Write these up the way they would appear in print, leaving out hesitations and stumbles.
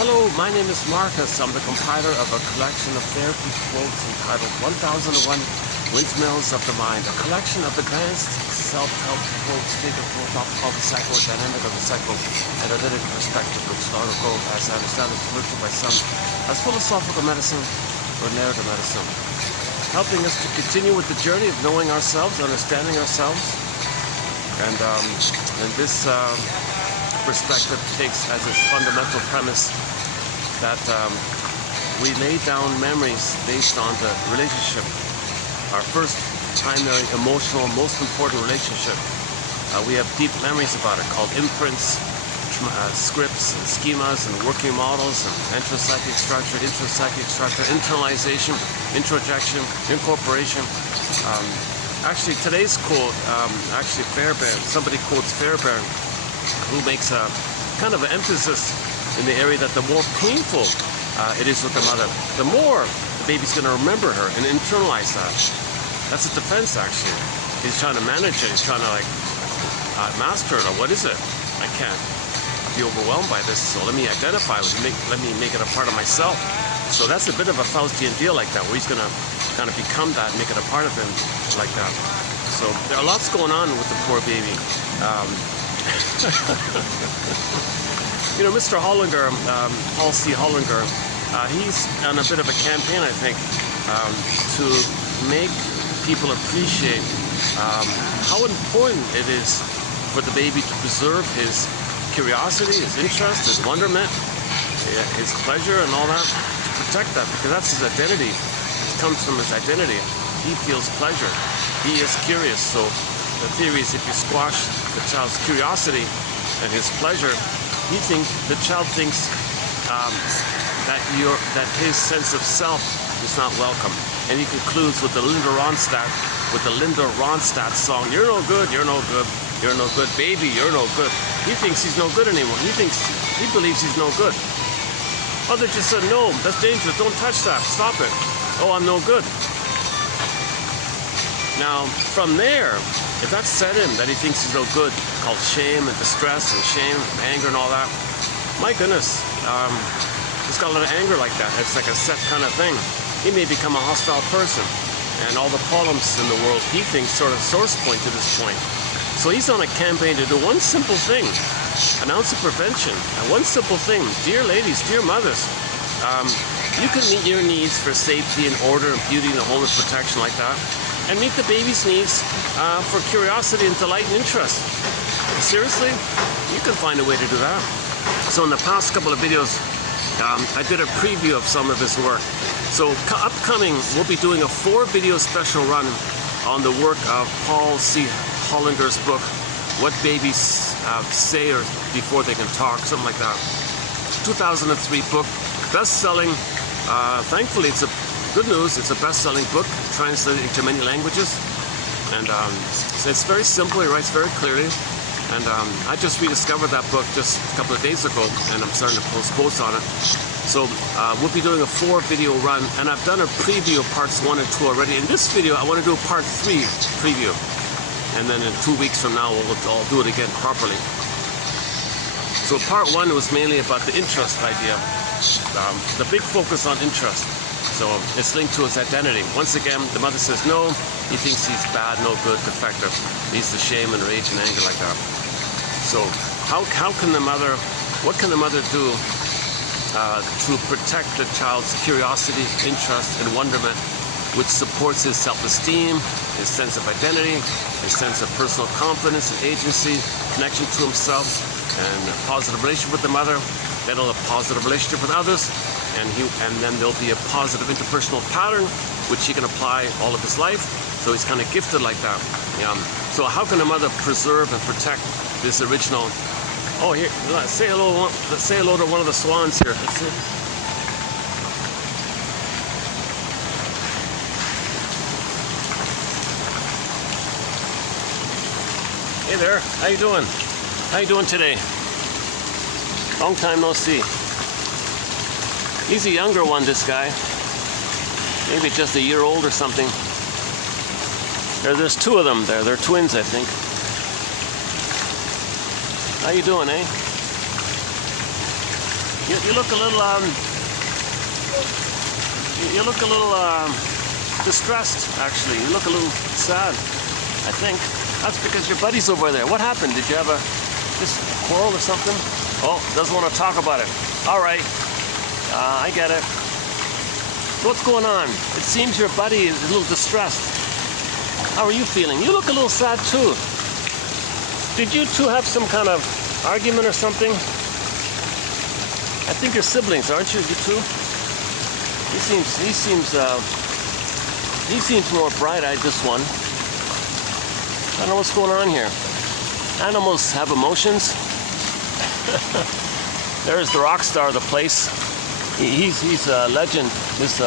Hello, my name is Marcus. I'm the compiler of a collection of therapy quotes entitled 1001 Windmills of the Mind, a collection of advanced self-help quotes taken from the psychodynamic of the psychoanalytic perspective, which article, as I understand, is referred to by some as philosophical medicine or narrative medicine, helping us to continue with the journey of knowing ourselves, understanding ourselves, and this perspective takes as its fundamental premise that we lay down memories based on the relationship, our first primary emotional, most important relationship. We have deep memories about it called imprints, scripts and schemas and working models and intrapsychic structure, internalization, introjection, incorporation. Actually, today's quote, Fairbairn, somebody quotes Fairbairn, who makes a kind of an emphasis in the area that the more painful it is with the mother, the more the baby's going to remember her and internalize that. That's a defense, actually. He's trying to manage it. He's trying to master it. Or what is it? I can't be overwhelmed by this, so let me identify with it. Let me make it a part of myself. So that's a bit of a Faustian deal like that, where he's going to kind of become that, make it a part of him like that. So there are lots going on with the poor baby. You know, Mr. Hollinger, Paul C. Hollinger, he's on a bit of a campaign, I think, to make people appreciate how important it is for the baby to preserve his curiosity, his interest, his wonderment, his pleasure and all that, to protect that, because that's his identity. It comes from his identity. He feels pleasure. He is curious. So the theory is if you squash the child's curiosity and his pleasure, the child thinks that his sense of self is not welcome. And he concludes with the Linda Ronstadt song, "You're no good, you're no good, you're no good, baby, you're no good." He thinks he's no good anymore. He believes he's no good. Mother just said, "No, that's dangerous, don't touch that, stop it. Oh, I'm no good." Now, from there, if that's set in, that he thinks he's no good, called shame and distress and shame and anger and all that, my goodness, he's got a lot of anger like that. It's like a set kind of thing. He may become a hostile person, and all the problems in the world, he thinks, sort of source point to this point. So he's on a campaign to do one simple thing, an ounce of prevention, and one simple thing. Dear ladies, dear mothers, you can meet your needs for safety and order and beauty in the home and protection like that, and meet the baby's needs for curiosity and delight and interest. Seriously, you can find a way to do that. So in the past couple of videos, I did a preview of some of his work. So upcoming, we'll be doing a 4-video special run on the work of Paul C. Hollinger's book, What Babies Say or Before They Can Talk, something like that. 2003 book, best-selling. Thankfully, it's good news. It's a best-selling book, translated into many languages, and so it's very simple. He writes very clearly, and I just rediscovered that book just a couple of days ago, and I'm starting to post quotes on it. So we'll be doing a 4-video run, and I've done a preview of parts 1 and 2 already. In this video, I want to do a part 3 preview, and then in 2 weeks from now, I'll do it again properly. So part 1 was mainly about the interest idea, the big focus on interest. So it's linked to his identity. Once again, the mother says no. He thinks he's bad, no good, defective. Leads to shame and rage and anger like that. So how can the mother, what can the mother do to protect the child's curiosity, interest, and wonderment, which supports his self-esteem, his sense of identity, his sense of personal confidence and agency, connection to himself, and a positive relationship with the mother. Then he'll have a positive relationship with others, and then there'll be a positive interpersonal pattern which he can apply all of his life. So he's kind of gifted like that. So how can a mother preserve and protect this original? Oh, here, let's say hello. Let's say hello to one of the swans here. Let's see. Hey there, how you doing? How you doing today? Long time no see. He's a younger one, this guy. Maybe just a year old or something. There's 2 of them there. They're twins, I think. How you doing, eh? You look a little distressed, actually. You look a little sad, I think. That's because your buddy's over there. What happened? Did you have a quarrel or something? Oh, doesn't want to talk about it. All right, I get it. What's going on? It seems your buddy is a little distressed. How are you feeling? You look a little sad too. Did you two have some kind of argument or something? I think you're siblings, aren't you? You two? He seems more bright-eyed, this one. I don't know what's going on here. Animals have emotions. There's the rock star of the place. He's a legend. This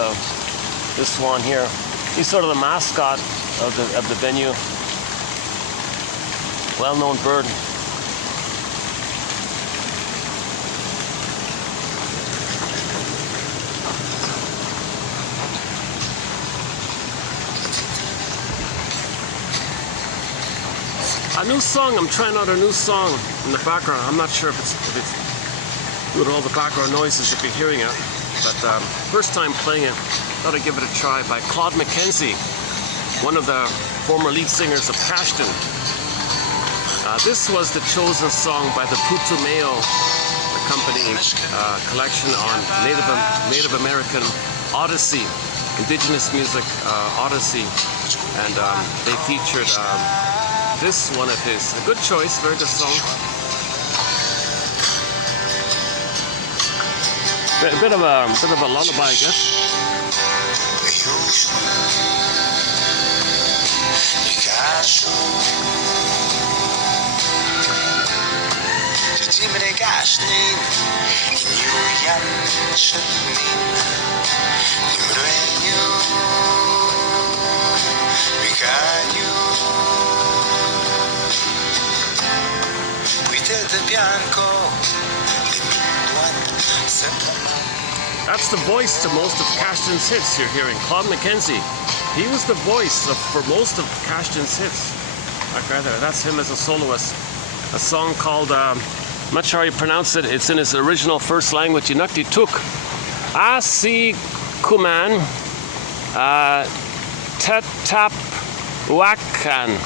one here. He's sort of the mascot of the venue. Well-known bird. A new song. I'm trying out a new song in the background. I'm not sure if it's with all the background noises if you're hearing it. But first time playing it, thought I'd give it a try, by Claude McKenzie, one of the former lead singers of Cashton. This was the chosen song by the Putumayo Company collection on Native American Odyssey, Indigenous Music Odyssey, and they featured this one of his. A good choice, very good song. A bit of a lullaby, I guess. That's the voice to most of Cashton's hits you're hearing. Claude McKenzie. He was the voice for most of Cashton's hits. That's him as a soloist. A song called, I'm not sure how you pronounce it. It's in his original first language, Inuktitut. Asi Kuman Tetap Wakan.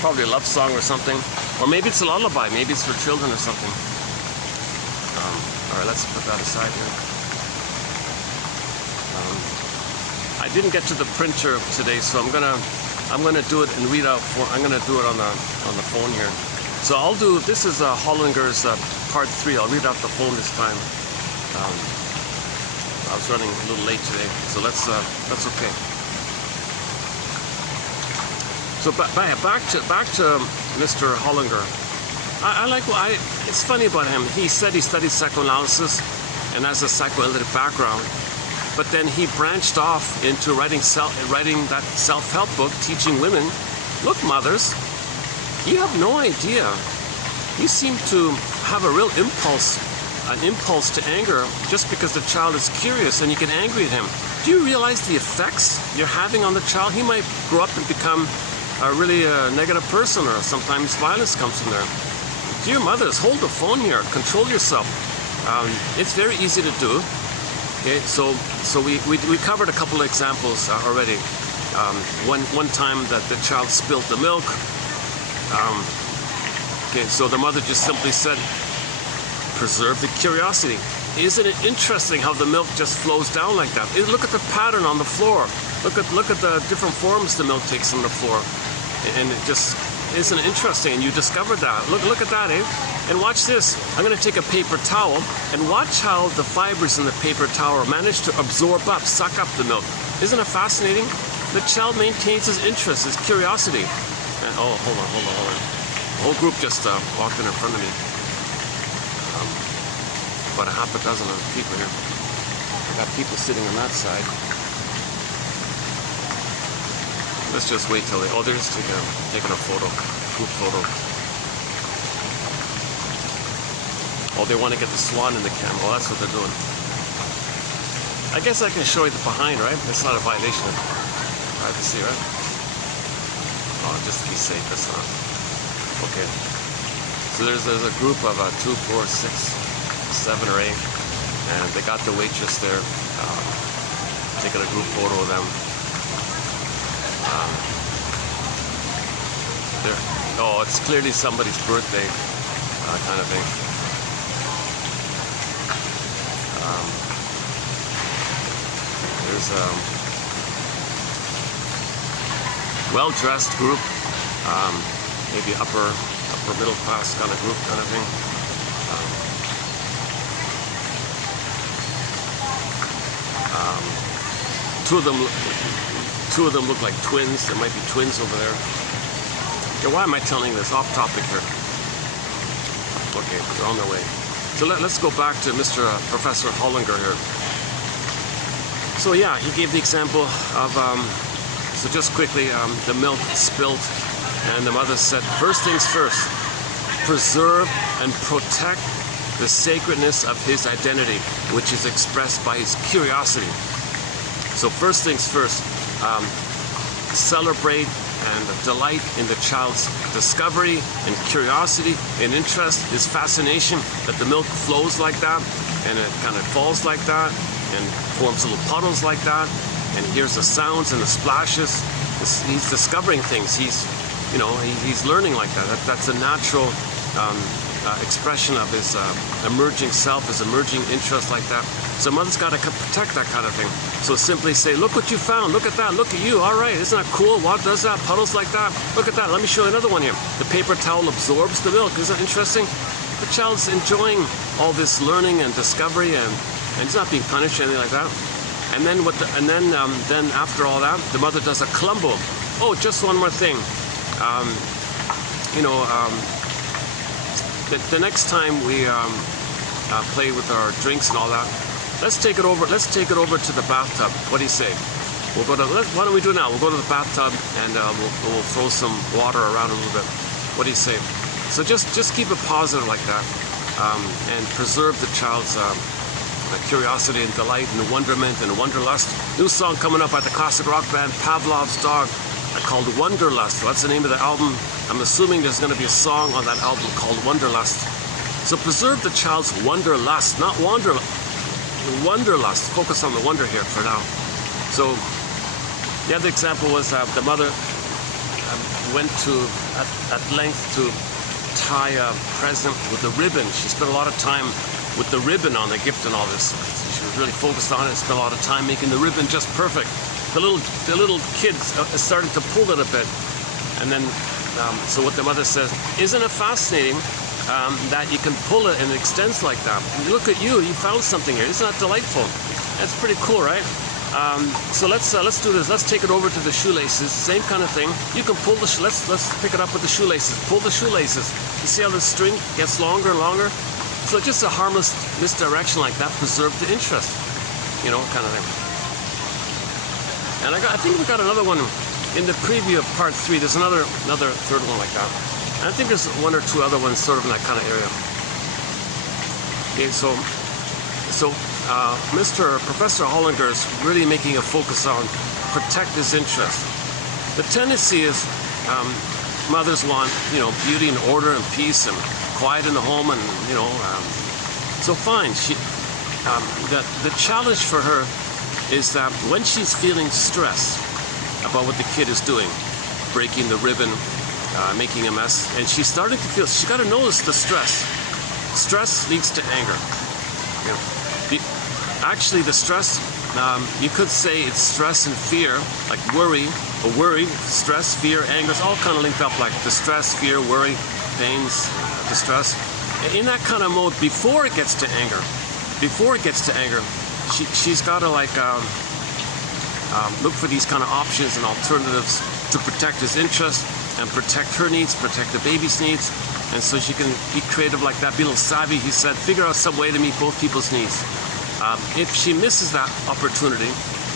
Probably a love song or something. Or maybe it's a lullaby. Maybe it's for children or something. All right, let's put that aside here. I didn't get to the printer today, so I'm gonna do it and read out. I'm gonna do it on the phone here. So I'll do. This is Hollinger's part 3. I'll read out the phone this time. I was running a little late today, so that's okay. So back to Mr. Hollinger. It's funny about him. He said he studied psychoanalysis and has a psychoanalytic background, but then he branched off into writing that self-help book, teaching women, look, mothers, you have no idea. You seem to have a real an impulse to anger just because the child is curious and you get angry at him. Do you realize the effects you're having on the child? He might grow up and become a really negative person, or sometimes violence comes from there. Dear mothers, hold the phone here. Control yourself. It's very easy to do. Okay, so we covered a couple of examples already. One time that the child spilled the milk. Okay, so the mother just simply said, preserve the curiosity. Isn't it interesting how the milk just flows down like that? Look at the pattern on the floor. Look at the different forms the milk takes on the floor, and it just isn't interesting. And you discovered that. Look at that, eh? And watch this. I'm going to take a paper towel and watch how the fibers in the paper towel manage to absorb up, suck up the milk. Isn't it fascinating? The child maintains his interest, his curiosity. And, oh, hold on. The whole group just walked in front of me. About a half a dozen of people here. I got people sitting on that side. Let's just wait till they're just taking a photo, group photo. Oh, they want to get the swan in the camera. Oh, that's what they're doing. I guess I can show you the behind, right? That's not a violation of privacy, right? Oh, just to be safe, that's not. Okay. So there's a group of 2, 4, 6, 7 or 8, and they got the waitress there, taking a group photo of them. Oh, it's clearly somebody's birthday, kind of thing. There's a well-dressed group, maybe upper middle class kind of group, kind of thing. Two of them look like twins. There might be twins over there. Okay, why am I telling this? Off topic here. Okay, they're on their way. So let's go back to Mr. Professor Hollinger here. So yeah, he gave the example of, so just quickly, the milk spilled, and the mother said, first things first, preserve and protect the sacredness of his identity, which is expressed by his curiosity. So first things first, celebrate and delight in the child's discovery and curiosity and interest, his fascination that the milk flows like that, and it kind of falls like that, and forms little puddles like that, and hears the sounds and the splashes. He's discovering things. He's learning like that. That's a natural expression of his emerging self, his emerging interest like that. So mother's got to protect that kind of thing. So simply say, look what you found, look at that, look at you, all right, isn't that cool? What does that? Puddles like that? Look at that, let me show you another one here. The paper towel absorbs the milk, isn't that interesting? The child's enjoying all this learning and discovery, and he's not being punished or anything like that. And then then after all that, the mother does a Columbo. Oh, just one more thing. The next time we play with our drinks and all that, let's take it over to the bathtub. What do you say? We'll go to. Why don't we do it now? We'll go to the bathtub and we'll throw some water around a little bit. What do you say? So just keep it positive like that, and preserve the child's curiosity and delight and wonderment and wanderlust. New song coming up by the classic rock band Pavlov's Dog, called Wanderlust. That's the name of the album. I'm assuming there's going to be a song on that album called Wanderlust. So preserve the child's wanderlust, not wanderlust. Wanderlust. Focus on the wonder here for now. So the other example was the mother went to at length to tie a present with a ribbon. She spent a lot of time with the ribbon on the gift and all this. She was really focused on it. Spent a lot of time making the ribbon just perfect. The little kid started to pull it a bit, and then so what the mother says, isn't it fascinating that you can pull it and it extends like that? And look at you found something here. Isn't that delightful? That's pretty cool, right? So let's do this. Let's take it over to the shoelaces. Same kind of thing. You can pull the let's pick it up with the shoelaces. Pull the shoelaces. You see how the string gets longer and longer? So just a harmless misdirection like that preserved the interest, kind of thing. And I think we got another one in the preview of part 3. There's another third one like that. And I think there's one or two other ones sort of in that kind of area. Okay, so Mr. Professor Hollinger is really making a focus on protect his interest. The tendency is mothers want beauty and order and peace and quiet in the home, and so fine. The challenge for her is that when she's feeling stressed about what the kid is doing, breaking the ribbon, making a mess, and she's starting to feel, she's got to notice the stress. Stress leads to anger. Actually, the stress, you could say it's stress and fear, like worry, stress, fear, anger, it's all kind of linked up, like distress, fear, worry, pains, distress. In that kind of mode, before it gets to anger, she's got to look for these kind of options and alternatives to protect his interest and protect her needs, protect the baby's needs. And so she can be creative like that, be a little savvy. He said, figure out some way to meet both people's needs. If she misses that opportunity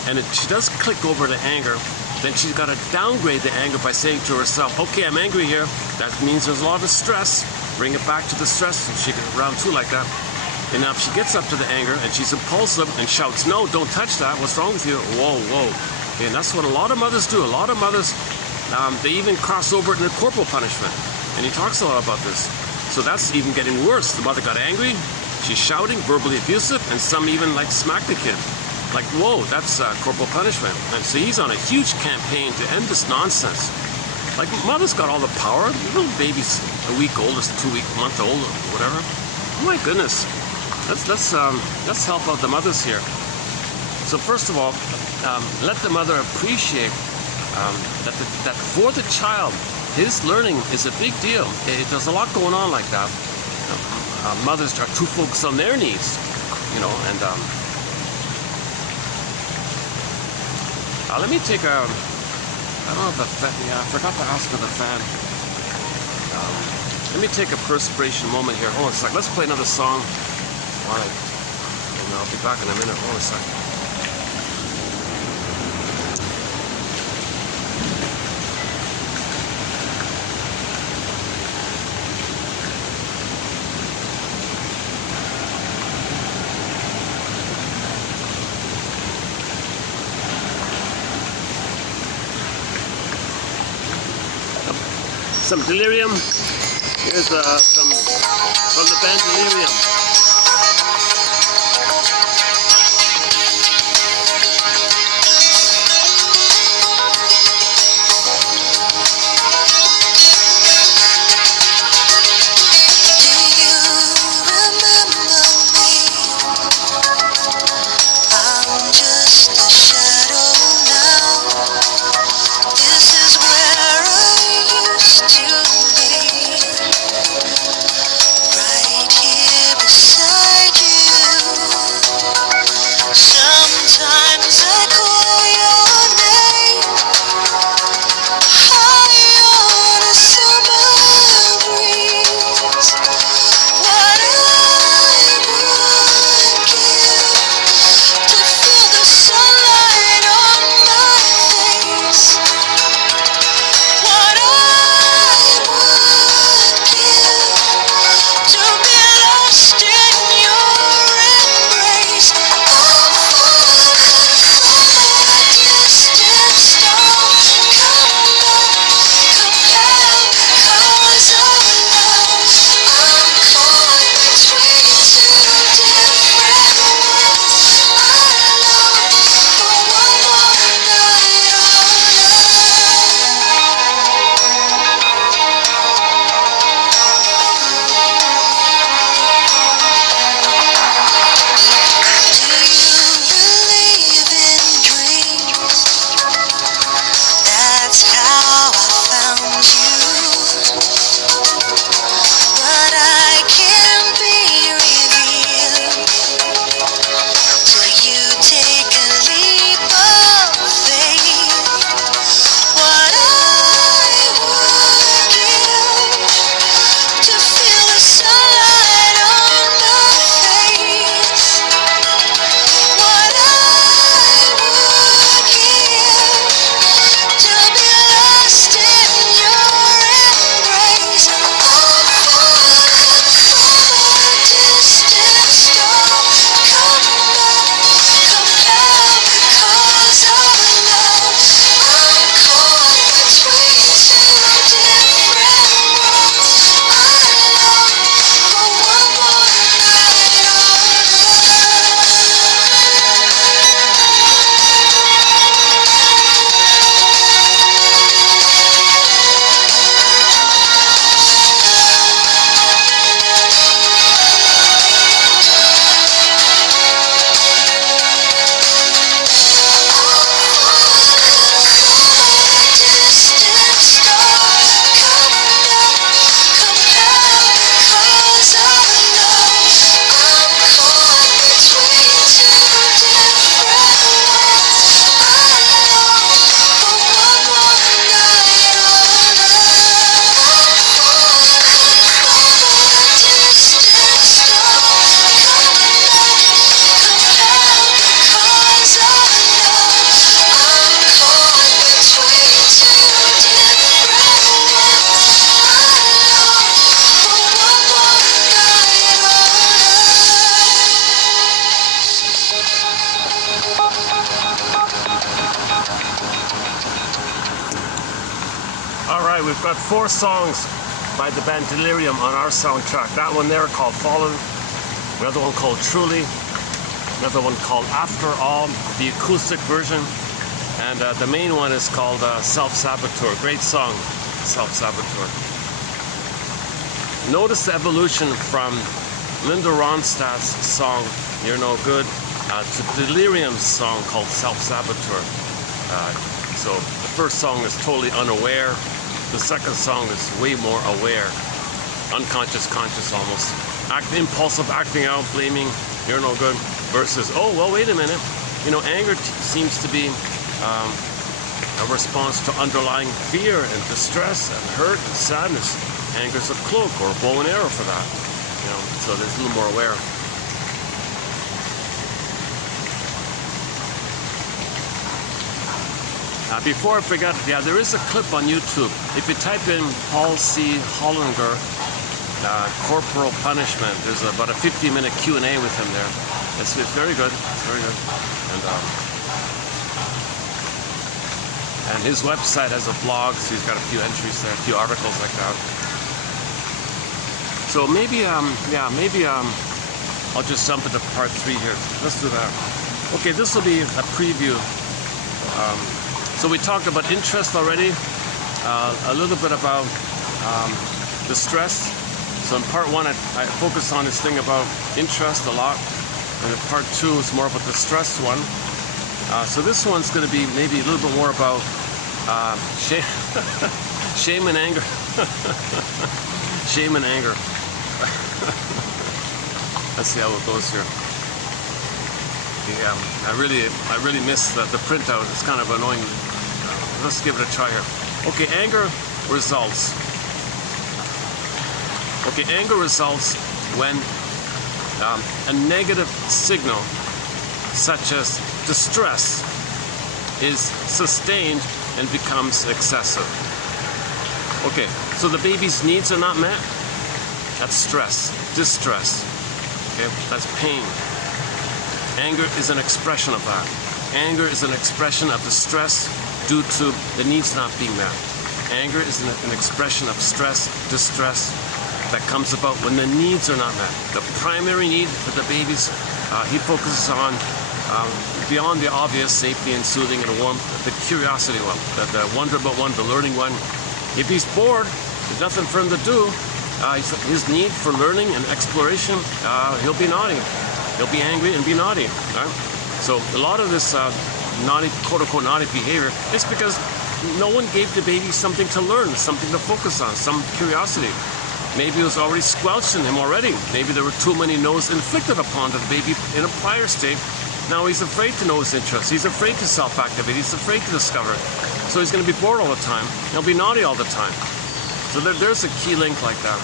and if she does click over to anger, then she's got to downgrade the anger by saying to herself, okay, I'm angry here. That means there's a lot of stress. Bring it back to the stress, and she can round two like that. And now if she gets up to the anger and she's impulsive and shouts, no, don't touch that, what's wrong with you? Whoa. And that's what a lot of mothers do. A lot of mothers, they even cross over into corporal punishment. And he talks a lot about this. So that's even getting worse. The mother got angry, she's shouting, verbally abusive, and some even like smack the kid. Like, whoa, that's corporal punishment. And so he's on a huge campaign to end this nonsense. Like, mother's got all the power. The little baby's a week old, or 2 weeks, month old, or whatever. Oh my goodness. Let's help out the mothers here. So first of all, let the mother appreciate that for the child, his learning is a big deal. There's a lot going on like that. Mothers are too focused on their needs, you know, and let me take a, I don't know if the fan, yeah, I forgot to ask for the fan. Let me take a perspiration moment here. Hold on a sec. Let's play another song. All right. And I'll be back in a minute. Hold on a sec. Some Delirium. Here's some from the band Delirium. We've got 4 songs by the band Delirium on our soundtrack. That one there called Fallen, another one called Truly, another one called After All, the acoustic version, and the main one is called Self-Saboteur. Great song, Self-Saboteur. Notice the evolution from Linda Ronstadt's song You're No Good to Delirium's song called Self-Saboteur. So the first song is totally unaware. The second song is way more aware. Unconscious, conscious almost. Impulsive acting out, blaming, you're no good. Versus, oh, well, wait a minute. You know, anger seems to be a response to underlying fear and distress and hurt and sadness. Anger's a cloak or a bow and arrow for that. You know, so there's a little more aware. Before I forget, yeah, there is a clip on YouTube. If you type in Paul C. Hollinger, corporal punishment, there's about a 50-minute Q&A with him there. It's very good. It's very good. And his website has a blog, so he's got a few entries there, a few articles like that. So maybe, I'll just jump into part 3 here. Let's do that. Okay, this will be a preview. So we talked about interest already, a little bit about the stress. So in part 1, I focused on this thing about interest a lot, and in part 2 is more about the stress one. So this one's going to be maybe a little bit more about shame, shame and anger. Shame and anger. Let's see how it goes here. Yeah, I really miss the printout. It's kind of annoying. Let's give it a try here. Okay, anger results. Okay, anger results when a negative signal, such as distress, is sustained and becomes excessive. Okay, so the baby's needs are not met. That's stress, distress. Okay, that's pain. Anger is an expression of that. Anger is an expression of the stress due to the needs not being met. Anger is an expression of stress, distress that comes about when the needs are not met. The primary need for the babies, he focuses on beyond the obvious, safety and soothing and warmth, the curiosity one, the wonderment one, the learning one. If he's bored, there's nothing for him to do, his need for learning and exploration, he'll be naughty. He'll be angry and be naughty. Right? So a lot of this naughty, quote-unquote naughty behavior is because no one gave the baby something to learn, something to focus on, some curiosity. Maybe it was already squelched in him already. Maybe there were too many no's inflicted upon the baby in a prior state. Now he's afraid to know his interests. He's afraid to self-activate. He's afraid to discover. So he's going to be bored all the time. He'll be naughty all the time. So there's a key link like that.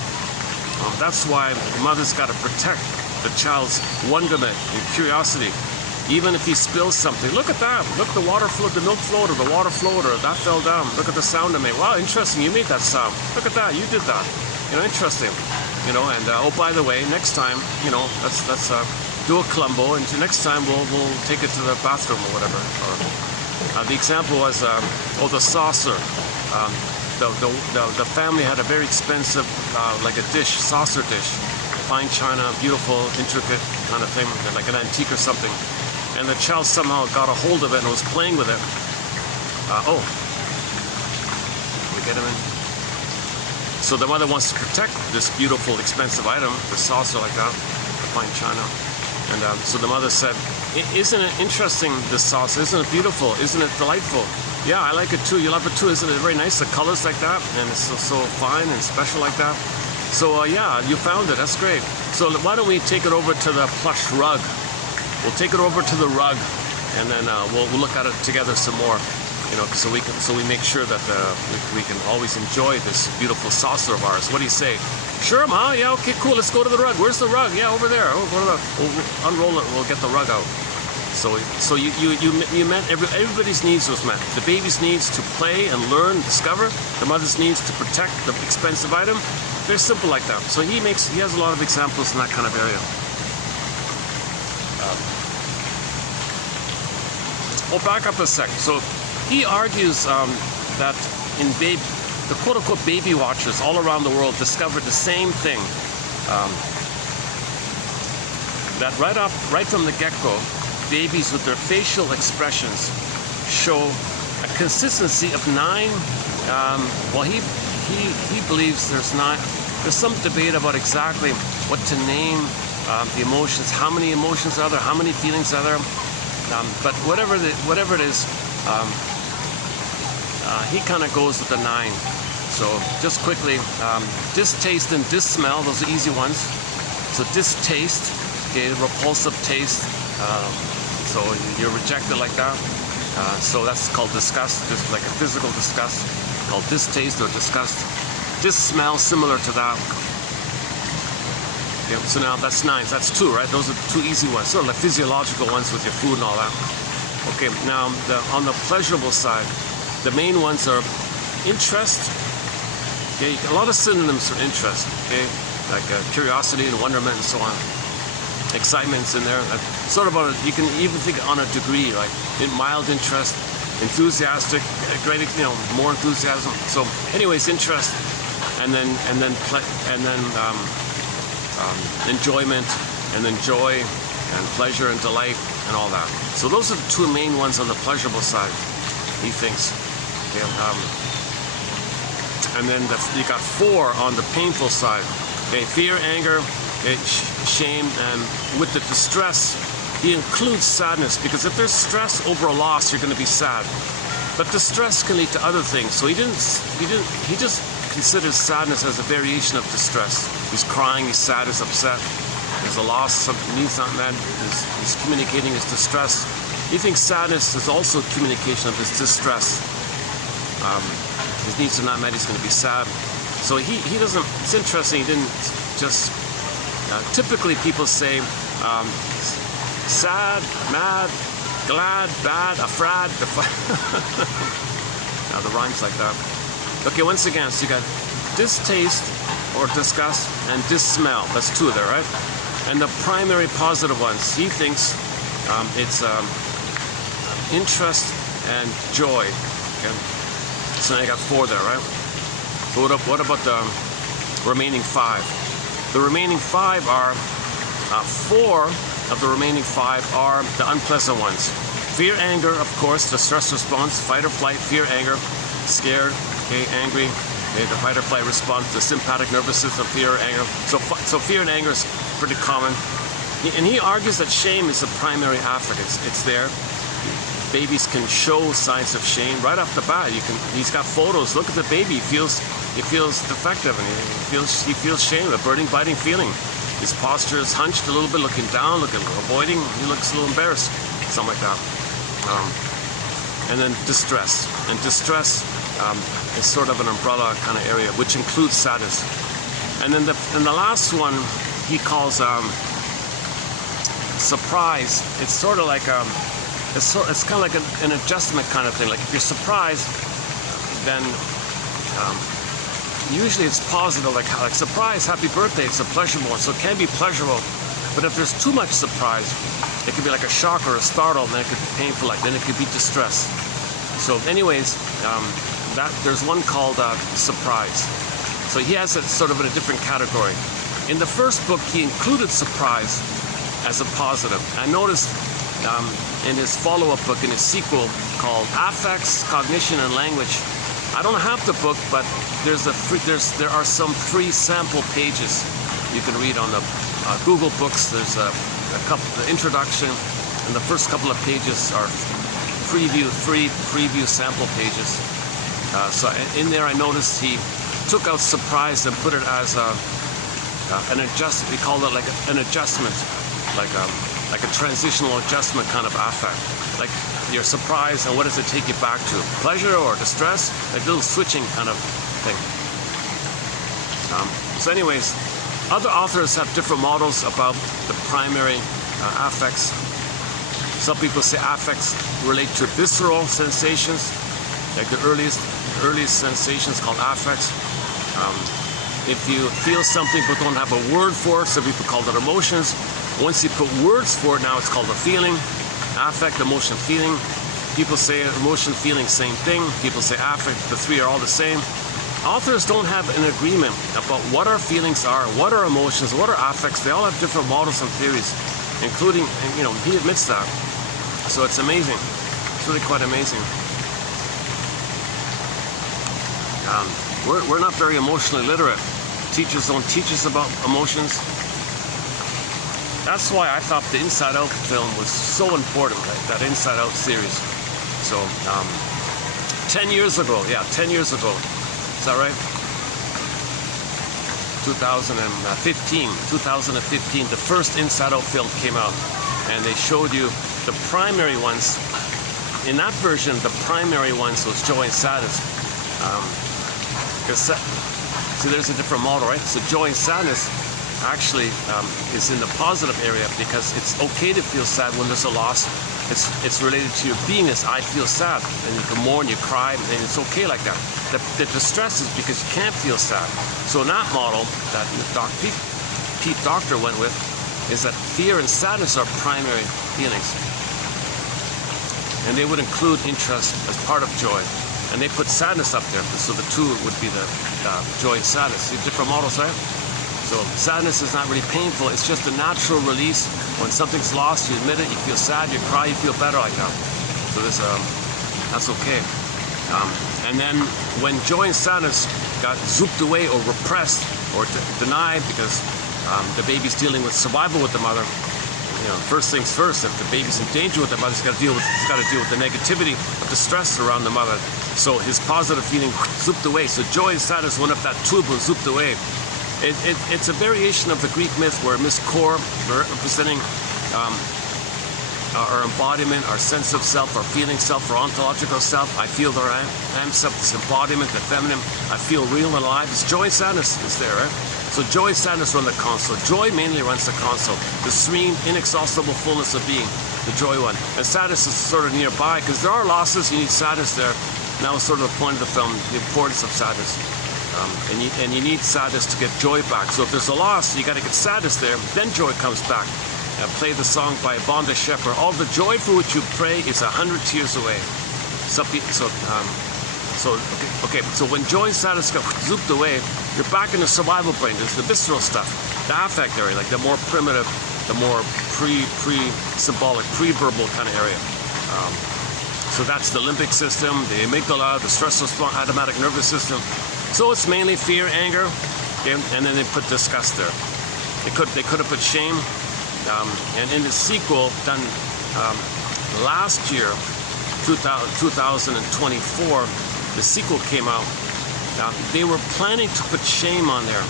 That's why the mother's got to protect the child's wonderment and curiosity. Even if he spills something, look at that. Look, the water flowed, the milk flowed, or the water flowed, or that fell down. Look at the sound it made. Wow, interesting. You made that sound. Look at that. You did that. You know, interesting. You know, and oh, by the way, next time, you know, let's do a Columbo, and next time we'll take it to the bathroom or whatever. Or, the example was the saucer. The family had a very expensive, like a dish, saucer dish, fine china, beautiful, intricate kind of thing, like an antique or something. And the child somehow got a hold of it and was playing with it. Oh, we get him in. So the mother wants to protect this beautiful, expensive item, the saucer like that, the fine china. And so the mother said, "Isn't it interesting, this saucer? Isn't it beautiful? Isn't it delightful? Yeah, I like it too. You love it too. Isn't it very nice? The colors like that, and it's so fine and special like that. So yeah, you found it. That's great. So why don't we take it over to the plush rug? We'll take it over to the rug, and then we'll look at it together some more. You know, so we make sure that we can always enjoy this beautiful saucer of ours. What do you say? Sure, Ma. Yeah, okay, cool. Let's go to the rug. Where's the rug? Yeah, over there. Oh, we'll unroll it. We'll get the rug out. So you met everybody's needs was met. The baby's needs to play and learn, discover. The mother's needs to protect the expensive item. They're simple like that. So he has a lot of examples in that kind of area. We'll back up a sec. So he argues that in the quote-unquote baby watchers all around the world discovered the same thing. That right from the get-go, babies with their facial expressions show a consistency of 9. Well, he believes there's some debate about exactly what to name the emotions. How many emotions are there? How many feelings are there? But whatever it is, he kind of goes with the 9. So just quickly, distaste and dissmell, those are easy ones. So distaste, okay, repulsive taste. So you're rejected like that. So that's called disgust, just like a physical disgust, called distaste or disgust. Dissmell, similar to that. Okay, so now that's 9. So that's 2, right? Those are 2 easy ones, sort of like physiological ones with your food and all that. Okay, now on the pleasurable side, the main ones are interest. Okay, a lot of synonyms for interest. Okay, like curiosity and wonderment and so on. Excitement's in there. Sort of you can even think on a degree, like mild interest, enthusiastic, great, more enthusiasm. So, anyways, interest, and then enjoyment, and then joy and pleasure and delight and all that. So those are the 2 main ones on the pleasurable side, he thinks. Okay, and then you got 4 on the painful side. Okay, fear, anger, shame, and with the distress, he includes sadness, because if there's stress over a loss, you're going to be sad. But distress can lead to other things. So he just considers sadness as a variation of distress. He's crying, he's sad, he's upset. There's a loss, something needs not met. He's communicating his distress. He thinks sadness is also communication of his distress. His needs are not met, he's going to be sad. So he doesn't, it's interesting, he didn't just, typically people say sad, mad, glad, bad, afraid. Now the rhymes like that. Okay, once again, so you got distaste or disgust and dissmell. That's 2 there, right? And the primary positive ones, he thinks it's interest and joy. Okay? So now you got 4 there, right? So what about the remaining 5? The remaining 5 are 4 of the remaining 5 are the unpleasant ones. Fear, anger, of course, the stress response, fight or flight, fear, anger, scared, okay, angry, okay, the fight or flight response, the sympathetic nervous system, fear, anger. So fear and anger is pretty common. And he argues that shame is the primary affect. It's there. Babies can show signs of shame right off the bat. He's got photos. Look at the baby. He feels defective, and he feels shame, a burning, biting feeling. His posture is hunched a little bit, looking down, avoiding. He looks a little embarrassed, something like that. And then distress. And distress is sort of an umbrella kind of area, which includes sadness. And then the last one he calls surprise. It's sort of like it's kind of like an adjustment kind of thing. Like if you're surprised, then usually it's positive, like surprise, happy birthday, it's a pleasurable one. So it can be pleasurable, but if there's too much surprise, it could be like a shock or a startle, and then it could be painful, like then it could be distress. So anyways, there's one called surprise. So he has it sort of in a different category. In the first book, he included surprise as a positive. I noticed in his follow-up book, in his sequel called Affects, Cognition, and Language, I don't have the book, but there are some free sample pages you can read on the Google Books. There's a couple, the introduction, and the first couple of pages are free preview sample pages. So in there, I noticed he took out surprise and put it as an adjustment. He called it like an adjustment, like a transitional adjustment kind of affect. Like you're surprised, and what does it take you back to? Pleasure or distress? Like a little switching kind of thing. So anyways, other authors have different models about the primary affects. Some people say affects relate to visceral sensations, like the earliest sensations called affects. If you feel something but don't have a word for it, some people call it emotions. Once you put words for it, now it's called a feeling. Affect, emotion, feeling. People say emotion, feeling, same thing. People say affect, the 3 are all the same. authors don't have an agreement about what our feelings are, what our emotions, what our affects. They all have different models and theories, including, you know, he admits that. So it's amazing. It's really quite amazing. We're not very emotionally literate. Teachers don't teach us about emotions. That's why I thought the Inside Out film was so important, right? That Inside Out series. So, 10 years ago, yeah, 10 years ago. Is that right? 2015, the first Inside Out film came out, and they showed you the primary ones. In that version, the primary ones was joy and sadness. See, there's a different model, right? So joy and sadness actually is in the positive area, because it's okay to feel sad when there's a loss. It's related to your beingness. I feel sad, and you can mourn, you cry, and it's okay like that. The distress is because you can't feel sad. So in that model that Pete Docter went with is that fear and sadness are primary feelings, and they would include interest as part of joy. And they put sadness up there, so the two would be the joy and sadness. See, different models, right? So sadness is not really painful. It's just a natural release. When something's lost, you admit it, you feel sad, you cry, you feel better like that. So this, that's okay. And then when joy and sadness got zooped away or repressed or denied because the baby's dealing with survival with the mother, you know, first things first, if the baby's in danger with the mother, he's got to deal with the negativity of the stress around the mother. So his positive feeling zooped away. So joy and sadness went up that tube and zooped away. It's a variation of the Greek myth where Miss Core, representing our embodiment, our sense of self, our feeling self, our ontological self. I feel that I am self, this embodiment, the feminine. I feel real and alive. It's joy and sadness is there, right? So joy and sadness run the console. Joy mainly runs the console. The serene, inexhaustible fullness of being, the joy one. And sadness is sort of nearby, because there are losses, you need sadness there. And that was sort of the point of the film, the importance of sadness. And you need sadness to get joy back. So if there's a loss, you got to get sadness there, then joy comes back. Play the song by Vonda Shepherd. All the joy for which you pray is 100 tears away. So when joy and sadness get zooped away, you're back in the survival brain. There's the visceral stuff, the affect area, like the more primitive, the more pre-symbolic, pre-verbal kind of area. So that's the limbic system, the amygdala, the stress response, automatic nervous system. So it's mainly fear, anger, okay? And then they put disgust there. They could have put shame. And in the sequel done last year, 2024, the sequel came out. They were planning to put shame on there,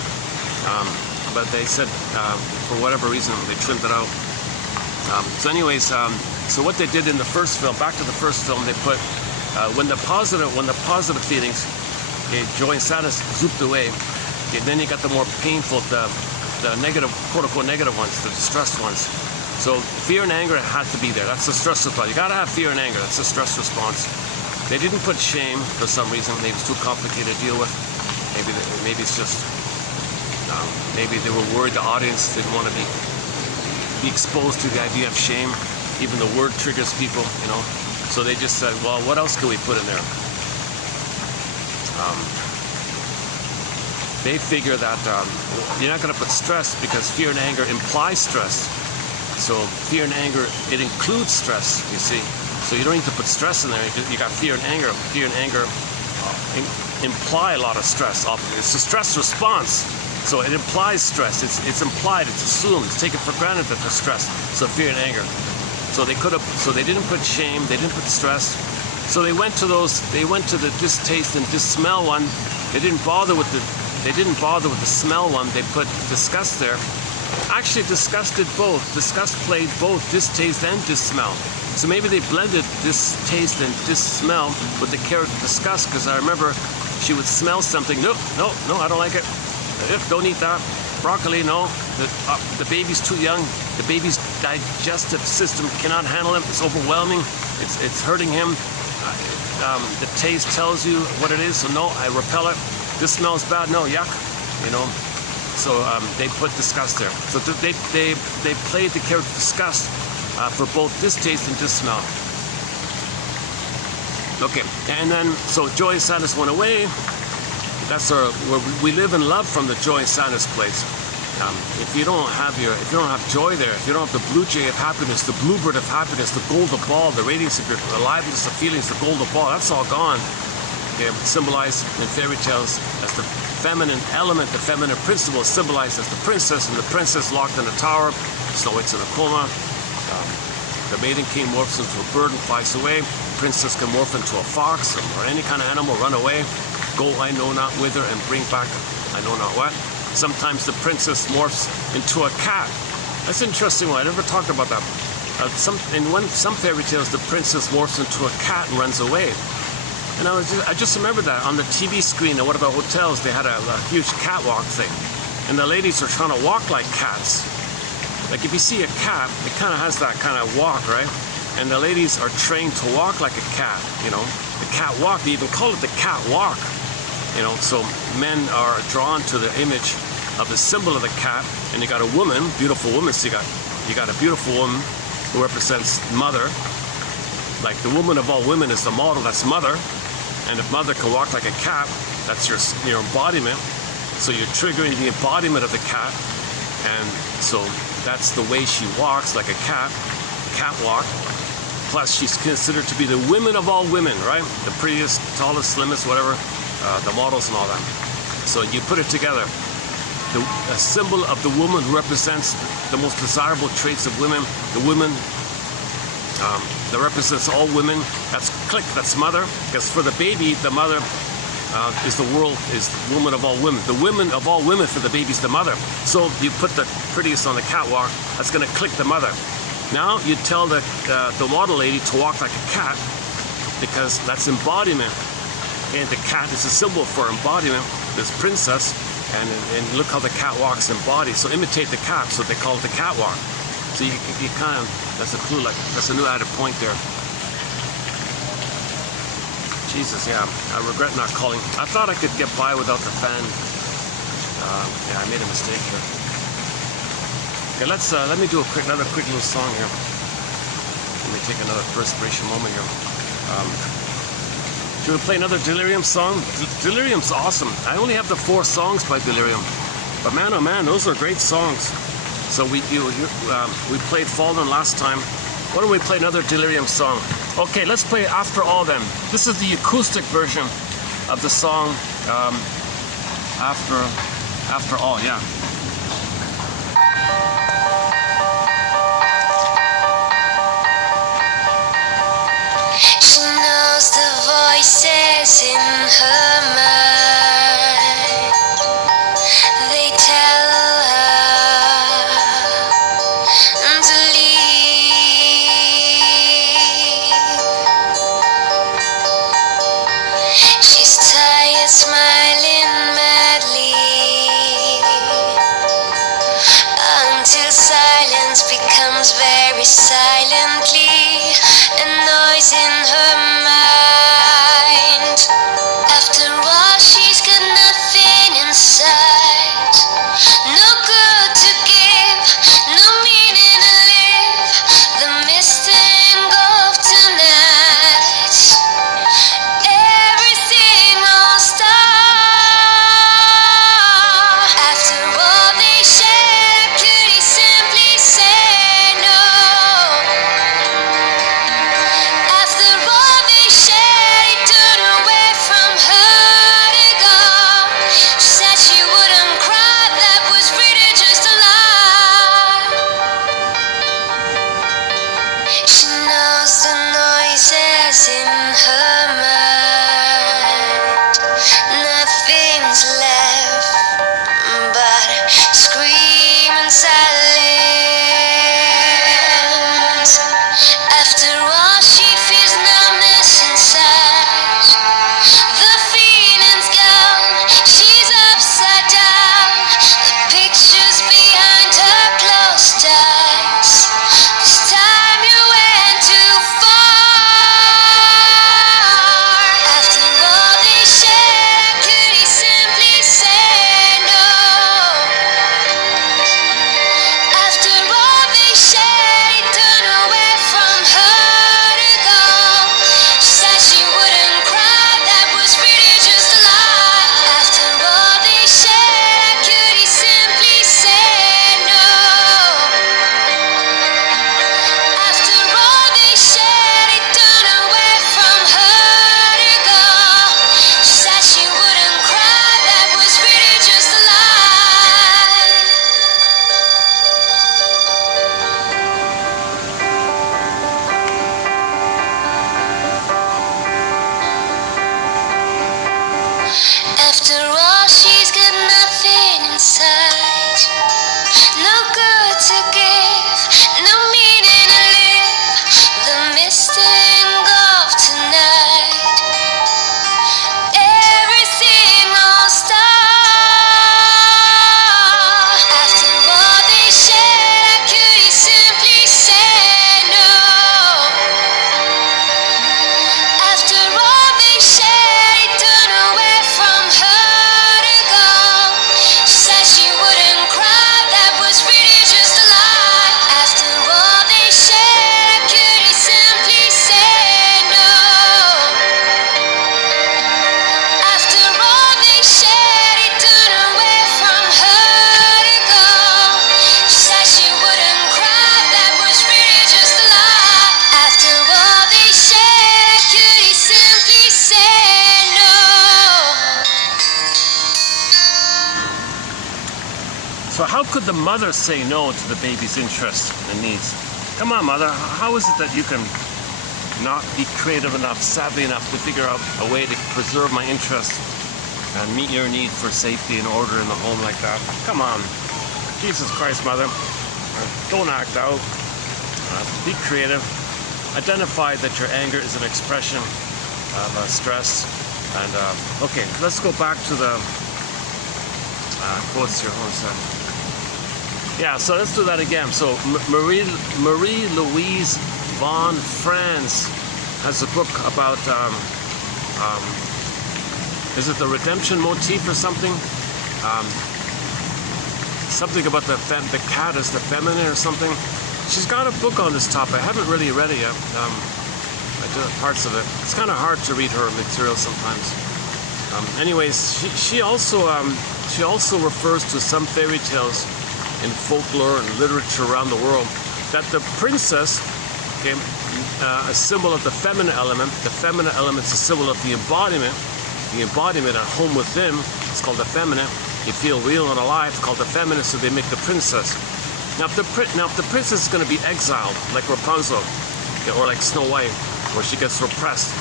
but they said for whatever reason they trimmed it out. So anyways, so what they did in the first film, back to the first film, they put when the positive feelings, okay, joy and sadness zooped away, okay, then you got the more painful, the negative, quote-unquote negative ones, the distressed ones. So fear and anger had to be there. That's the stress response. You gotta have fear and anger. That's the stress response. They didn't put shame for some reason. Maybe it's too complicated to deal with. Maybe it's just maybe they were worried the audience didn't want to be exposed to the idea of shame. Even the word triggers people, you know. So they just said, well, what else can we put in there? They figure that you're not going to put stress because fear and anger implies stress. So fear and anger, it includes stress, you see. So you don't need to put stress in there. You got fear and anger. Fear and anger imply a lot of stress. It's a stress response. So it implies stress. It's implied. It's assumed. It's taken for granted that there's stress. So fear and anger. So they could have. So they didn't put shame. They didn't put stress. So they went to those. They went to the distaste and dissmell one. They didn't bother with the smell one. They put disgust there. Actually, disgust did both. Disgust played both distaste and dissmell. So maybe they blended distaste and dissmell with the character disgust, because I remember she would smell something. No, I don't like it. Don't eat that. Broccoli, no. The baby's too young. The baby's digestive system cannot handle it. It's overwhelming. It's hurting him. The taste tells you what it is. So no, I repel it. This smells bad. No, yuck. You know. So they put disgust there. So they played the character disgust for both distaste and dissmell. Okay, and then so joy and sadness went away. That's where we live in love from the joy and sadness place. If you don't have joy there, if you don't have the blue jay of happiness, the bluebird of happiness, the golden ball, the radiance of your aliveness of feelings, the golden ball, that's all gone. Okay, symbolized in fairy tales as the feminine element, the feminine principle is symbolized as the princess, and the princess locked in a tower. Snow White's in a coma. The maiden king morphs into a bird and flies away. The princess can morph into a fox or any kind of animal, run away, go I know not whither, and bring back I know not what. Sometimes the princess morphs into a cat. That's an interesting one. I never talked about that. Some fairy tales, the princess morphs into a cat and runs away. And I just remember that on the TV screen. And what about hotels? They had a huge catwalk thing, and the ladies are trying to walk like cats. Like if you see a cat, it kind of has that kind of walk, right? And the ladies are trained to walk like a cat, you know. The cat walk, they even call it the cat walk, you know. So men are drawn to the image of the symbol of the cat, and you got a woman, beautiful woman. So you got a beautiful woman who represents mother. Like the woman of all women is the model, that's mother. And if mother can walk like a cat, that's your embodiment. So you're triggering the embodiment of the cat, and so that's the way she walks, like a catwalk. Plus, she's considered to be the women of all women, right? The prettiest, tallest, slimmest, whatever, the models and all that. So you put it together. A symbol of the woman who represents the most desirable traits of women, the woman that represents all women. That's click, that's mother. Because for the baby, the mother is the woman of all women. The women of all women for the baby's the mother. So you put the prettiest on the catwalk, that's going to click the mother. Now you tell the model lady to walk like a cat, because that's embodiment. And the cat is a symbol for embodiment, this princess. And look how the cat walks embodied. So imitate the cat, so they call it the catwalk. So you kind of, that's a clue, like that's a new added point there. Jesus, yeah, I regret not calling. I thought I could get by without the fan. Yeah, I made a mistake here. Okay, let me do another quick little song here. Let me take another perspiration moment here. Should we play another Delirium song? Delirium's awesome. I only have the 4 songs by Delirium, but man, oh man, those are great songs. So we played Fallen last time. Why don't we play another Delirium song? Okay, let's play After All then. This is the acoustic version of the song After All, yeah. She knows the voices in her mind. They tell her to leave. She's tired, smiling madly, until silence becomes very silently a noise in her mind. After all, she's got nothing inside, no good to give, no meaning to live. The mist engulfed tonight, everything will stop. After all they shared, could he simply say no? After all they shared, he turned away from her to go. She said she wouldn't cry, that was really just a lie. She knows the noises in her mind. Nothing's left but screaming silence. After all, she feels numbness inside. The feeling's gone, she's upside down. The pictures behind her closed eyes. This time you went too far. to give, no meaning to live. The mist engulfed tonight. Everything all stopped. After all they shared, I could have simply said no. After all they shared, he turned away from her to go. She said she wouldn't cry, that was really just a lie. After all they shared, I could have simply said no. After all they shared, he turned away from her to go. She said she wouldn't cry, that was really just a lie. After all they shared, I could have simply said no. So how could the mother say no to the baby's interests and needs? Come on, mother. How is it that you can not be creative enough, savvy enough to figure out a way to preserve my interests and meet your need for safety and order in the home like that? Come on. Jesus Christ, mother. Don't act out. Be creative. Identify that your anger is an expression of stress. And okay, let's go back to the quotes here. Hold on a second. Yeah, so let's do that again. So Marie-Louise von Franz has a book about, is it the redemption motif or something? Something about the cat is the feminine or something. She's got a book on this topic. I haven't really read it yet. I did parts of it. It's kind of hard to read her material sometimes. Anyways, she also refers to some fairy tales in folklore and literature around the world that the princess, okay, a symbol of the feminine element. The feminine element is a symbol of the embodiment. The embodiment at home within is called the feminine. You feel real and alive, it's called the feminine, so they make the princess. Now if the princess is going to be exiled, like Rapunzel, okay, or like Snow White, where she gets repressed,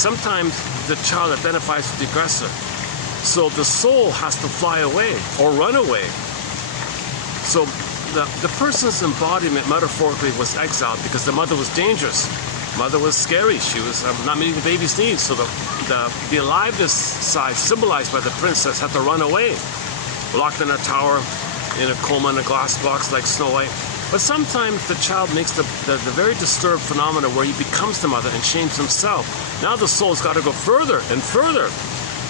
sometimes the child identifies with the aggressor. So the soul has to fly away or run away. So the person's embodiment metaphorically was exiled because the mother was dangerous. Mother was scary. She was not meeting the baby's needs. So the aliveness side symbolized by the princess had to run away, locked in a tower, in a coma in a glass box like Snow White. But sometimes the child makes the very disturbed phenomena where he becomes the mother and shames himself. Now the soul's got to go further and further.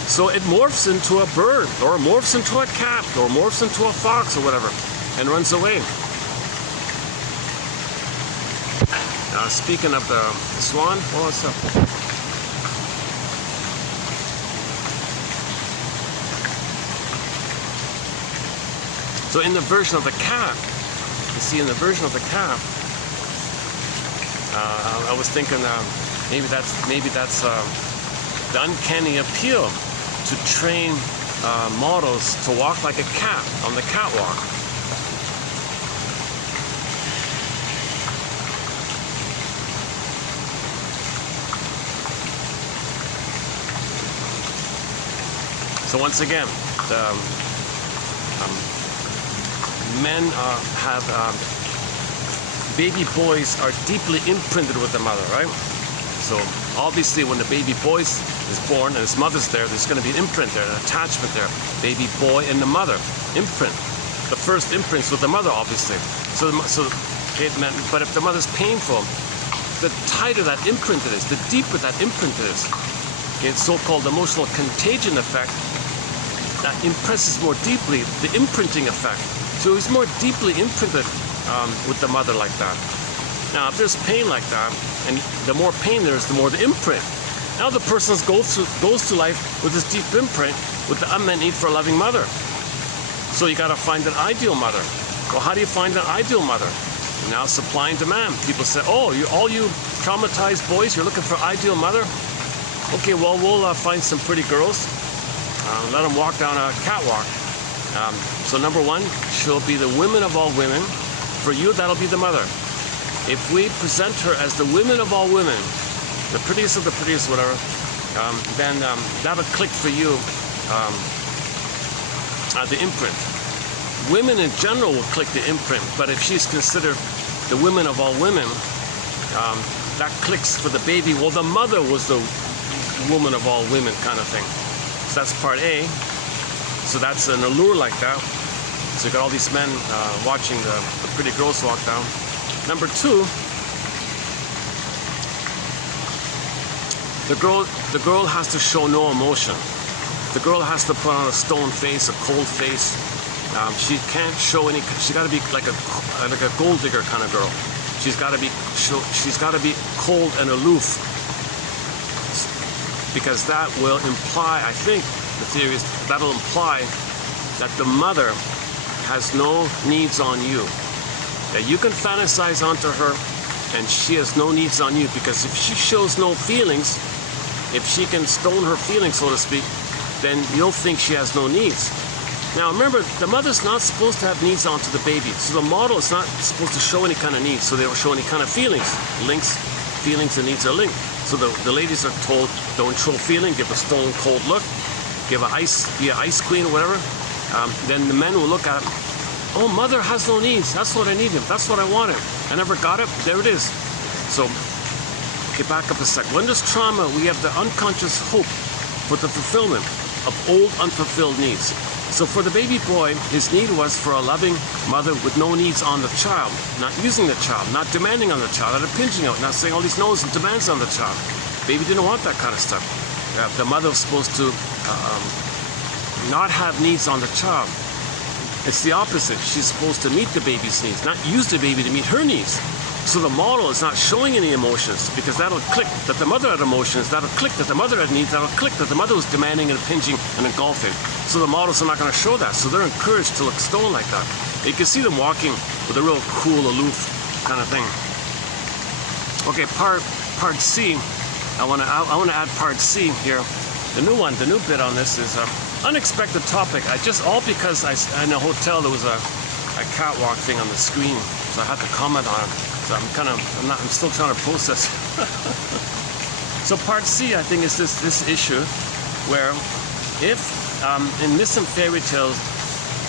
So it morphs into a bird, or morphs into a cat, or morphs into a fox, or whatever, and runs away. Speaking of the swan, what's up? So in the version of the cat, you see in the version of the cat, I was thinking maybe that's the uncanny appeal to train models to walk like a cat on the catwalk. So once again, the men have baby boys are deeply imprinted with the mother, right? So obviously when the baby boy is born and his mother's there, there's going to be an imprint there, an attachment there. Baby boy and the mother, imprint. The first imprints with the mother, obviously. So it meant, but if the mother's painful, the tighter that imprint it is, the deeper that imprint is. It's so-called emotional contagion effect that impresses more deeply, the imprinting effect. So he's more deeply imprinted with the mother like that. Now, if there's pain like that, and the more pain there is, the more the imprint. Now the person goes through life with this deep imprint, with the unmet need for a loving mother. So you got to find an ideal mother. Well, how do you find an ideal mother? Now supply and demand. People say, oh, all you traumatized boys, you're looking for ideal mother? Okay, well, we'll find some pretty girls. Let them walk down a catwalk. So number one, she'll be the women of all women. For you, that'll be the mother. If we present her as the women of all women, the prettiest of the prettiest, whatever, then that'll click for you the imprint. women in general will click the imprint, but if she's considered the women of all women, that clicks for the baby. Well, the mother was the woman of all women kind of thing. So that's part A. So that's an allure like that. So you got all these men watching the pretty girls walk down. Number 2, the girl has to show no emotion. The girl has to put on a stone face, a cold face. She can't show any. She got to be like a gold digger kind of girl. She's got to be cold and aloof, because that will imply, I think the theory is that'll imply that the mother has no needs on you. That you can fantasize onto her, and she has no needs on you, because if she shows no feelings, if she can stone her feelings, so to speak, then you'll think she has no needs. Now remember, the mother's not supposed to have needs onto the baby, so the model is not supposed to show any kind of needs, so they don't show any kind of feelings. Links, feelings and needs are linked. So the ladies are told, don't show feeling, give a stone cold look, be an ice queen or whatever. Then the men will look at it, oh, mother has no needs, that's what I need him, that's what I want him. I never got it, there it is. So, okay, back up a sec. When there's trauma, we have the unconscious hope for the fulfillment of old unfulfilled needs. So for the baby boy, his need was for a loving mother with no needs on the child, not using the child, not demanding on the child, not impinging out, not saying all these no's and demands on the child. Baby didn't want that kind of stuff. The mother was supposed to not have needs on the child. It's the opposite. She's supposed to meet the baby's needs, not use the baby to meet her needs. So the model is not showing any emotions, because that'll click that the mother had emotions, that'll click that the mother had needs, that'll click that the mother was demanding and impinging and engulfing. So the models are not going to show that. So they're encouraged to look stone like that. You can see them walking with a real cool, aloof kind of thing. Okay, part C. I want to add part C here. The new one, the new bit on this is unexpected topic. All because in a hotel there was a catwalk thing on the screen, so I had to comment on it. So I'm still trying to process. So part C, I think, is this issue where if in myths and fairy tales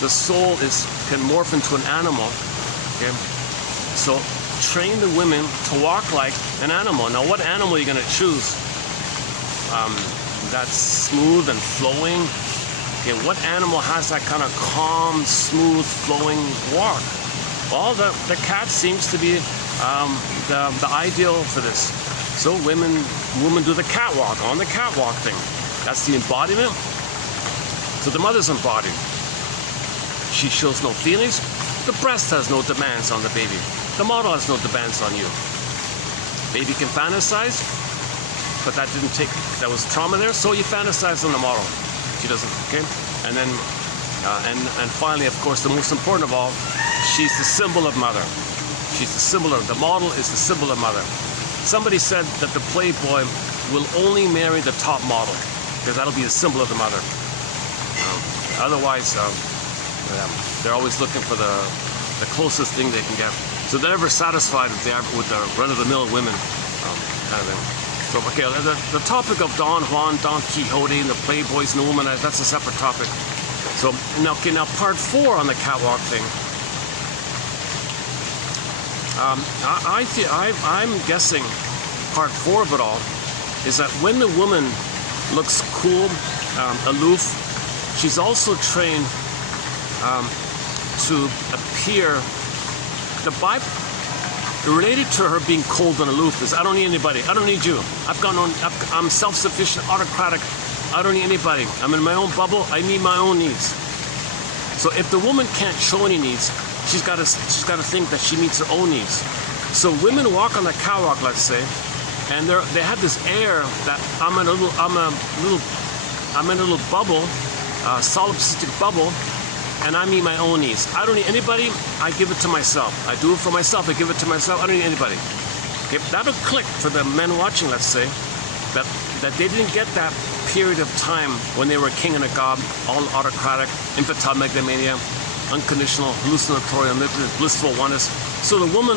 the soul can morph into an animal, okay? So train the women to walk like an animal. Now, what animal are you going to choose? That's smooth and flowing. Okay, what animal has that kind of calm, smooth, flowing walk? Well, the cat seems to be the ideal for this. So women do the catwalk, on the catwalk thing. That's the embodiment. So the mother's embodied. She shows no feelings. The breast has no demands on the baby. The model has no demands on you. Baby can fantasize, but that was trauma there, so you fantasize on the model. She doesn't, okay? And then, and finally, of course, the most important of all, she's the symbol of mother. She's the symbol of, the model is the symbol of mother. Somebody said that the Playboy will only marry the top model, because that'll be the symbol of the mother. Otherwise, they're always looking for the closest thing they can get. So they're never satisfied with the run-of-the-mill women kind of thing. So, okay, the topic of Don Juan, Don Quixote, and the Playboys and the woman, that's a separate topic. So, now part 4 on the catwalk thing. I'm guessing part 4 of it all is that when the woman looks cool, aloof, she's also trained to appear. Related to her being cold and aloof is, I don't need anybody. I don't need you. I'm self-sufficient, autocratic. I don't need anybody. I'm in my own bubble. I meet my own needs. So if the woman can't show any needs, she's got to think that she meets her own needs. So women walk on the catwalk, let's say, and they have this air that I'm in a little bubble, solipsistic bubble, and I meet my own needs. I don't need anybody. I give it to myself. I do it for myself. I give it to myself. I don't need anybody. Okay, that'll click for the men watching, let's say, that they didn't get that period of time when they were king and a god, all autocratic, infantile megalomania, unconditional, hallucinatory, unlimited, blissful oneness. So the woman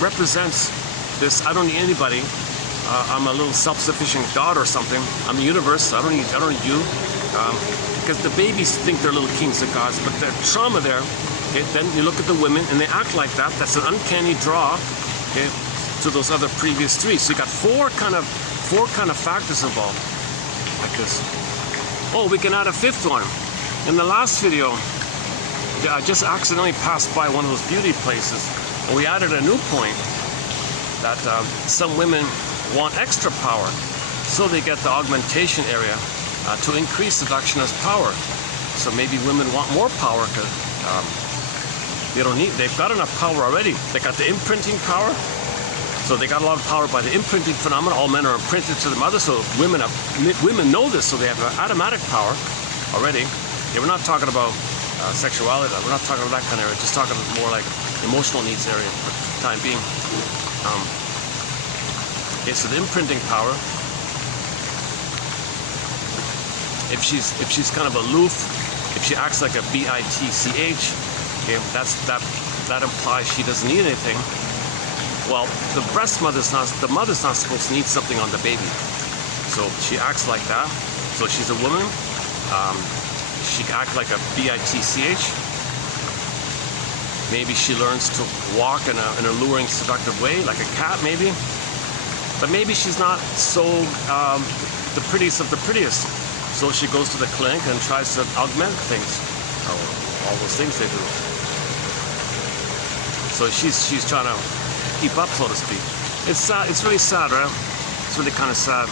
represents this, I don't need anybody, I'm a little self-sufficient God or something. I'm the universe. I don't need you. Because the babies think they're little kings and gods, but the trauma there. Okay, then you look at the women and they act like that. That's an uncanny draw. Okay, to those other previous three. So you got four kind of factors involved, like this. Oh, we can add a fifth one. In the last video, I just accidentally passed by one of those beauty places, and we added a new point that some women want extra power, so they get the augmentation area to increase seductionist power. So maybe women want more power because they've got enough power already. They got the imprinting power, so they got a lot of power by the imprinting phenomena. All men are imprinted to the mother, so women know this, so they have automatic power already. Yeah, we're not talking about sexuality. We're not talking about that kind of area. Just talking more like emotional needs area for the time being. Okay, so the imprinting power. If she's kind of aloof, if she acts like a bitch, okay, that implies she doesn't need anything. Well, the mother's not supposed to need something on the baby, so she acts like that. So she's a woman. She can act like a bitch. Maybe she learns to walk in a alluring, seductive way, like a cat, maybe. But maybe she's not so the prettiest of the prettiest. So she goes to the clinic and tries to augment things, all those things they do. So she's trying to keep up, so to speak. It's sad. It's really sad, right? It's really kind of sad.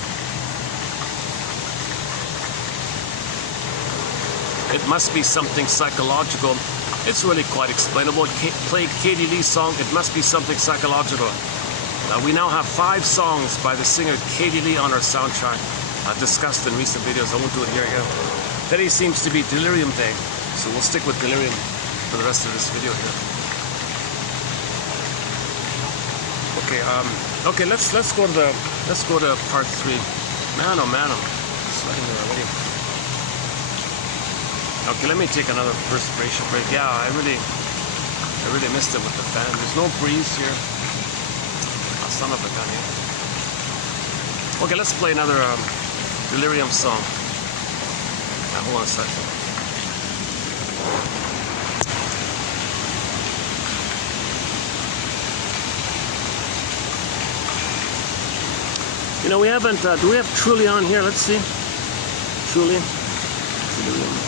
It must be something psychological. It's really quite explainable. Play Katie Lee's song, It Must Be Something Psychological. We now have 5 songs by the singer Katie Lee on our soundtrack, discussed in recent videos. I won't do it here again. Today seems to be Delirium Day, so we'll stick with Delirium for the rest of this video here. Okay, let's go to part 3. Man, oh man, I'm sweating there already. Okay, let me take another perspiration break. Yeah, I really missed it with the fan. There's no breeze here. Oh, son of a gun here. Okay, let's play another Delirium song. Now, hold on a second. You know, we haven't, do we have Truly on here? Let's see. Truly. Delirium.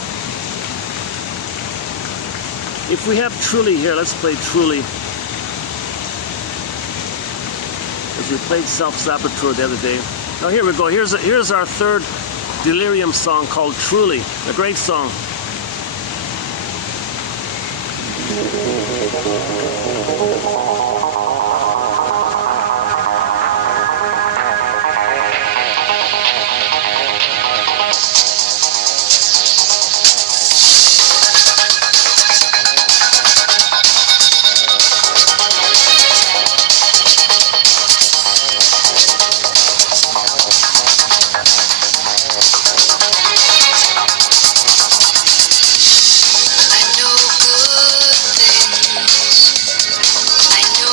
If we have Truly here, let's play Truly. As we played Self-Saboteur the other day. Now here we go. Here's our third Delirium song called Truly. A great song. I know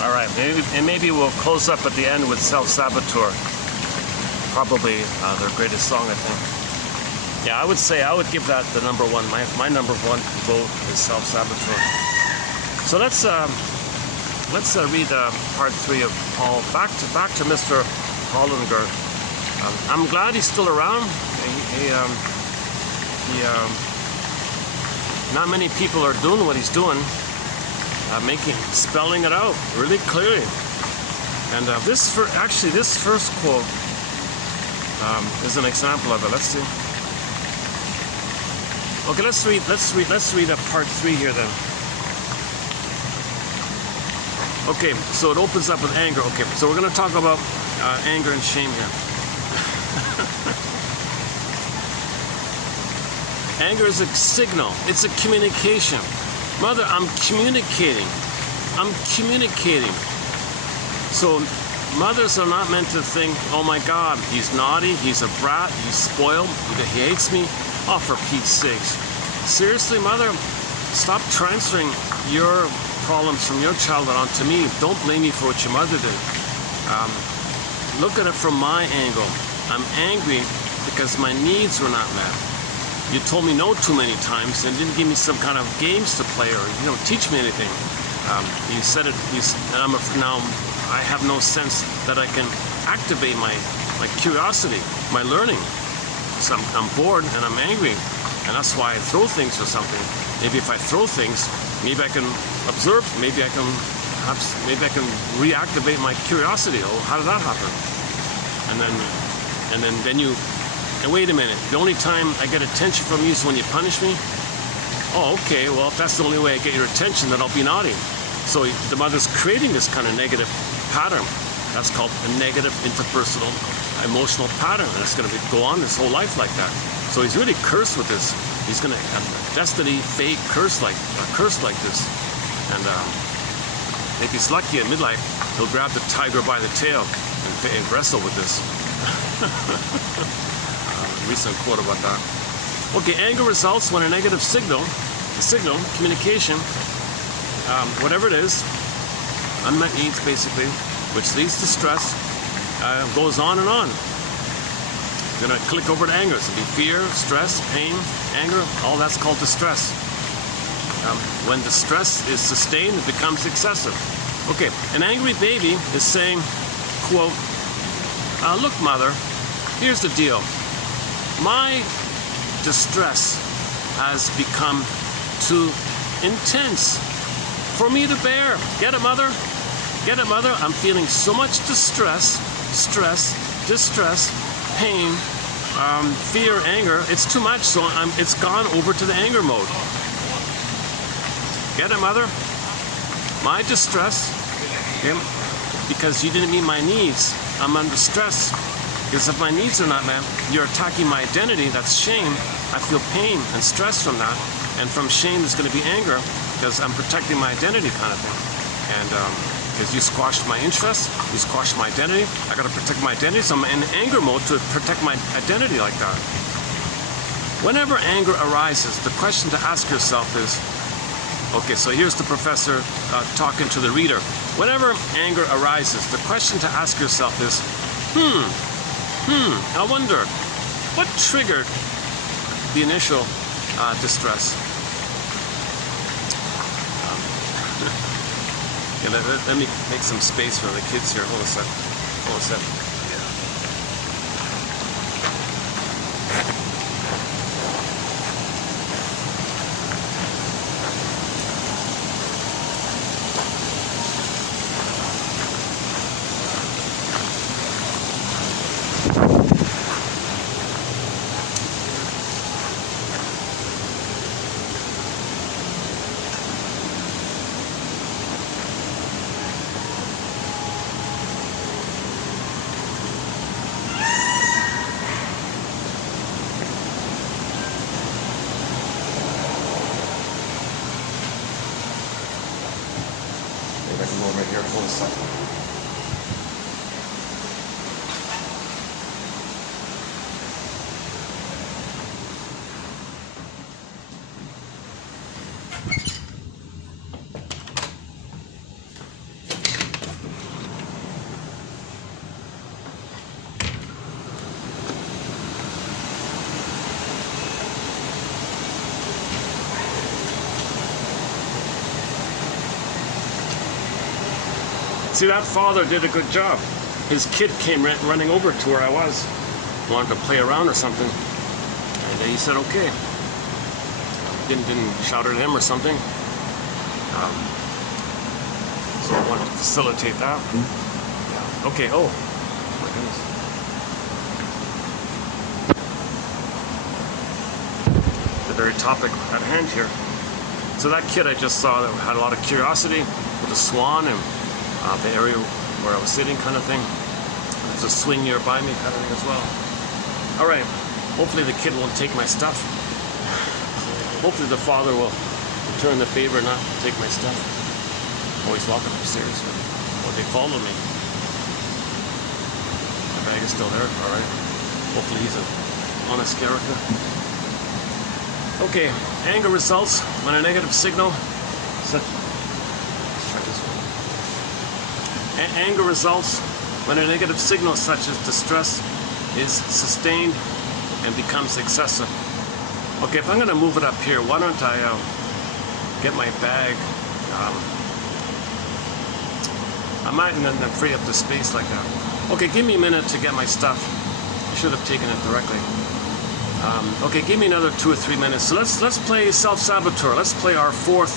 All right, maybe we'll close up at the end with Self-Saboteur. Probably their greatest song, I think. Yeah, I would say I would give that the number one. My number one vote is Self-Saboteur. So let's read part 3 of Paul. Back to Mr. Hollinger. I'm glad he's still around. Not many people are doing what he's doing, spelling it out really clearly. And this first quote is an example of it. Let's see. Okay, let's read part 3 here then. Okay, so it opens up with anger. Okay, so we're going to talk about anger and shame here. Anger is a signal. It's a communication. Mother, I'm communicating. I'm communicating. So mothers are not meant to think, oh my God, he's naughty, he's a brat, he's spoiled, he hates me. Oh, for Pete's sakes. Seriously, mother, stop transferring your problems from your child onto me. Don't blame me for what your mother did. Look at it from my angle. I'm angry because my needs were not met. You told me no too many times and didn't give me some kind of games to play or teach me anything. You said it, and now I have no sense that I can activate my curiosity, my learning. So I'm bored and I'm angry, and that's why I throw things or something. Maybe if I throw things, maybe I can observe. Maybe I can reactivate my curiosity. Oh, how did that happen? And then you. And wait a minute. The only time I get attention from you is when you punish me. Oh, okay. Well, if that's the only way I get your attention, then I'll be naughty. So the mother's creating this kind of negative pattern. That's called a negative interpersonal emotional pattern, and it's going to go on his whole life like that. So he's really cursed with this. He's going to have a destiny, fate, curse like this. And if he's lucky at midlife, he'll grab the tiger by the tail and wrestle with this. Recent quote about that. Okay, anger results when a negative signal, communication, whatever it is, unmet needs basically, which leads to stress, goes on and on. You're going to click over to anger. So it'll be fear, stress, pain, anger, all that's called distress. When the stress is sustained, it becomes excessive. Okay, an angry baby is saying, quote, look, mother, here's the deal. My distress has become too intense for me to bear. Get it, mother? Get it, mother? I'm feeling so much distress, pain, fear, anger. It's too much, so it's gone over to the anger mode. Get it, mother? My distress, okay, because you didn't meet my needs. I'm under stress. Because if my needs are not met, you're attacking my identity. That's shame. I feel pain and stress from that. And from shame, there's going to be anger because I'm protecting my identity kind of thing. And because you squashed my interests, you squashed my identity. I got to protect my identity. So I'm in anger mode to protect my identity like that. Whenever anger arises, the question to ask yourself is, okay, so here's the professor talking to the reader. Whenever anger arises, the question to ask yourself is, I wonder, what triggered the initial distress? Let me make some space for the kids here. Hold a sec. Hold a second. See, that father did a good job. His kid came running over to where I was, wanted to play around or something, and he said, okay. Didn't shout at him or something. So I wanted to facilitate that. Yeah. Okay, oh, my goodness. The very topic at hand here. So that kid I just saw that had a lot of curiosity with the swan and the area where I was sitting kind of thing. There's a swing nearby me kind of thing as well. All right, hopefully the kid won't take my stuff. Hopefully the father will return the favor and not take my stuff. Always welcome upstairs. Or they follow me. My bag is still there, all right. Hopefully he's an honest character. Okay, anger results when a negative signal. Let's try this one. Anger results when a negative signal such as distress is sustained and becomes excessive. Okay, if I'm going to move it up here, why don't I get my bag? I might and then free up the space like that. Okay, give me a minute to get my stuff. I should have taken it directly. Okay, give me another 2 or 3 minutes. So let's play Self-Saboteur. Let's play our fourth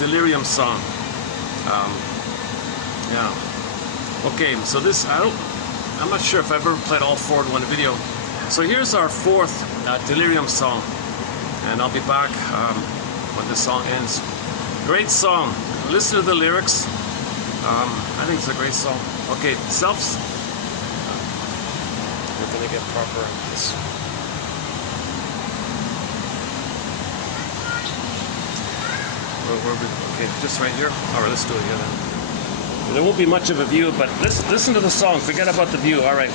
Delirium song. Yeah. Okay, so this I'm not sure if I've ever played all four in one video. So here's our fourth Delirium song, and I'll be back when this song ends. Great song. Listen to the lyrics. I think it's a great song. Okay, we're gonna get proper. Okay, just right here. All right, let's do it here then. There won't be much of a view, but let's listen to the song. Forget about the view. All right.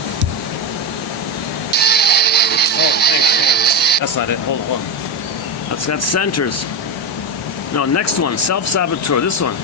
Oh, hang on. That's not it. Hold on. That's got centers. No, next one. Self-Saboteur. This one.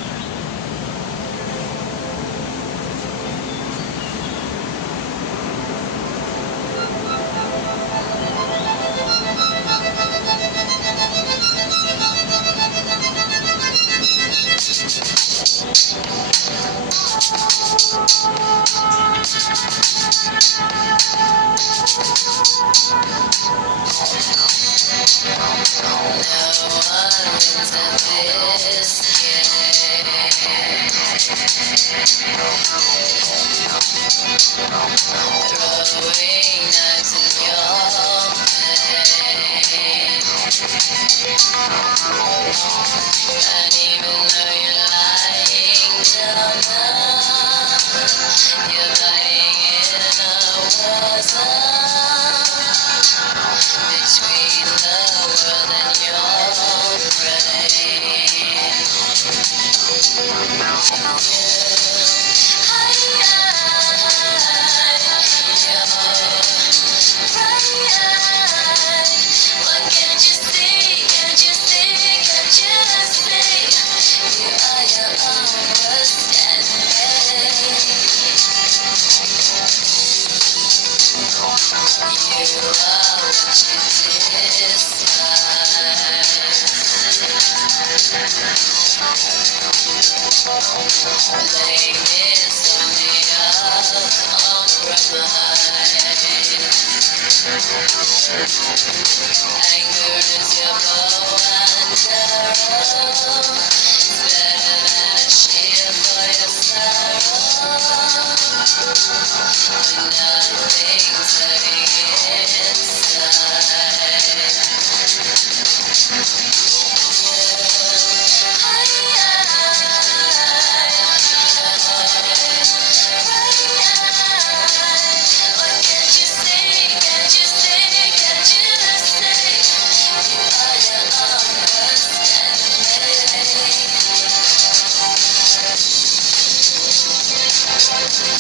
How could you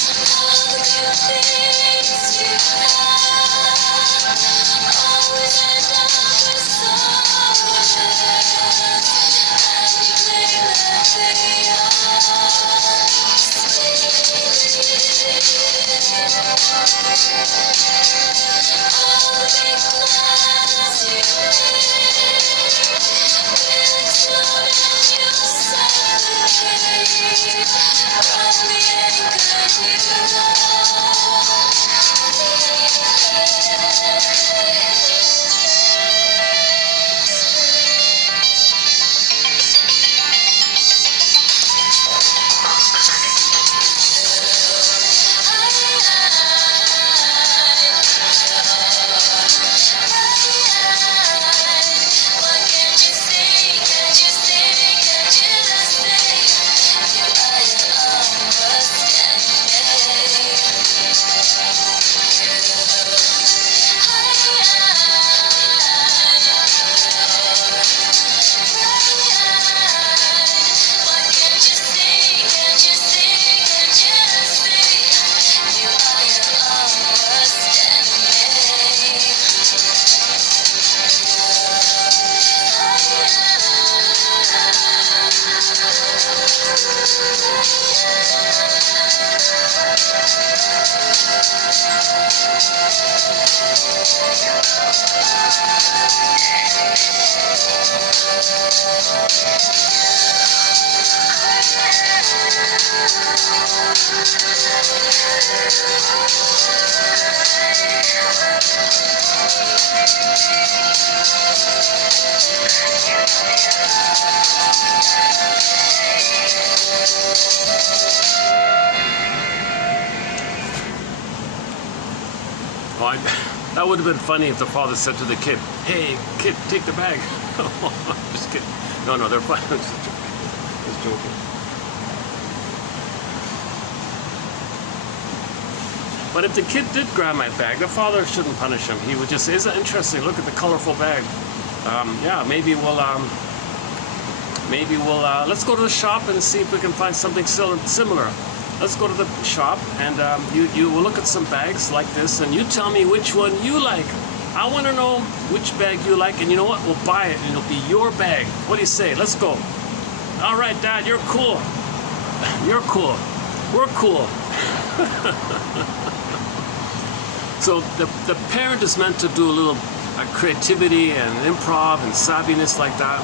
be? That would have been funny if the father said to the kid, "Hey, kid, take the bag." Just kidding. No, they're fine. Just joking. But if the kid did grab my bag, the father shouldn't punish him. He would just say, "Isn't that interesting? Look at the colorful bag. Yeah, maybe we'll let's go to the shop and see if we can find something similar. Let's go to the shop and you will look at some bags like this and you tell me which one you like. I want to know which bag you like, and you know what? We'll buy it and it'll be your bag. What do you say? Let's go." "All right, Dad, you're cool. You're cool. We're cool." So the parent is meant to do a little creativity and improv and savviness like that,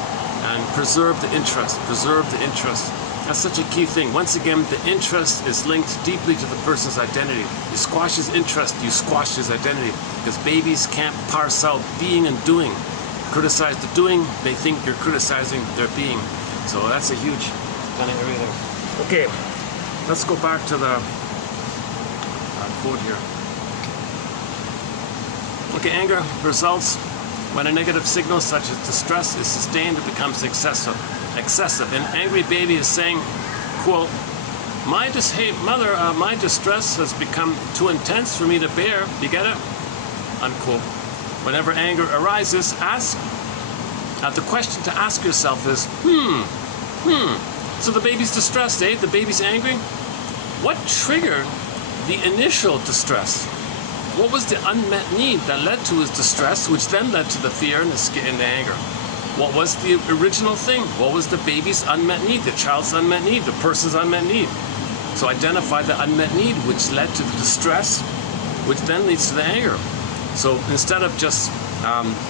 and preserve the interest. Preserve the interest. That's such a key thing. Once again, the interest is linked deeply to the person's identity. You squash his interest, you squash his identity, because babies can't parse out being and doing. Criticize the doing, they think you're criticizing their being. So that's a huge kind of area there. Okay, let's go back to the quote here. Okay, anger results when a negative signal such as distress is sustained. It becomes excessive. An angry baby is saying, quote, my distress has become too intense for me to bear. You get it? Unquote. Whenever anger arises, the question to ask yourself is, so the baby's distressed, eh? The baby's angry? What triggered the initial distress? What was the unmet need that led to his distress, which then led to the fear and the anger? What was the original thing? What was the baby's unmet need, the child's unmet need, the person's unmet need? So identify the unmet need, which led to the distress, which then leads to the anger. So instead of just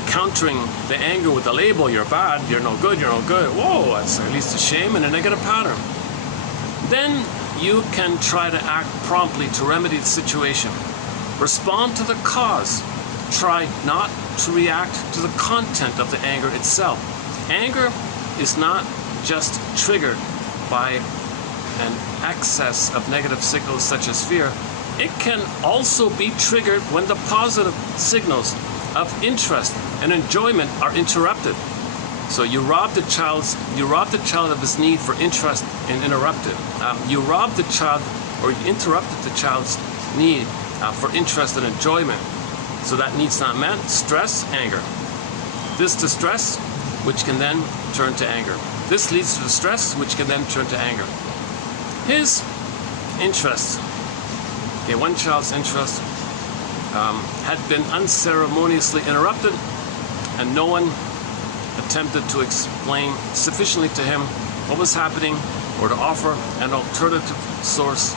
countering the anger with a label, you're bad, you're no good, whoa, that's at least a shame and a negative pattern. Then you can try to act promptly to remedy the situation. Respond to the cause. Try not to react to the content of the anger itself. Anger is not just triggered by an excess of negative signals such as fear. It can also be triggered when the positive signals of interest and enjoyment are interrupted. So you rob the child of his need for interest and interrupted. You robbed the child, or you interrupted the child's need for interest and enjoyment. So that need's not met. Stress, anger. This distress, which can then turn to anger. This leads to distress, which can then turn to anger. His interest, okay, one child's interest had been unceremoniously interrupted, and no one attempted to explain sufficiently to him what was happening or to offer an alternative source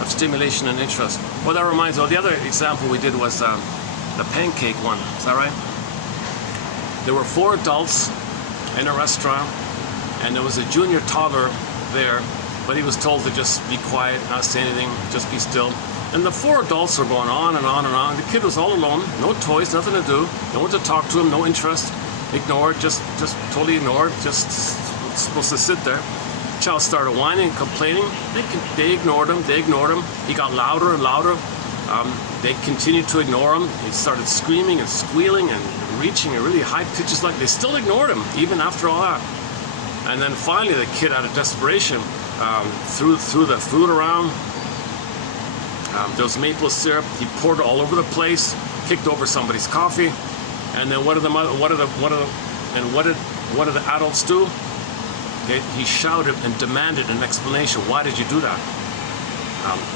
of stimulation and interest. Well, that reminds me, the other example we did was the pancake one. Is that right? There were 4 adults in a restaurant, and there was a junior toddler there, but he was told to just be quiet, not say anything, just be still. And the 4 adults were going on and on and on. The kid was all alone, no toys, nothing to do, no one to talk to him, no interest, ignored, just totally ignored, just supposed to sit there. The child started whining and complaining. They ignored him, He got louder and louder. They continued to ignore him. He started screaming and squealing and reaching at really high pitches, like they still ignored him, even after all that. And then finally, the kid, out of desperation, threw the food around. There was maple syrup. He poured it all over the place, kicked over somebody's coffee. And then what did the adults do? He shouted and demanded an explanation. Why did you do that?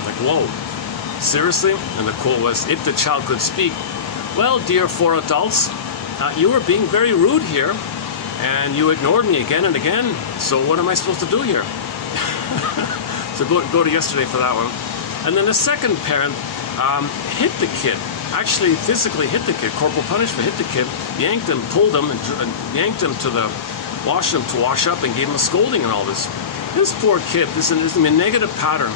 Like, whoa, seriously? And the quote was, if the child could speak, well, dear 4 adults, you were being very rude here, and you ignored me again and again, so what am I supposed to do here? So go to yesterday for that one. And then the second parent hit the kid, actually physically hit the kid, corporal punishment, hit the kid, yanked him, pulled him, and yanked him to the washroom to wash up and gave him a scolding and all this. This poor kid, this is a negative pattern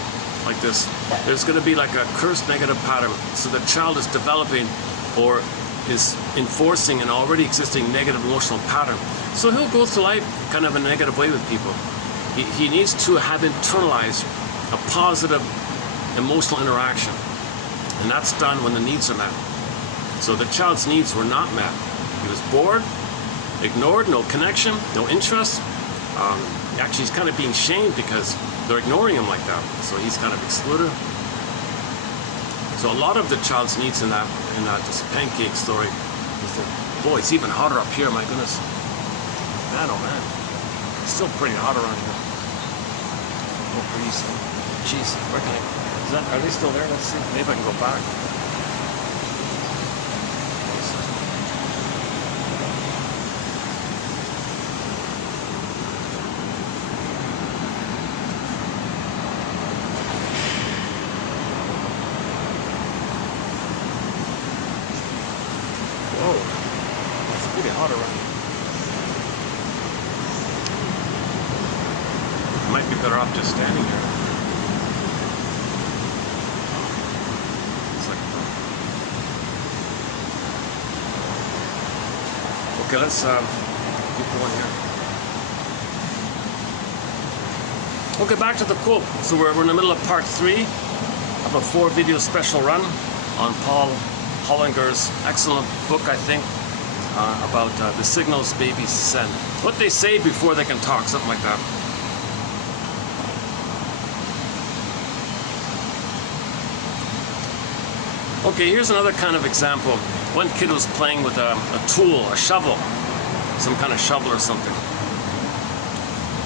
like this. There's going to be like a cursed negative pattern. So the child is developing or is enforcing an already existing negative emotional pattern. So he'll go through life kind of in a negative way with people. He needs to have internalized a positive emotional interaction. And that's done when the needs are met. So the child's needs were not met. He was bored, ignored, no connection, no interest. Actually, he's kind of being shamed because they're ignoring him like that. So he's kind of excluded. So a lot of the child's needs in that just pancake story is that, boy, it's even hotter up here, my goodness. Man, oh man. It's still pretty hot around here. Oh, breeze. Jeez, where can are they still there? Let's see. Maybe I can go back. Whoa, it's pretty hot around here. Might be better off just standing here. Okay, let's keep going here. Okay, back to the quote. So we're in the middle of part 3 of a 4-video special run on Paul Hollinger's excellent book, I think, about the signals babies send. What they say before they can talk, something like that. Okay, here's another kind of example. One kid was playing with a tool, a shovel, some kind of shovel or something.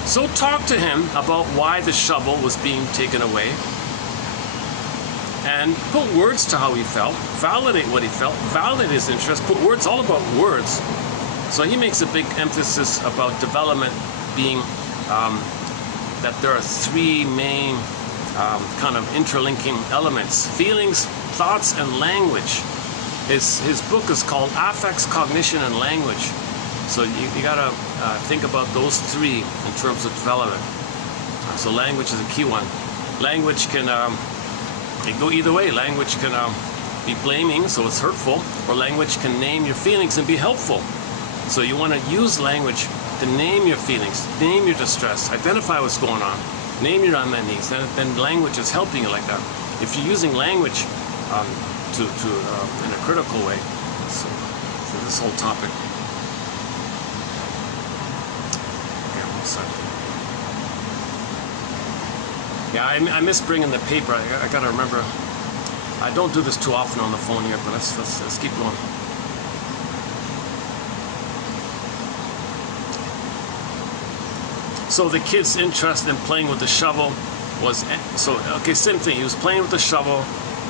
So talk to him about why the shovel was being taken away and put words to how he felt, validate what he felt, validate his interest, put words, all about words. So he makes a big emphasis about development being that there are 3 main kind of interlinking elements: feelings, thoughts, and language. His book is called Affects, Cognition, and Language. So you gotta think about those 3 in terms of development. So language is a key one. Language can go either way. Language can be blaming, so it's hurtful, or language can name your feelings and be helpful. So you want to use language to name your feelings, name your distress, identify what's going on, name your unmet needs. Then language is helping you like that. If you're using language in a critical way. So this whole topic. Okay, one second. Yeah, I miss bringing the paper. I gotta remember. I don't do this too often on the phone here, but let's keep going. So the kid's interest in playing with the shovel was okay. Same thing. He was playing with the shovel.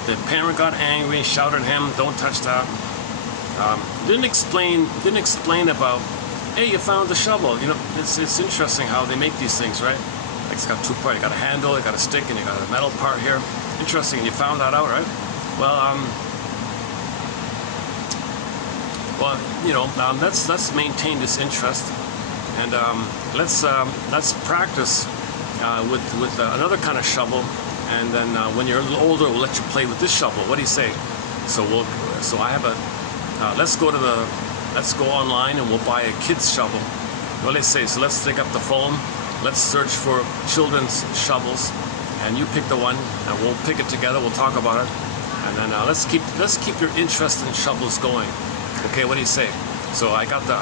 The parent got angry, shouted at him, "Don't touch that." Didn't explain about, hey, you found the shovel. You know, it's interesting how they make these things, right? Like it's got 2 parts. You got a handle, you got a stick, and you got a metal part here. Interesting, and you found that out, right? Well, you know, let's maintain this interest, and let's practice with another kind of shovel, and then when you're a little older, we'll let you play with this shovel. What do you say? So I have a let's go online and we'll buy a kid's shovel. What do they say? So let's take up the phone. Let's search for children's shovels, and you pick the one, and we'll pick it together. We'll talk about it, and then let's keep your interest in shovels going. Okay, what do you say? So I got the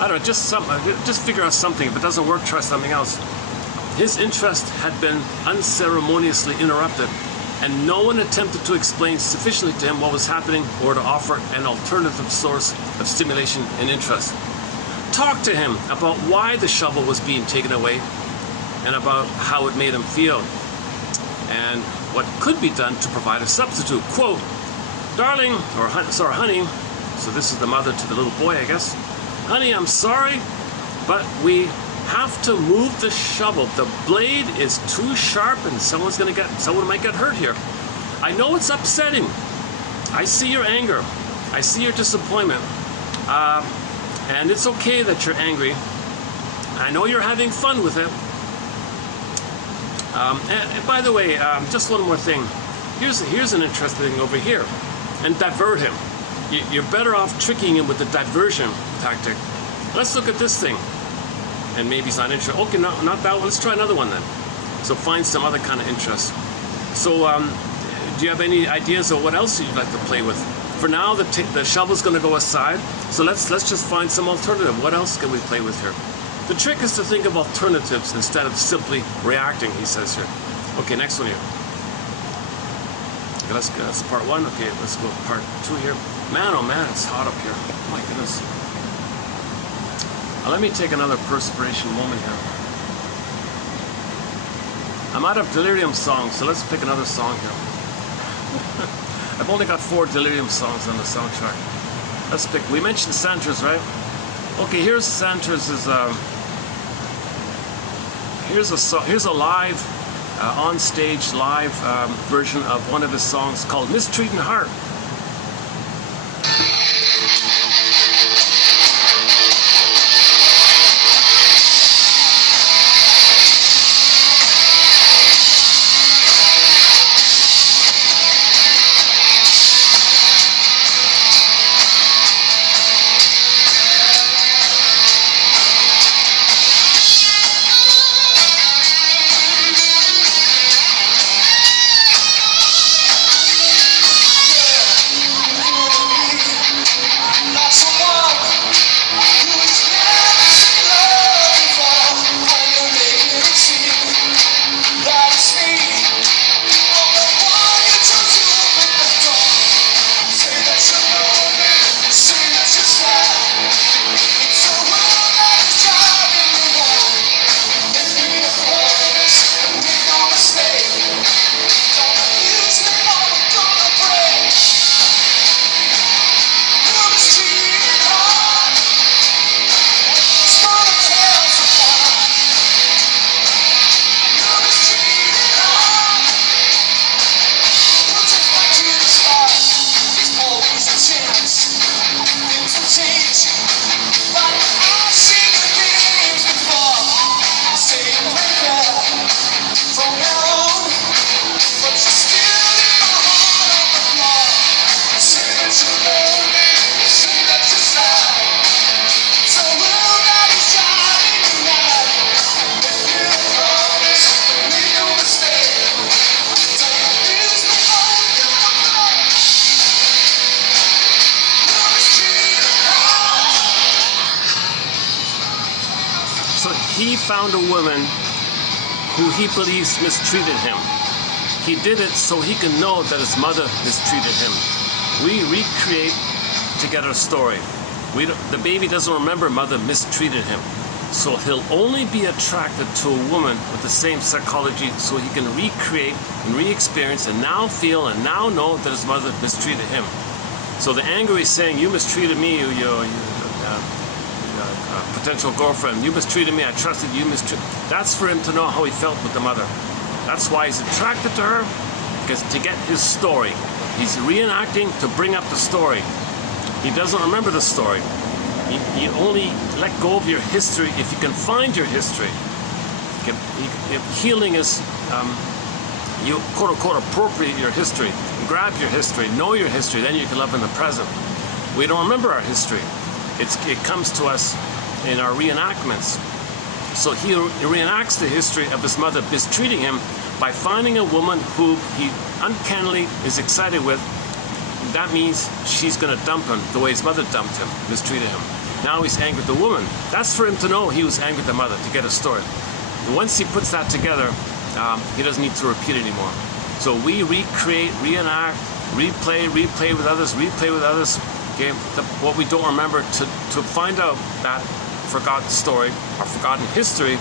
I don't know, just figure out something. If it doesn't work, try something else. His interest had been unceremoniously interrupted, and no one attempted to explain sufficiently to him what was happening or to offer an alternative source of stimulation and interest. Talk to him about why the shovel was being taken away and about how it made him feel and what could be done to provide a substitute. Quote, darling, or sorry, honey, so this is the mother to the little boy, I guess. Honey, I'm sorry, but we have to move the shovel. The blade is too sharp and someone might get hurt here. I know it's upsetting. I see your anger. I see your disappointment. And it's okay that you're angry. I know you're having fun with it. And by the way, just one more thing. Here's an interesting thing over here. And divert him. You're better off tricking him with the diversion tactic. Let's look at this thing. And maybe he's not interested. Okay, no, not that one. Let's try another one then. So find some other kind of interest. So do you have any ideas of what else you'd like to play with? For now, the shovel's going to go aside. So let's just find some alternative. What else can we play with here? The trick is to think of alternatives instead of simply reacting, he says here. Okay, next one here. Okay, that's part one. Okay, let's go part two here. Man, oh man, it's hot up here. Oh my goodness. Let me take another perspiration moment here. I'm out of delirium songs, so let's pick another song here. I've only got 4 delirium songs on the soundtrack. Let's pick. We mentioned Santos, right? Okay, here's Santos. Here's a live, on stage live version of one of his songs called "Mistreating Heart." He found a woman who he believes mistreated him. He did it so he can know that his mother mistreated him. We recreate to get our story. The baby doesn't remember mother mistreated him. So he'll only be attracted to a woman with the same psychology so he can recreate and re-experience and now feel and now know that his mother mistreated him. So the anger is saying, you mistreated me, potential girlfriend, you mistreated me, I trusted you, that's for him to know how he felt with the mother. That's why he's attracted to her, because to get his story. He's reenacting to bring up the story. He doesn't remember the story. You only let go of your history if you can find your history. Healing is you quote unquote appropriate your history, grab your history, know your history, then you can live in the present. We don't remember our history. It comes to us in our reenactments. So he reenacts the history of his mother mistreating him by finding a woman who he uncannily is excited with. That means she's going to dump him the way his mother dumped him, mistreated him. Now he's angry with the woman. That's for him to know he was angry with the mother, to get a story. And once he puts that together, he doesn't need to repeat anymore. So we recreate, reenact, replay with others, okay, what we don't remember to find out that forgotten story or forgotten history,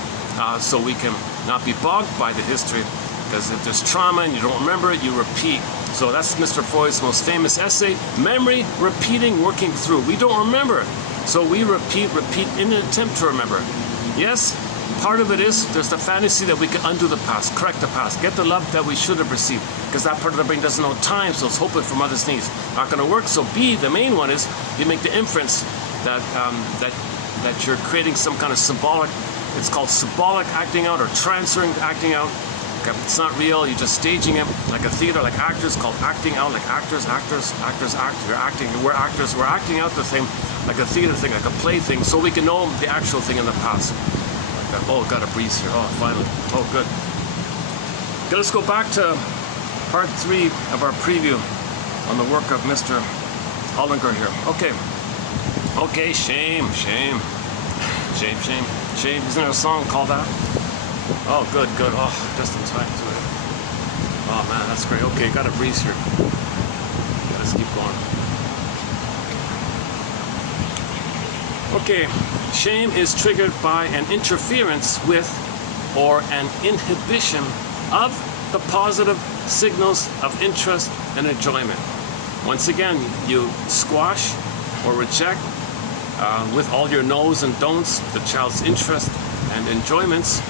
so we can not be bogged by the history, because if there's trauma and you don't remember it, you repeat. So that's Mr. Freud's most famous essay, memory, repeating, working through. We don't remember, so we repeat in an attempt to remember. Yes, part of it is there's the fantasy that we can undo the past, correct the past, get the love that we should have received, because that part of the brain doesn't know time, so it's hoping for mother's needs. Not going to work. So B, the main one, is you make the inference that that you're creating some kind of symbolic, it's called symbolic acting out or transferring acting out. Okay, it's not real, you're just staging it like a theater, like actors, called acting out, like actors act. You're acting, we're actors, we're acting out the thing, like a theater thing, like a play thing, so we can know the actual thing in the past. Oh, got a breeze here. Oh, finally. Oh, good. Okay, let's go back to part 3 of our preview on the work of Mr. Hollinger here. Okay, shame. Isn't there a song called that? Oh, good. Oh, just in time to it. Oh, man, that's great. Okay, got a breeze here. Okay, let's keep going. Okay, shame is triggered by an interference with or an inhibition of the positive signals of interest and enjoyment. Once again, you squash or reject with all your no's and don'ts the child's interest and enjoyments.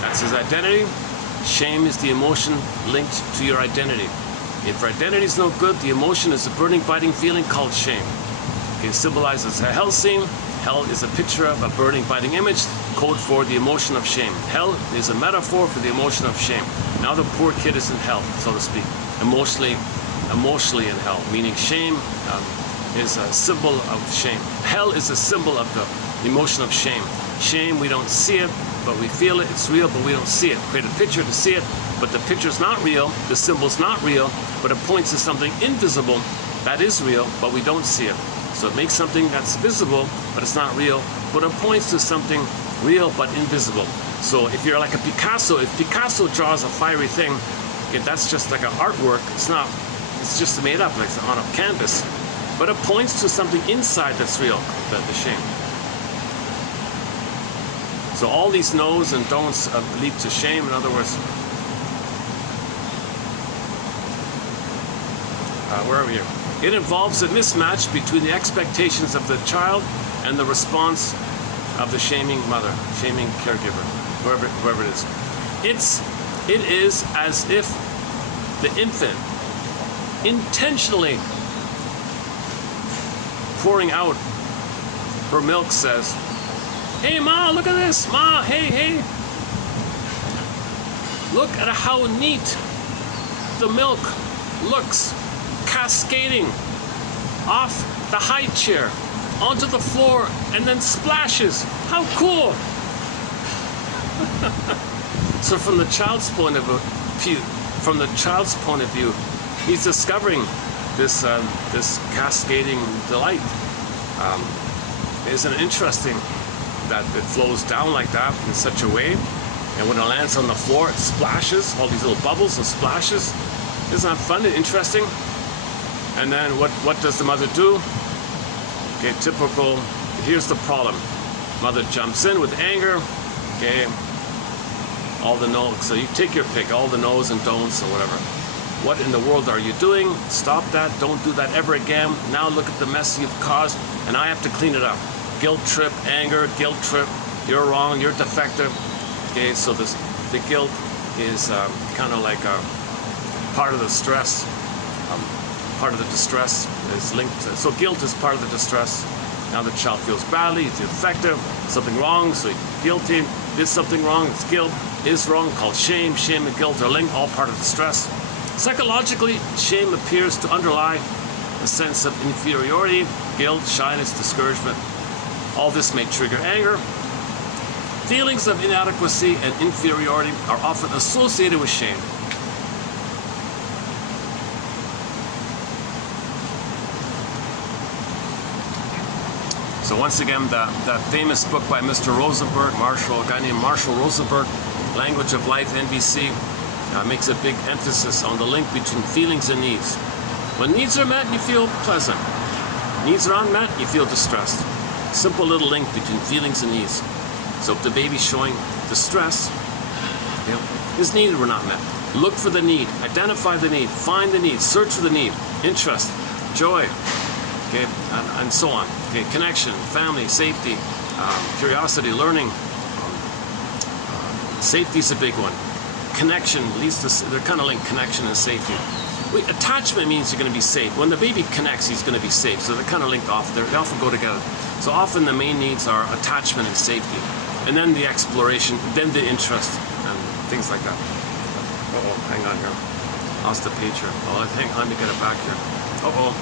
That's his identity. Shame is the emotion linked to your identity. If your identity is no good, the emotion is a burning, biting feeling called shame. It symbolizes a hell scene. Hell is a picture of a burning, biting image, code for the emotion of shame. Hell is a metaphor for the emotion of shame. Now the poor kid is in hell, so to speak, emotionally in hell, meaning shame is a symbol of shame. Hell is a symbol of the emotion of shame. Shame, we don't see it, but we feel it. It's real, but we don't see it. Create a picture to see it, but the picture's not real. The symbol's not real, but it points to something invisible that is real, but we don't see it. So it makes something that's visible, but it's not real, but it points to something real but invisible. So if you're like a Picasso, if Picasso draws a fiery thing, that's just like an artwork. It's just made up, like on a canvas. But it points to something inside that's real, the shame. So all these no's and don'ts lead to shame. In other words, where are we here? It involves a mismatch between the expectations of the child and the response of the shaming mother, shaming caregiver, whoever it is. It is as if the infant intentionally pouring out her milk says, "Hey, Ma, look at this. Ma, hey. Look at how neat the milk looks, cascading off the high chair onto the floor and then splashes. How cool!" So from the child's point of view, he's discovering this cascading delight. Isn't it interesting that it flows down like that in such a way, and when it lands on the floor, it splashes, all these little bubbles and splashes? Isn't that fun and interesting? And then what does the mother do? Okay, typical. Here's the problem. Mother jumps in with anger. Okay, all the no's. So you take your pick, all the no's and don'ts or whatever. What in the world are you doing? Stop that. Don't do that ever again. Now look at the mess you've caused, and I have to clean it up. Guilt trip, anger, guilt trip. You're wrong. You're defective. Okay, so the guilt is kind of like part of the stress. Part of the distress is linked to, so guilt is part of the distress. Now the child feels badly, he's defective, something wrong, so he's guilty, did something wrong, it's guilt, is wrong, called shame. Shame and guilt are linked, all part of the stress. Psychologically, shame appears to underlie a sense of inferiority, guilt, shyness, discouragement. All this may trigger anger. Feelings of inadequacy and inferiority are often associated with shame. So once again, that famous book by Mr. Rosenberg, a guy named Marshall Rosenberg, Language of Life, NBC, makes a big emphasis on the link between feelings and needs. When needs are met, you feel pleasant. Needs are unmet, you feel distressed. Simple little link between feelings and needs. So if the baby's showing distress, his needs were not met. Look for the need, identify the need, find the need, search for the need, interest, joy, okay, and so on. Okay, connection, family, safety, curiosity, learning. Safety is a big one. Connection leads to, they're kind of linked, connection and safety. Attachment means you're going to be safe. When the baby connects, he's going to be safe. So they're kind of linked off. They often go together. So often the main needs are attachment and safety. And then the exploration, then the interest, and things like that. Uh-oh, hang on here. Lost the page here. Oh, hang on, let me get it back here. Uh-oh.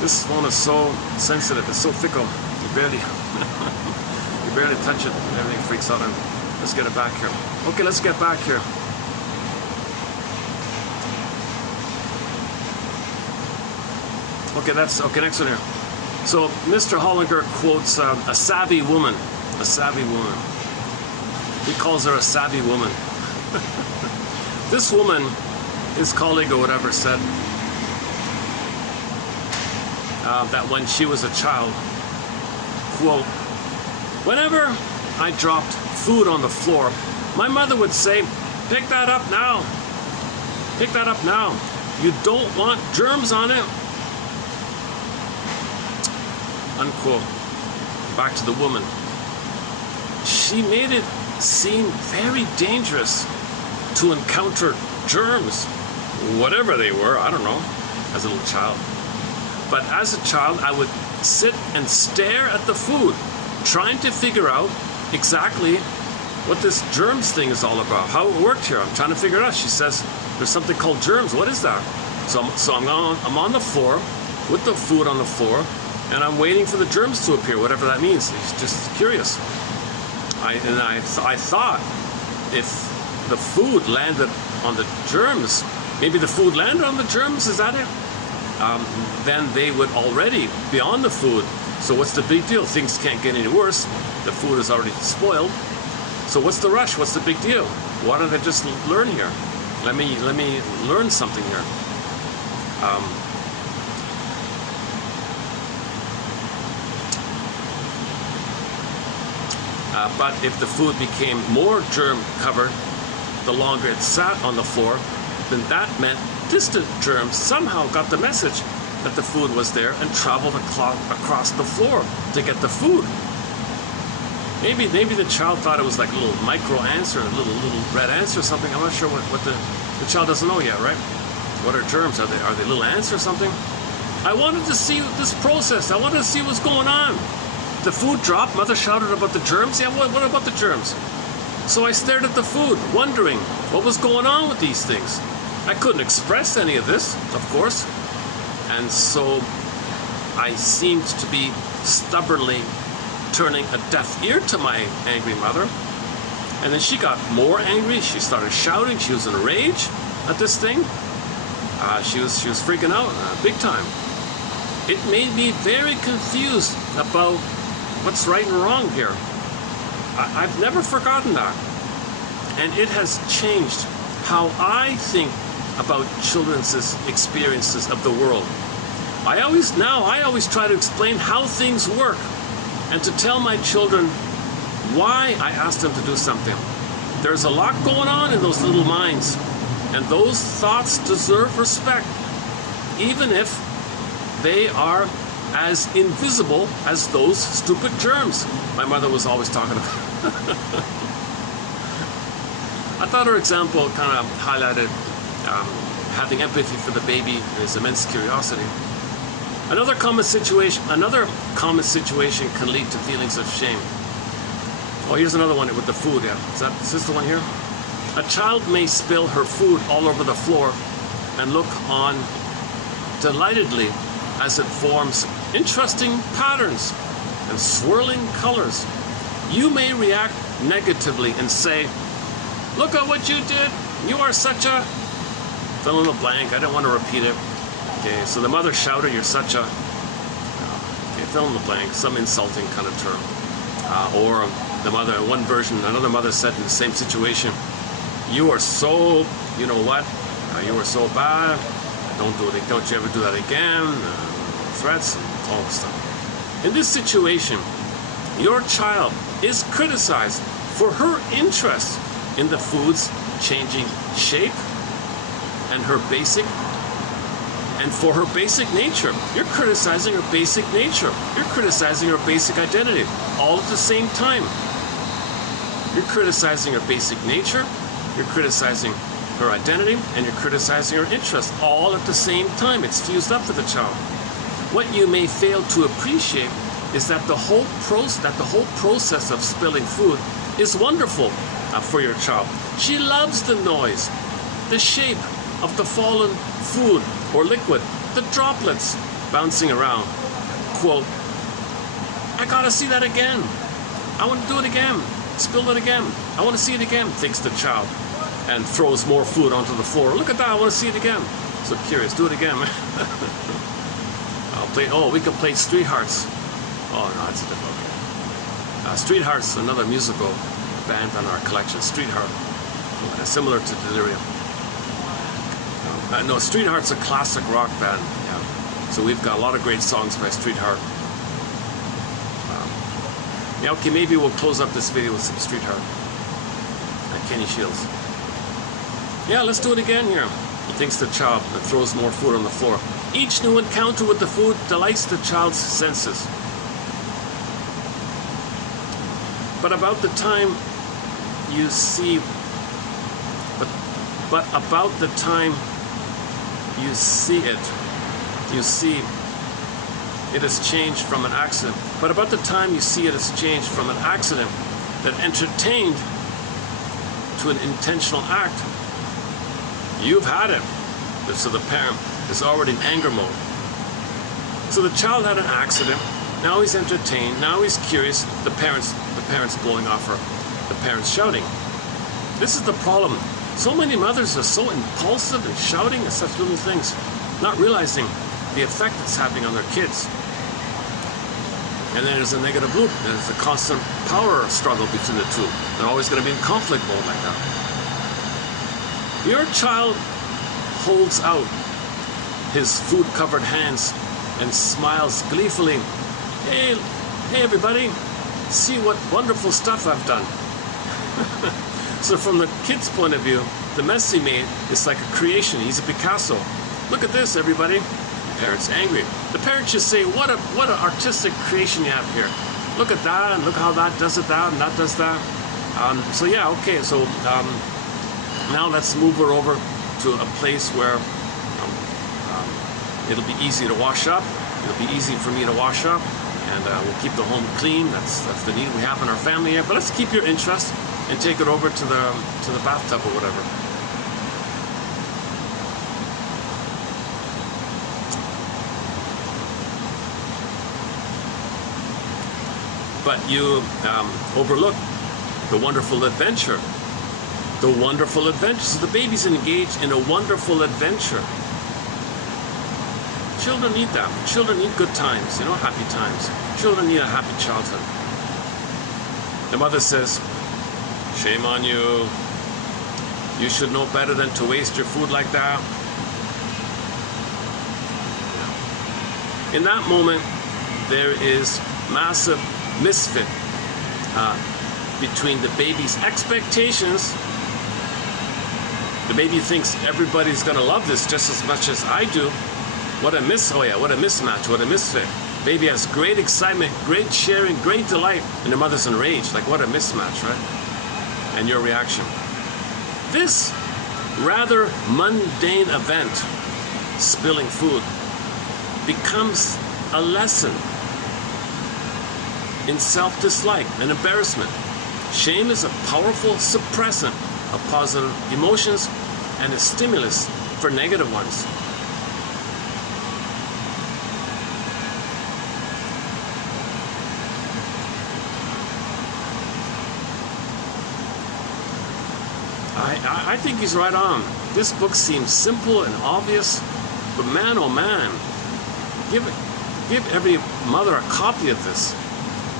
This phone is so sensitive, it's so fickle. You barely, you barely touch it, everything freaks out. And let's get it back here. Okay, let's get back here. Okay, next one here. So Mr. Hollinger quotes a savvy woman. A savvy woman. He calls her a savvy woman. This woman, his colleague or whatever, said that when she was a child, quote, whenever I dropped food on the floor, my mother would say, pick that up now. Pick that up now. You don't want germs on it. Unquote. Back to the woman. She made it seem very dangerous to encounter germs, whatever they were, I don't know, as a little child. But as a child, I would sit and stare at the food, trying to figure out exactly what this germs thing is all about, how it worked here. I'm trying to figure it out. She says, there's something called germs. What is that? So I'm on the floor with the food on the floor, and I'm waiting for the germs to appear, whatever that means. It's just curious. I thought if the food landed on the germs, maybe the food landed on the germs, is that it? Then they would already be on the food. So what's the big deal? Things can't get any worse. The food is already spoiled. So what's the rush? What's the big deal? Why don't I just learn here? Let me learn something here. But if the food became more germ covered, the longer it sat on the floor, then that meant distant germs somehow got the message that the food was there and traveled across the floor to get the food. Maybe the child thought it was like a little micro answer, a little red answer or something. I'm not sure what the child doesn't know yet, right? What are germs? Are they little ants or something? I wanted to see this process. I wanted to see what's going on. The food dropped. Mother shouted about the germs. Yeah, what about the germs? So I stared at the food, wondering what was going on with these things. I couldn't express any of this, of course. And so I seemed to be stubbornly turning a deaf ear to my angry mother. And then she got more angry. She started shouting. She was in a rage at this thing. She was freaking out big time. It made me very confused about what's right and wrong here. I've never forgotten that. And it has changed how I think about children's experiences of the world. I always try to explain how things work and to tell my children why I asked them to do something. There's a lot going on in those little minds, and those thoughts deserve respect, even if they are as invisible as those stupid germs my mother was always talking about. I thought her example kind of highlighted having empathy for the baby and his immense curiosity. Another common situation can lead to feelings of shame. Oh, here's another one with the food. Yeah, is this the one here? A child may spill her food all over the floor and look on delightedly as it forms interesting patterns and swirling colors. You may react negatively and say, "Look at what you did. You are such a..." Fill in the blank. I don't want to repeat it. Okay, so the mother shouted, "You're such a..." Okay, fill in the blank. Some insulting kind of term. Or the mother, one version, another mother said in the same situation, "You are so, you know what? You are so bad. Don't do it. Don't you ever do that again." Threats and all this stuff. In this situation, your child is criticized for her interest in the food's changing shape and for her basic nature. You're criticizing her basic nature. You're criticizing her basic identity all at the same time. You're criticizing her basic nature, you're criticizing her identity, and you're criticizing her interest all at the same time. It's fused up for the child. What you may fail to appreciate is that the whole process of spilling food is wonderful for your child. She loves the noise, the shape of the fallen food or liquid, the droplets bouncing around. Quote, "I gotta see that again. I want to do it again. Spill it again. I want to see it again," thinks the child, and throws more food onto the floor. "Look at that, I want to see it again." So curious, do it again. We can play Street Hearts. Oh no, that's a different. Street Hearts, another musical band on our collection. Street Heart, similar to Delirium. No, Street Heart's a classic rock band. Yeah. So we've got a lot of great songs by Street Heart. Yeah, okay, maybe we'll close up this video with some Street Heart. Kenny Shields. Yeah, let's do it again here. He thinks the child and throws more food on the floor. Each new encounter with the food delights the child's senses. But about the time you see, but about the time you see it has changed from an accident. But about the time you see it has changed from an accident that entertained to an intentional act. You've had it. So the parent is already in anger mode. So the child had an accident. Now he's entertained. Now he's curious. The parents blowing off her. The parents shouting. This is the problem. So many mothers are so impulsive and shouting at such little things, not realizing the effect it's having on their kids. And then there's a negative loop. There's a constant power struggle between the two. They're always going to be in conflict mode like that. Your child holds out his food-covered hands and smiles gleefully. Hey everybody, see what wonderful stuff I've done. So from the kid's point of view, the mess he made is like a creation. He's a Picasso. Look at this, everybody. The parent's angry. The parent should say, what an artistic creation you have here. Look at that, and look how that does it, that, and that does that. So yeah, okay, so now let's move her over to a place where it'll be easy to wash up. It'll be easy for me to wash up, and we'll keep the home clean. That's the need we have in our family here. But let's keep your interest and take it over to the bathtub or whatever. But you overlook the wonderful adventure. The wonderful adventure. So the baby's engaged in a wonderful adventure. Children need that. Children need good times, happy times. Children need a happy childhood. The mother says, "Shame on you. You should know better than to waste your food like that." In that moment, there is massive misfit between the baby's expectations. The baby thinks everybody's going to love this just as much as I do. What a mismatch, what a misfit. Baby has great excitement, great sharing, great delight, and the mother's enraged. Like, what a mismatch, right? And your reaction. This rather mundane event, spilling food, becomes a lesson in self-dislike and embarrassment. Shame is a powerful suppressant of positive emotions and a stimulus for negative ones. I think he's right on. This book seems simple and obvious, but man, oh man, give every mother a copy of this.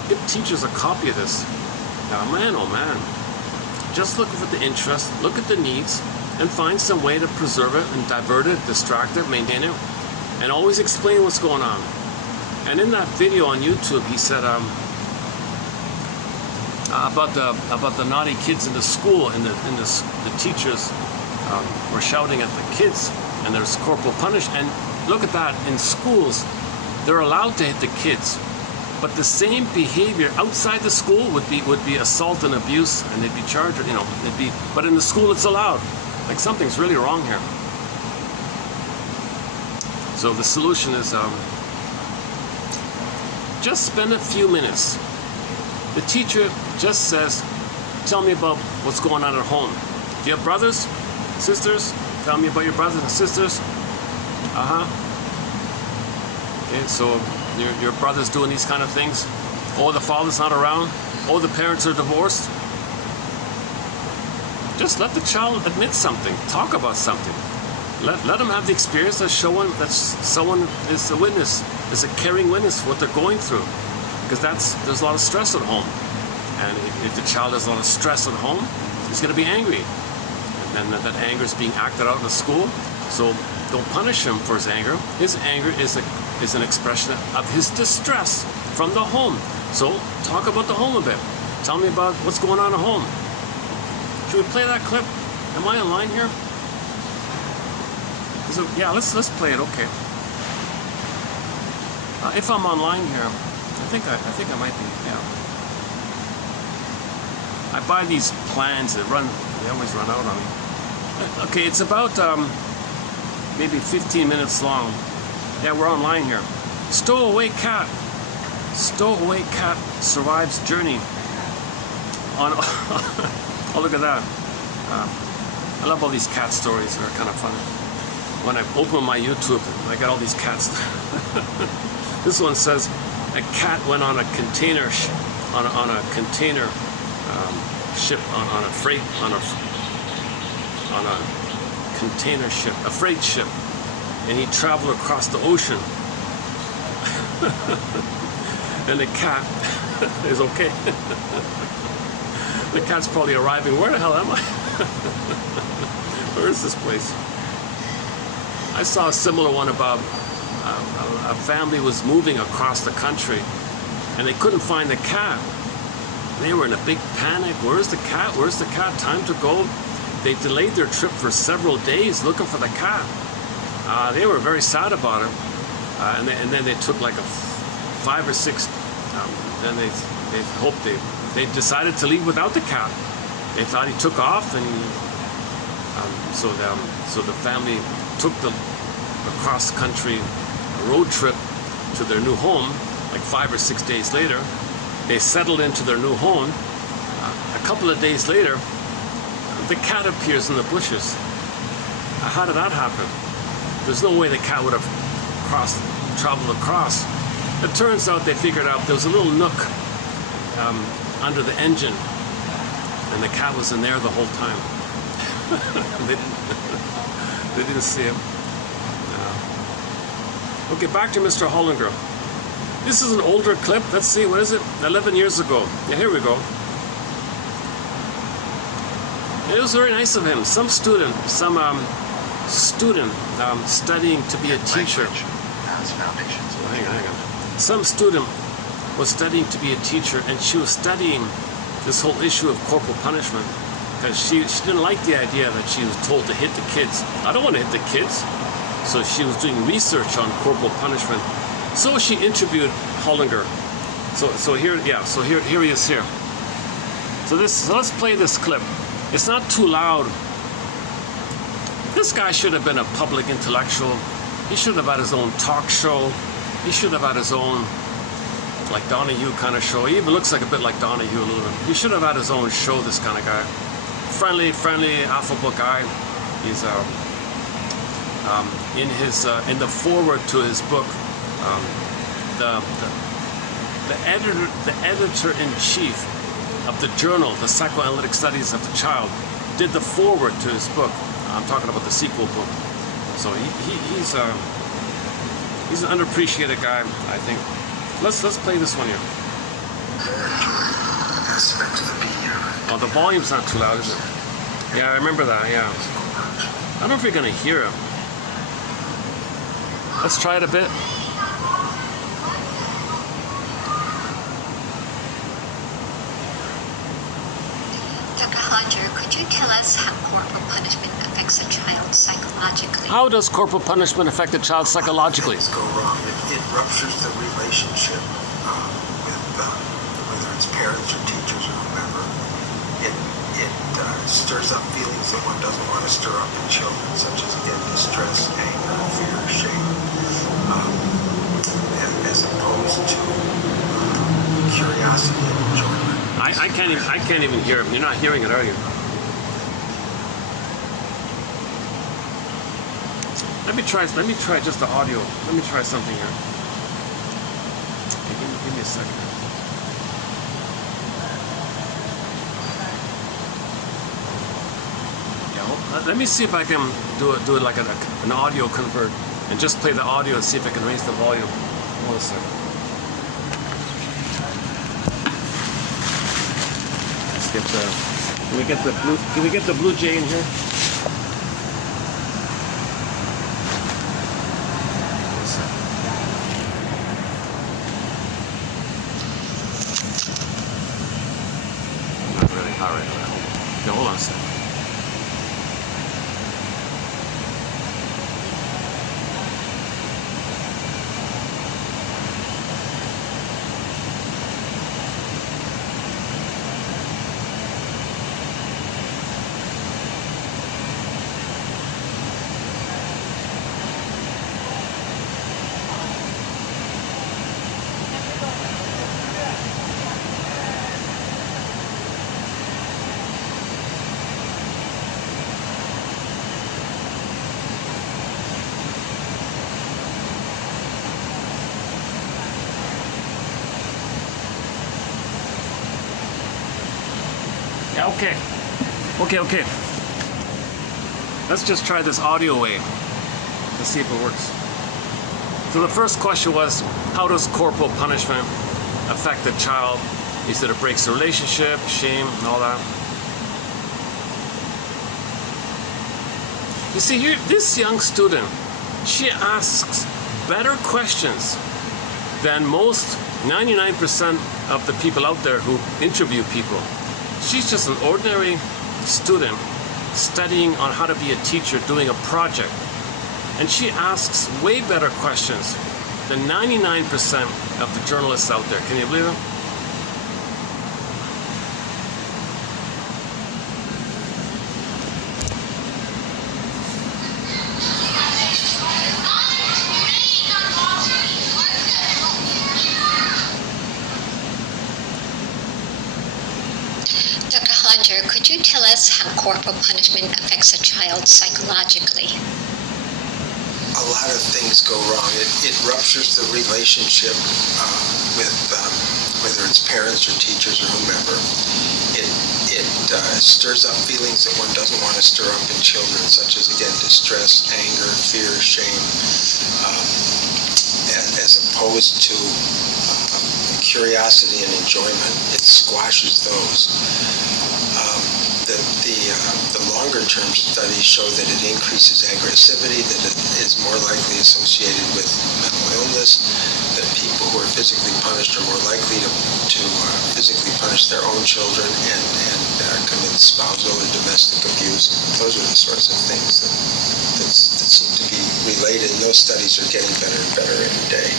Give teachers a copy of this. Now, man, oh man, just look at the interest, look at the needs, and find some way to preserve it and divert it, distract it, maintain it, and always explain what's going on. And in that video on YouTube, he said about the naughty kids in the school, and the teachers were shouting at the kids, and there's corporal punishment. And look at that, in schools, they're allowed to hit the kids, but the same behavior outside the school would be assault and abuse, and they'd be charged, you know, but in the school it's allowed. Like, something's really wrong here. So the solution is just spend a few minutes. The teacher just says, tell me about what's going on at home. Do you have brothers, sisters? Tell me about your brothers and sisters. Okay, so your brother's doing these kind of things. Oh, the father's not around. Oh, the parents are divorced. Just let the child admit something. Talk about something. Let them have the experience of showing that someone is a witness, is a caring witness for what they're going through. Because there's a lot of stress at home. And if the child has a lot of stress at home, he's going to be angry. And then that anger is being acted out in the school. So don't punish him for his anger. His anger is an expression of his distress from the home. So talk about the home a bit. Tell me about what's going on at home. Should we play that clip? Am I online here? Yeah, let's play it. Okay. If I'm online here, I think I might be. Yeah. I buy these plans that they always run out on me. Okay, it's about maybe 15 minutes long. Yeah, we're online here. Stowaway cat. Stowaway cat survives journey on. Oh, look at that. I love all these cat stories. They're kind of funny. When I open my YouTube, I got all these cats. This one says, a cat went on a container on a container ship on a container ship, a freight ship, and he traveled across the ocean. And the cat is okay. The cat's probably arriving. Where the hell am I? Where is this place? I saw a similar one about a family was moving across the country and they couldn't find the cat. They were in a big panic. Where's the cat? Where's the cat? Time to go. They delayed their trip for several days looking for the cat. They were very sad about it. And then they took like 5 or 6. Then they hoped they decided to leave without the cat. They thought he took off, and so the family took the cross-country road trip to their new home. Like 5 or 6 days later, they settled into their new home. A couple of days later, the cat appears in the bushes. How did that happen? There's no way the cat would have traveled across. It turns out they figured out there was a little nook under the engine, and the cat was in there the whole time. They didn't see him. Okay, back to Mr. Hollinger. This is an older clip. Let's see, what is it? 11 years ago. Yeah, here we go. It was very nice of him. Some student studying to be a teacher. Hang on. Some student was studying to be a teacher, and she was studying this whole issue of corporal punishment because she didn't like the idea that she was told to hit the kids. I don't want to hit the kids. So she was doing research on corporal punishment. So she interviewed Hollinger. So here he is here. So let's play this clip. It's not too loud. This guy should have been a public intellectual. He should have had his own talk show. He should have had his own, like Donahue kind of show. He even looks like a bit like Donahue a little bit. He should have had his own show, this kind of guy. Friendly, affable guy. He's in the foreword to his book, the editor-in-chief of the journal, The Psychoanalytic Studies of the Child, did the foreword to his book. I'm talking about the sequel book. So he's an underappreciated guy, I think. Let's play this one here. Oh, the volume's not too loud, is it? Yeah, I remember that. Yeah. I don't know if you're gonna hear him. Let's try it a bit. Dr. Hodger, could you tell us how corporal punishment affects a child psychologically? How does corporal punishment affect a child psychologically? Things go wrong. It ruptures the relationship with whether it's parents or teachers or whomever. It stirs up feelings that one doesn't want to stir up in children, such as again distress, anger, fear, shame, as opposed to curiosity and enjoyment. I can't even hear him. You're not hearing it, are you? Let me try just the audio. Let me try something here. Okay, give me a second. Yeah, let me see if I can do it like an audio convert and just play the audio and see if I can raise the volume. Hold on a second. Let's get the. Can we get the Blue Jay in here? Not really. All right. Okay, hold on a second. Yeah, okay. Let's just try this audio way. Let's see if it works. So the first question was, how does corporal punishment affect the child? He said it breaks the relationship, shame, and all that. You see, here, this young student, she asks better questions than most 99% of the people out there who interview people. She's just an ordinary student studying on how to be a teacher, doing a project. And she asks way better questions than 99% of the journalists out there. Can you believe it? Dr. Hodger, could you tell us how corporal punishment affects a child psychologically? A lot of things go wrong. It ruptures the relationship with whether it's parents or teachers or whomever. It stirs up feelings that one doesn't want to stir up in children, such as again distress, anger, fear, shame, as opposed to curiosity and enjoyment. It squashes those. The longer-term studies show that it increases aggressivity, that it is more likely associated with mental illness, that people who are physically punished are more likely to physically punish their own children and commit spousal or domestic abuse. Those are the sorts of things that seem to be related, and those studies are getting better and better every day,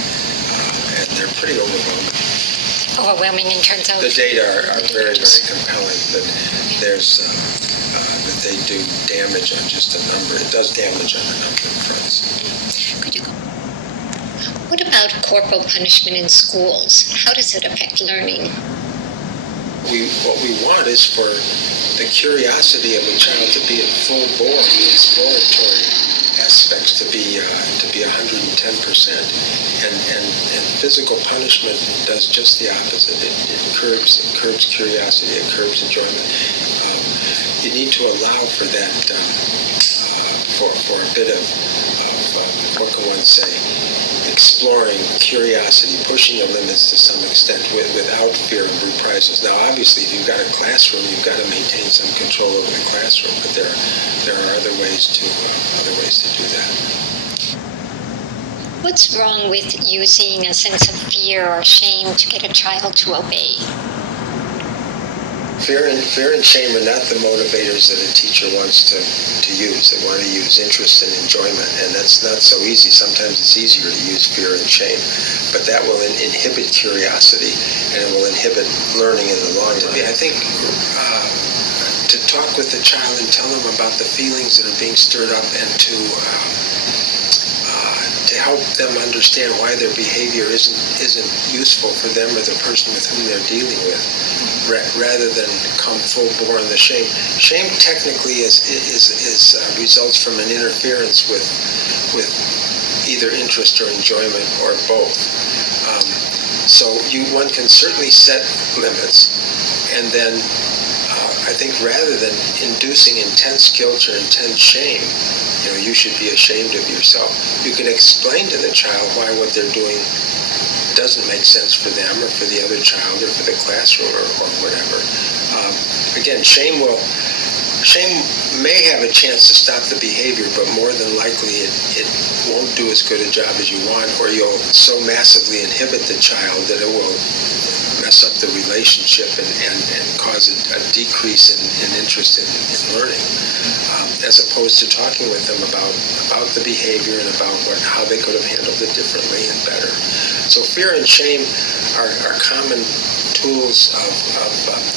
and they're pretty overwhelming. overwhelming in terms of... The data are very, very compelling that there's that they do damage on just a number. It does damage on a number of fronts. Could you... What about corporal punishment in schools? How does it affect learning? What we want is for the curiosity of a child to be in full bore, the exploratory aspects to be 110%, and physical punishment does just the opposite. It curbs curiosity, it curbs enjoyment. You need to allow for that, for a bit of what can one say, exploring, curiosity, pushing the limits to some extent without fear of reprisals. Now, obviously, if you've got a classroom, you've got to maintain some control over the classroom, but there are other ways to do that. What's wrong with using a sense of fear or shame to get a child to obey? Fear and shame are not the motivators that a teacher wants to use. They want to use interest and enjoyment, and that's not so easy. Sometimes it's easier to use fear and shame, but that will inhibit curiosity, and it will inhibit learning in the long run. I think to talk with the child and tell them about the feelings that are being stirred up, and to help them understand why their behavior isn't useful for them or the person with whom they're dealing with, rather than come full bore on the shame. Shame technically is results from an interference with either interest or enjoyment or both. So one can certainly set limits, and then I think rather than inducing intense guilt or intense shame, you should be ashamed of yourself, you can explain to the child why what they're doing doesn't make sense for them or for the other child or for the classroom or whatever. Again, shame may have a chance to stop the behavior, but more than likely it won't do as good a job as you want, or you'll so massively inhibit the child that it will mess up the relationship and cause a decrease in interest in learning, as opposed to talking with them about the behavior and about how they could have handled it differently and better. So fear and shame are common tools of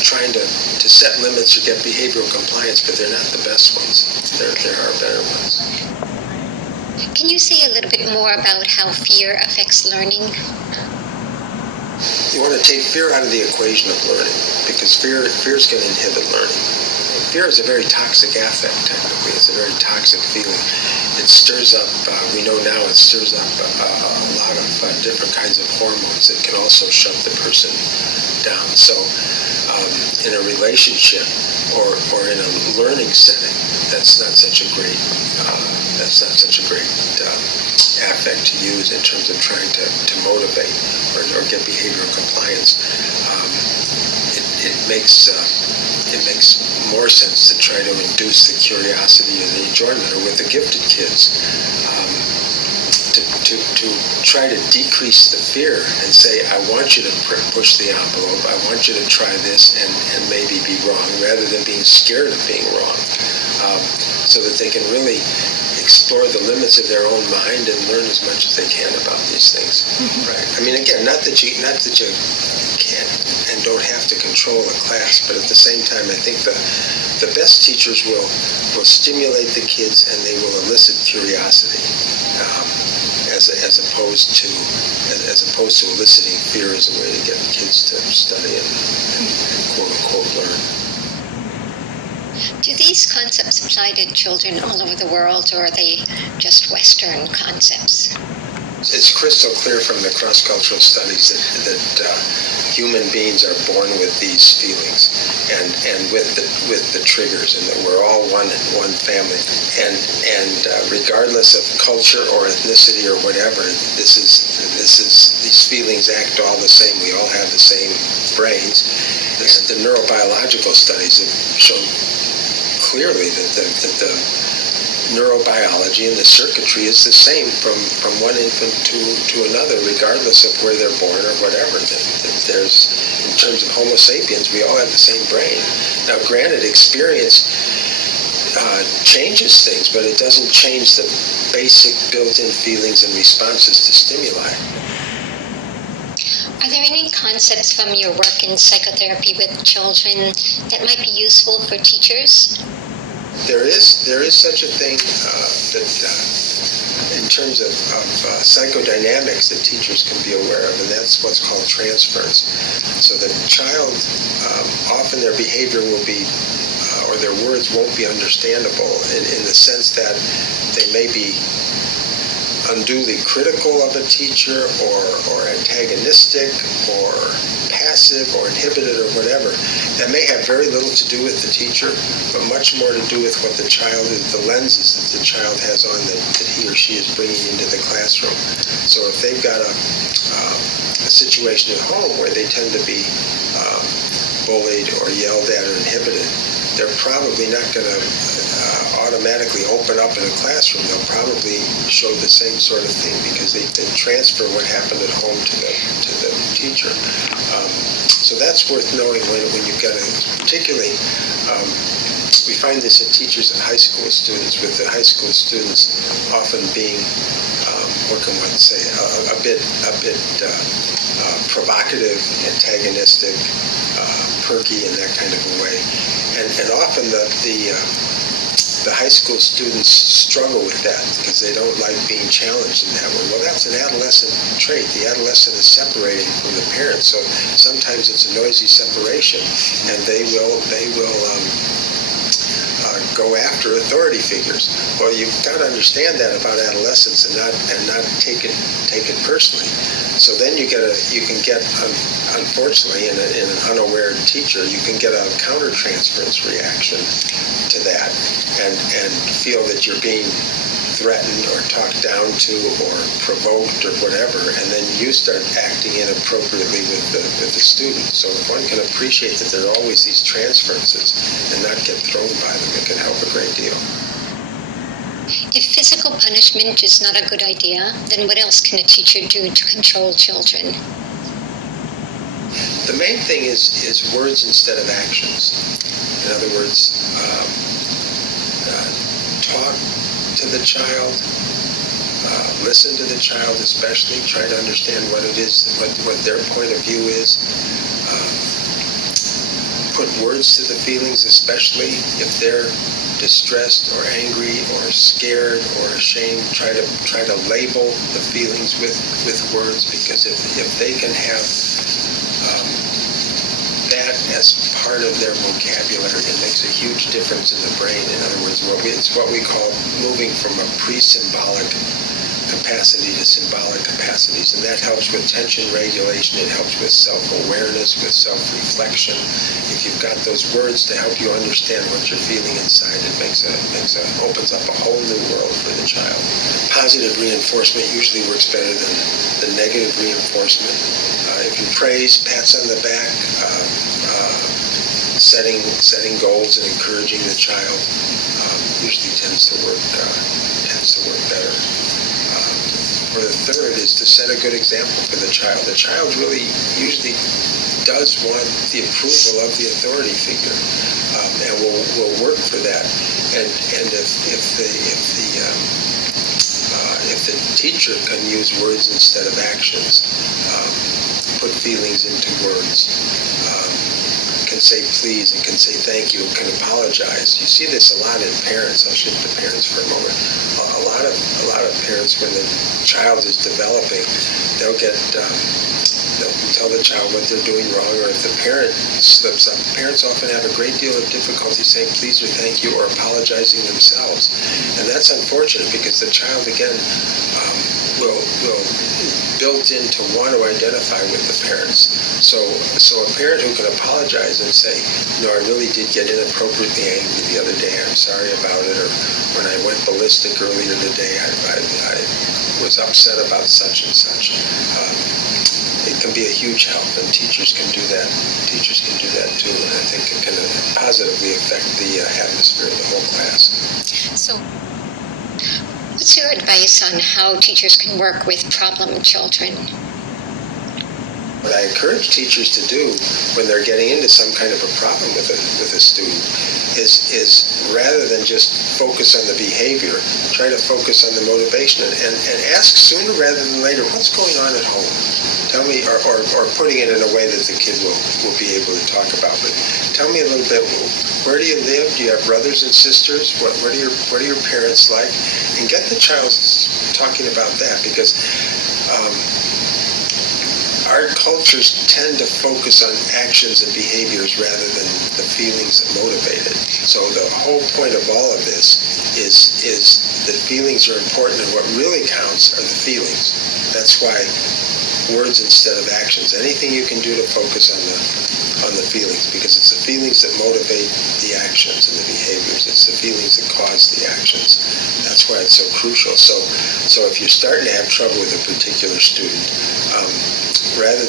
trying to set limits or get behavioral compliance, but they're not the best ones. There are better ones. Can you say a little bit more about how fear affects learning? You want to take fear out of the equation of learning, because fear is going to inhibit learning. Fear is a very toxic affect, technically. It's a very toxic feeling. It stirs up, we know now it stirs up a lot of different kinds of hormones that can also shut the person down. So in a relationship or in a learning setting, that's not such a great affect to use in terms of trying to motivate or get behavioral compliance. It makes more sense to try to induce the curiosity and the enjoyment, or with the gifted kids, to try to decrease the fear and say, I want you to push the envelope, I want you to try this and maybe be wrong, rather than being scared of being wrong, so that they can really explore the limits of their own mind and learn as much as they can about these things. Mm-hmm. Right? I mean, again, not that you can't and don't have to control a class, but at the same time, I think the best teachers will stimulate the kids and they will elicit curiosity, as opposed to eliciting fear as a way to get the kids to study and quote unquote learn. Do these concepts apply to children all over the world, or are they just Western concepts? It's crystal clear from the cross-cultural studies that human beings are born with these feelings and with the triggers, and that we're all one family. And regardless of culture or ethnicity or whatever, these feelings act all the same. We all have the same brains. The neurobiological studies have shown clearly that the neurobiology and the circuitry is the same from one infant to another, regardless of where they're born or whatever. There's, in terms of Homo sapiens, we all have the same brain. Now, granted, experience changes things, but it doesn't change the basic built-in feelings and responses to stimuli. Are there any concepts from your work in psychotherapy with children that might be useful for teachers? There is such a thing that in terms of psychodynamics that teachers can be aware of, and that's what's called transference. So the child, often their behavior will be, or their words won't be understandable in the sense that they may be unduly critical of a teacher or antagonistic or passive or inhibited or whatever. That may have very little to do with the teacher, but much more to do with what the child is, the lenses that the child has on that he or she is bringing into the classroom. So if they've got a situation at home where they tend to be bullied or yelled at or inhibited, they're probably not going to automatically open up in a classroom. They'll probably show the same sort of thing because they transfer what happened at home to the teacher. So that's worth knowing when you've got particularly, we find this in teachers and high school students, with the high school students often being, what can one say, a bit provocative, antagonistic, perky in that kind of a way. And often the high school students struggle with that because they don't like being challenged in that way. Well, that's an adolescent trait. The adolescent is separating from the parents, so sometimes it's a noisy separation, and they will go after authority figures. Well, you've got to understand that about adolescence and not take it personally. So then you can get, unfortunately, in an unaware teacher, you can get a countertransference reaction to that and feel that you're being threatened or talked down to or provoked or whatever, and then you start acting inappropriately with the student. So if one can appreciate that there are always these transferences and not get thrown by them, it can help a great deal. If physical punishment is not a good idea, then what else can a teacher do to control children? The main thing is words instead of actions. In other words, talk to the child, listen to the child especially, try to understand what it is, what their point of view is. Put words to the feelings, especially if they're distressed or angry or scared or ashamed. Try to label the feelings with words, because if they can have that as part of their vocabulary, it makes a huge difference in the brain. In other words, it's what we call moving from a pre-symbolic capacity to symbolic capacities, and that helps with tension regulation. It helps with self-awareness, with self-reflection. If you've got those words to help you understand what you're feeling inside, it opens up a whole new world for the child. Positive reinforcement usually works better than negative reinforcement. If you praise, pats on the back, setting goals and encouraging the child usually tends to work better. Or the third is to set a good example for the child. The child really usually does want the approval of the authority figure, and will work for that. And if the teacher can use words instead of actions, put feelings into words, can say please and can say thank you and can apologize. You see this a lot in parents. I'll shift to parents for a moment. A lot of parents, when the child is developing, they'll tell the child what they're doing wrong, or if the parent slips up. Parents often have a great deal of difficulty saying please or thank you or apologizing themselves. And that's unfortunate, because the child, again, will built in to want to identify with the parents. So a parent who can apologize and say, I really did get inappropriately angry the other day, I'm sorry about it, or when I went ballistic earlier today, I was upset about such and such. It can be a huge help, and teachers can do that. Teachers can do that too, and I think it can positively affect the atmosphere of the whole class. So, what's your advice on how teachers can work with problem children? What I encourage teachers to do when they're getting into some kind of a problem with a student is rather than just focus on the behavior, try to focus on the motivation and ask sooner rather than later, what's going on at home? Tell me, or putting it in a way that the kid will be able to talk about. But tell me a little bit, where do you live? Do you have brothers and sisters? What are your parents like? And get the child talking about that, because our cultures tend to focus on actions and behaviors rather than the feelings that motivate it. So the whole point of all of this is that feelings are important, and what really counts are the feelings. That's why words instead of actions. Anything you can do to focus on the feelings, because it's the feelings that motivate the actions and the behaviors. It's the feelings that cause the actions. That's why it's so crucial. So if you're starting to have trouble with a particular student, rather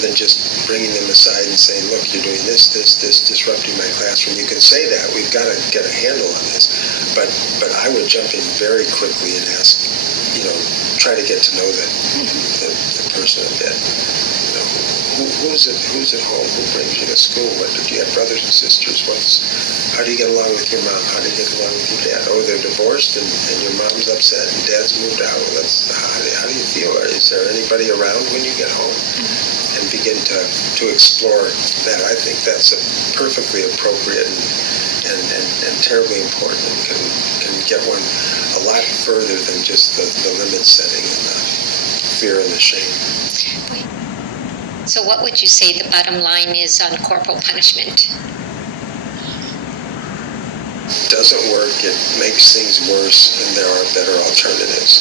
than just bringing them aside and saying, look, you're doing this, disrupting my classroom, you can say that. We've got to get a handle on this. But I would jump in very quickly and ask, try to get to know the person a bit. Who's at home? Who brings you to school? Do you have brothers and sisters? How do you get along with your mom? How do you get along with your dad? Oh, they're divorced and your mom's upset and dad's moved out. Well, how do you feel? Is there anybody around when you get home? And begin to explore that. I think that's a perfectly appropriate and terribly important, and can get one a lot further than just the limit setting and the fear and the shame. So what would you say the bottom line is on corporal punishment? Doesn't work. It makes things worse, and there are better alternatives.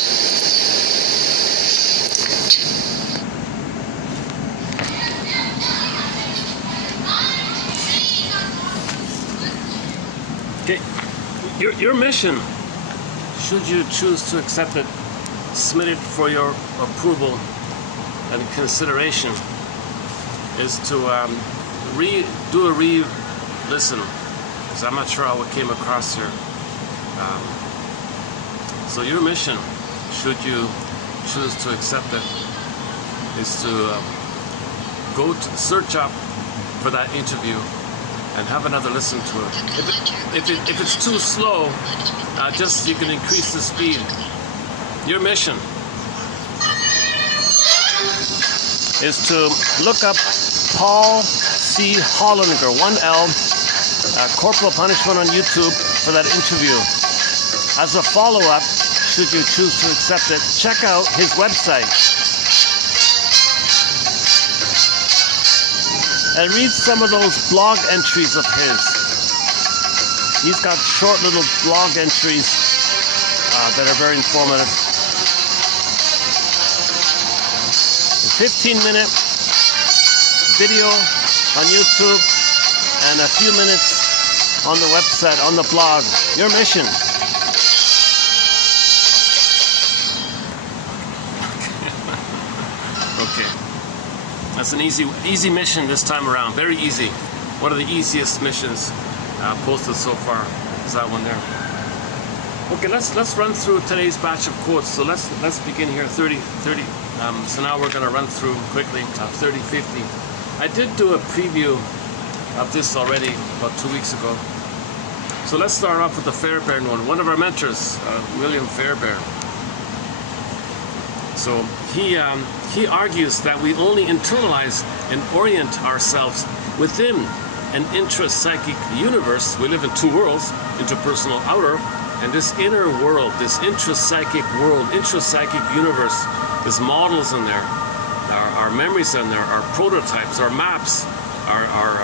Okay, your mission, should you choose to accept it, submitted for your approval and consideration, is to do a re-listen, because I'm not sure how it came across here. So your mission, should you choose to accept it, is to go to search up for that interview and have another listen to it. If it's too slow, just you can increase the speed. Your mission is to look up Paul C. Hollinger, 1L, corporal punishment on YouTube for that interview. As a follow-up, should you choose to accept it, check out his website and read some of those blog entries of his. He's got short little blog entries that are very informative. 15-minute video on YouTube and a few minutes on the website, on the blog. Your mission. Okay. That's an easy mission this time around. Very easy. One of the easiest missions posted so far is that one there. Okay, let's run through today's batch of quotes. So let's begin here. 30. So now we're going to run through quickly 30, 50. I did do a preview of this already about 2 weeks ago. So let's start off with the Fairbairn one. One of our mentors, William Fairbairn. So he argues that we only internalize and orient ourselves within an intrapsychic universe. We live in two worlds, interpersonal, outer, and this inner world, this intrapsychic world, intrapsychic universe, there's models in there, our memories in there, our prototypes, our maps, our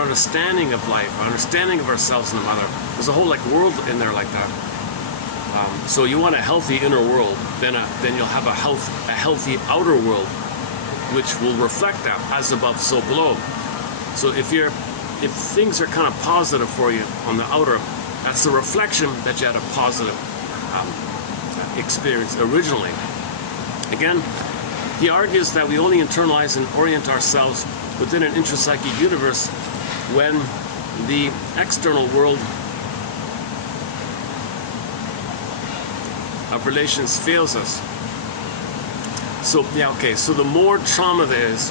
understanding of life, our understanding of ourselves and the mother. There's a whole world in there like that. So you want a healthy inner world, then you'll have a healthy outer world, which will reflect that, as above, so below. So if things are kind of positive for you on the outer, that's the reflection that you had a positive experience originally. Again, he argues that we only internalize and orient ourselves within an intrapsychic universe when the external world of relations fails us. So so the more trauma there is,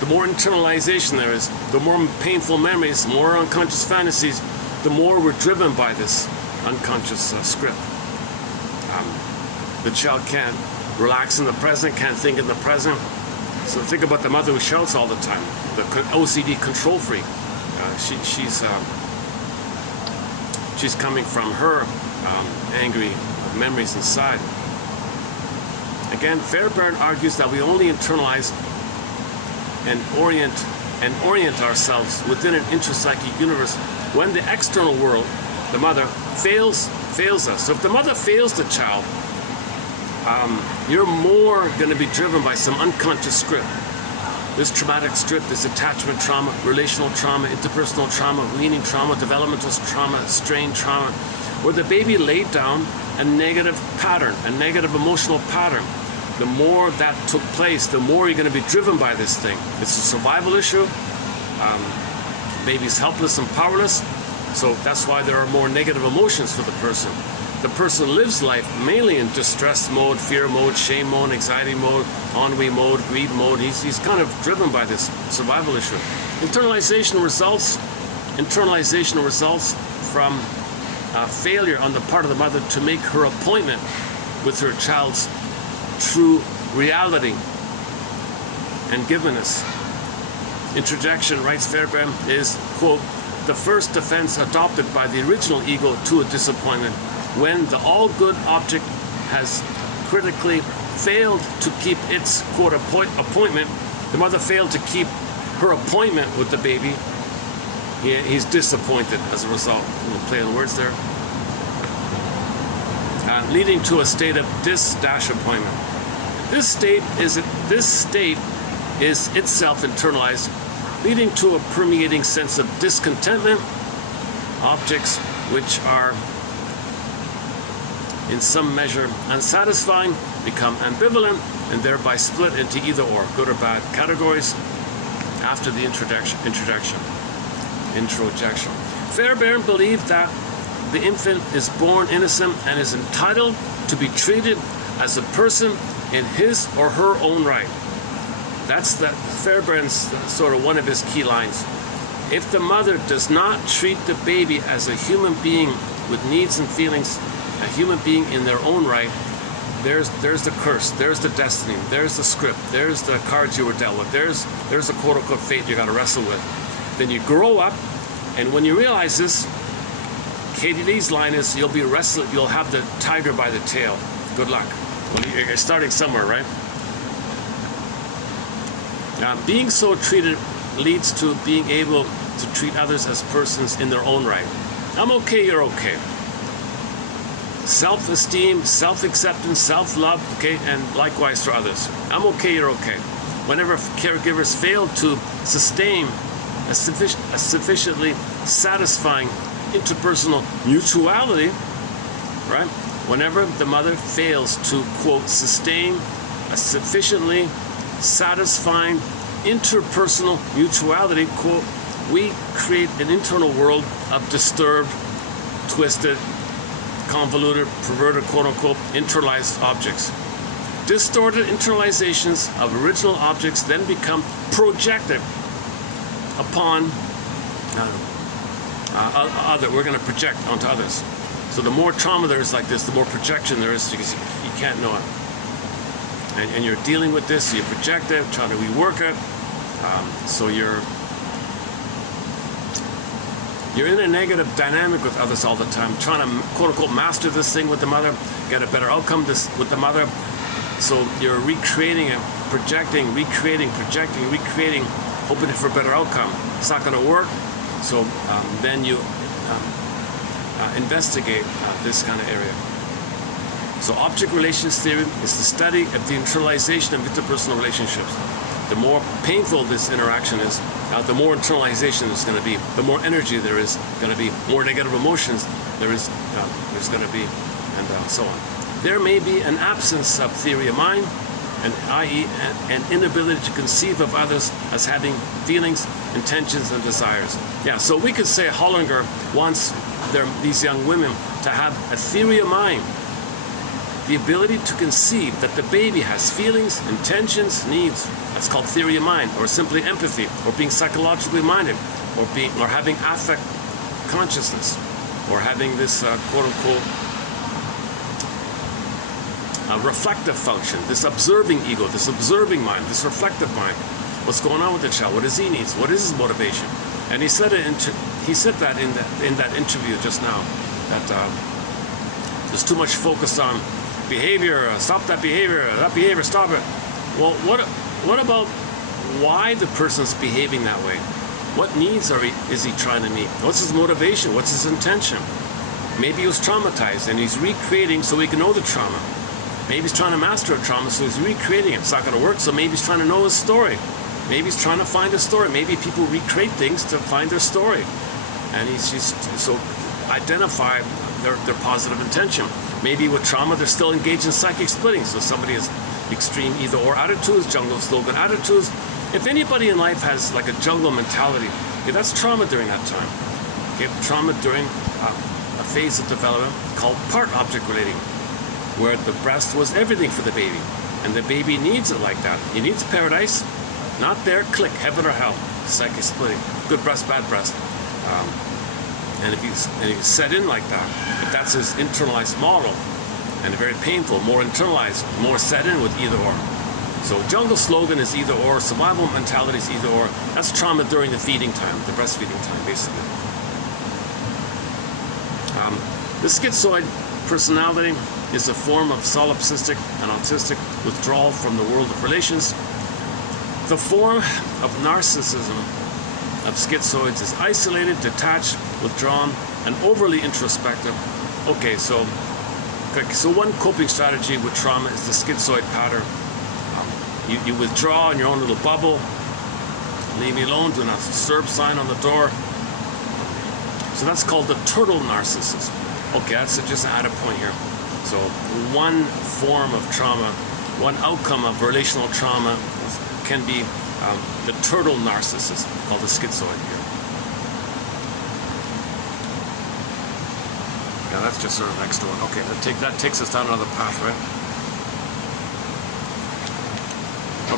the more internalization there is, the more painful memories, more unconscious fantasies, the more we're driven by this unconscious script. The child can't relax in the present, can't think in the present. So think about the mother who shouts all the time, the OCD control freak. She's coming from her angry memories inside. Again, Fairbairn argues that we only internalize and orient ourselves within an intrapsychic universe when the external world, the mother, fails us. So if the mother fails the child, you're more going to be driven by some unconscious script. This traumatic script, this attachment trauma, relational trauma, interpersonal trauma, weaning trauma, developmental trauma, strain trauma, where the baby laid down a negative pattern, a negative emotional pattern. The more that took place, the more you're going to be driven by this thing. It's a survival issue. Baby's helpless and powerless. So that's why there are more negative emotions for the person. The person lives life mainly in distress mode, fear mode, shame mode, anxiety mode, ennui mode, greed mode. He's kind of driven by this survival issue. Internalization results from failure on the part of the mother to make her appointment with her child's true reality and givenness. Introjection, writes Fairbairn, is, quote, the first defense adopted by the original ego to a disappointment when the all-good object has critically failed to keep its, quote, appointment. The mother failed to keep her appointment with the baby. He's disappointed as a result. We'll play on words there. Leading to a state of dis-appointment. This state is itself internalized, leading to a permeating sense of discontentment. Objects which are in some measure unsatisfying become ambivalent and thereby split into either or, good or bad categories after the introjection. Fairbairn believed that the infant is born innocent and is entitled to be treated as a person in his or her own right. That's Fairbairn's sort of one of his key lines. If the mother does not treat the baby as a human being with needs and feelings, a human being in their own right, there's the curse, there's the destiny, there's the script, there's the cards you were dealt with, there's the quote-unquote fate you got to wrestle with. Then you grow up, and when you realize this, Katie Lee's line is, you'll have the tiger by the tail. Good luck. Well, you're starting somewhere, right? Being so treated leads to being able to treat others as persons in their own right. I'm okay, you're okay. Self-esteem, self-acceptance, self-love, okay, and likewise for others. I'm okay, you're okay. Whenever caregivers fail to sustain a sufficiently satisfying interpersonal mutuality, right? Whenever the mother fails to, quote, sustain a sufficiently satisfying interpersonal mutuality, quote, we create an internal world of disturbed, twisted, convoluted, perverted, quote-unquote, internalized objects. Distorted internalizations of original objects then become projected upon we're going to project onto others. So the more trauma there is like this, the more projection there is, because you can't know it. And you're dealing with this, so you project it, trying to rework it. So you're in a negative dynamic with others all the time, trying to, quote-unquote, master this thing with the mother, get a better outcome with the mother. So you're recreating it, projecting, recreating, projecting, recreating, hoping for a better outcome. It's not going to work. So then you investigate this kind of area. So object relations theory is the study of the internalization of interpersonal relationships. The more painful this interaction is, the more internalization there's going to be, the more energy there is going to be, more negative emotions there's going to be, and so on. There may be an absence of theory of mind, i.e. an inability to conceive of others as having feelings, intentions, and desires. Yeah, so we could say Hollinger wants these young women to have a theory of mind, the ability to conceive that the baby has feelings, intentions, needs. That's called theory of mind, or simply empathy, or being psychologically minded, or having affect consciousness, or having this quote-unquote reflective function, this observing ego, this observing mind, this reflective mind. What's going on with the child? What does he need? What is his motivation? And he said that in that interview just now, that there's too much focus on behavior. Stop that behavior. That behavior. Stop it. Well, what about why the person's behaving that way? What needs is he trying to meet? What's his motivation? What's his intention? Maybe he was traumatized and he's recreating so he can know the trauma. Maybe he's trying to master a trauma, so he's recreating it. It's not going to work, so maybe he's trying to know his story. Maybe he's trying to find a story. Maybe people recreate things to find their story. And he's just, so identify their positive intention. Maybe with trauma, they're still engaged in psychic splitting. So somebody has extreme either-or attitudes, jungle slogan attitudes. If anybody in life has like a jungle mentality, okay, that's trauma during that time. Okay, trauma during a phase of development called part object relating, where the breast was everything for the baby, and the baby needs it like that. He needs paradise, not there, click, heaven or hell, psychic splitting, good breast, bad breast. And if he's set in like that, if that's his internalized model, and very painful, more internalized, more set in with either or. So jungle slogan is either or, survival mentality is either or. That's trauma during the feeding time, the breastfeeding time, basically. The schizoid personality is a form of solipsistic and autistic withdrawal from the world of relations. The form of narcissism of schizoids is isolated, detached, withdrawn, and overly introspective. Okay, so one coping strategy with trauma is the schizoid pattern. You withdraw in your own little bubble, leave me alone, do not disturb sign on the door. So that's called the turtle narcissism. Okay, that's just an added point here. So one form of trauma, one outcome of relational trauma can be the turtle narcissism, called the schizoid here. Yeah, that's just sort of next door. Okay, that takes us down another path, right?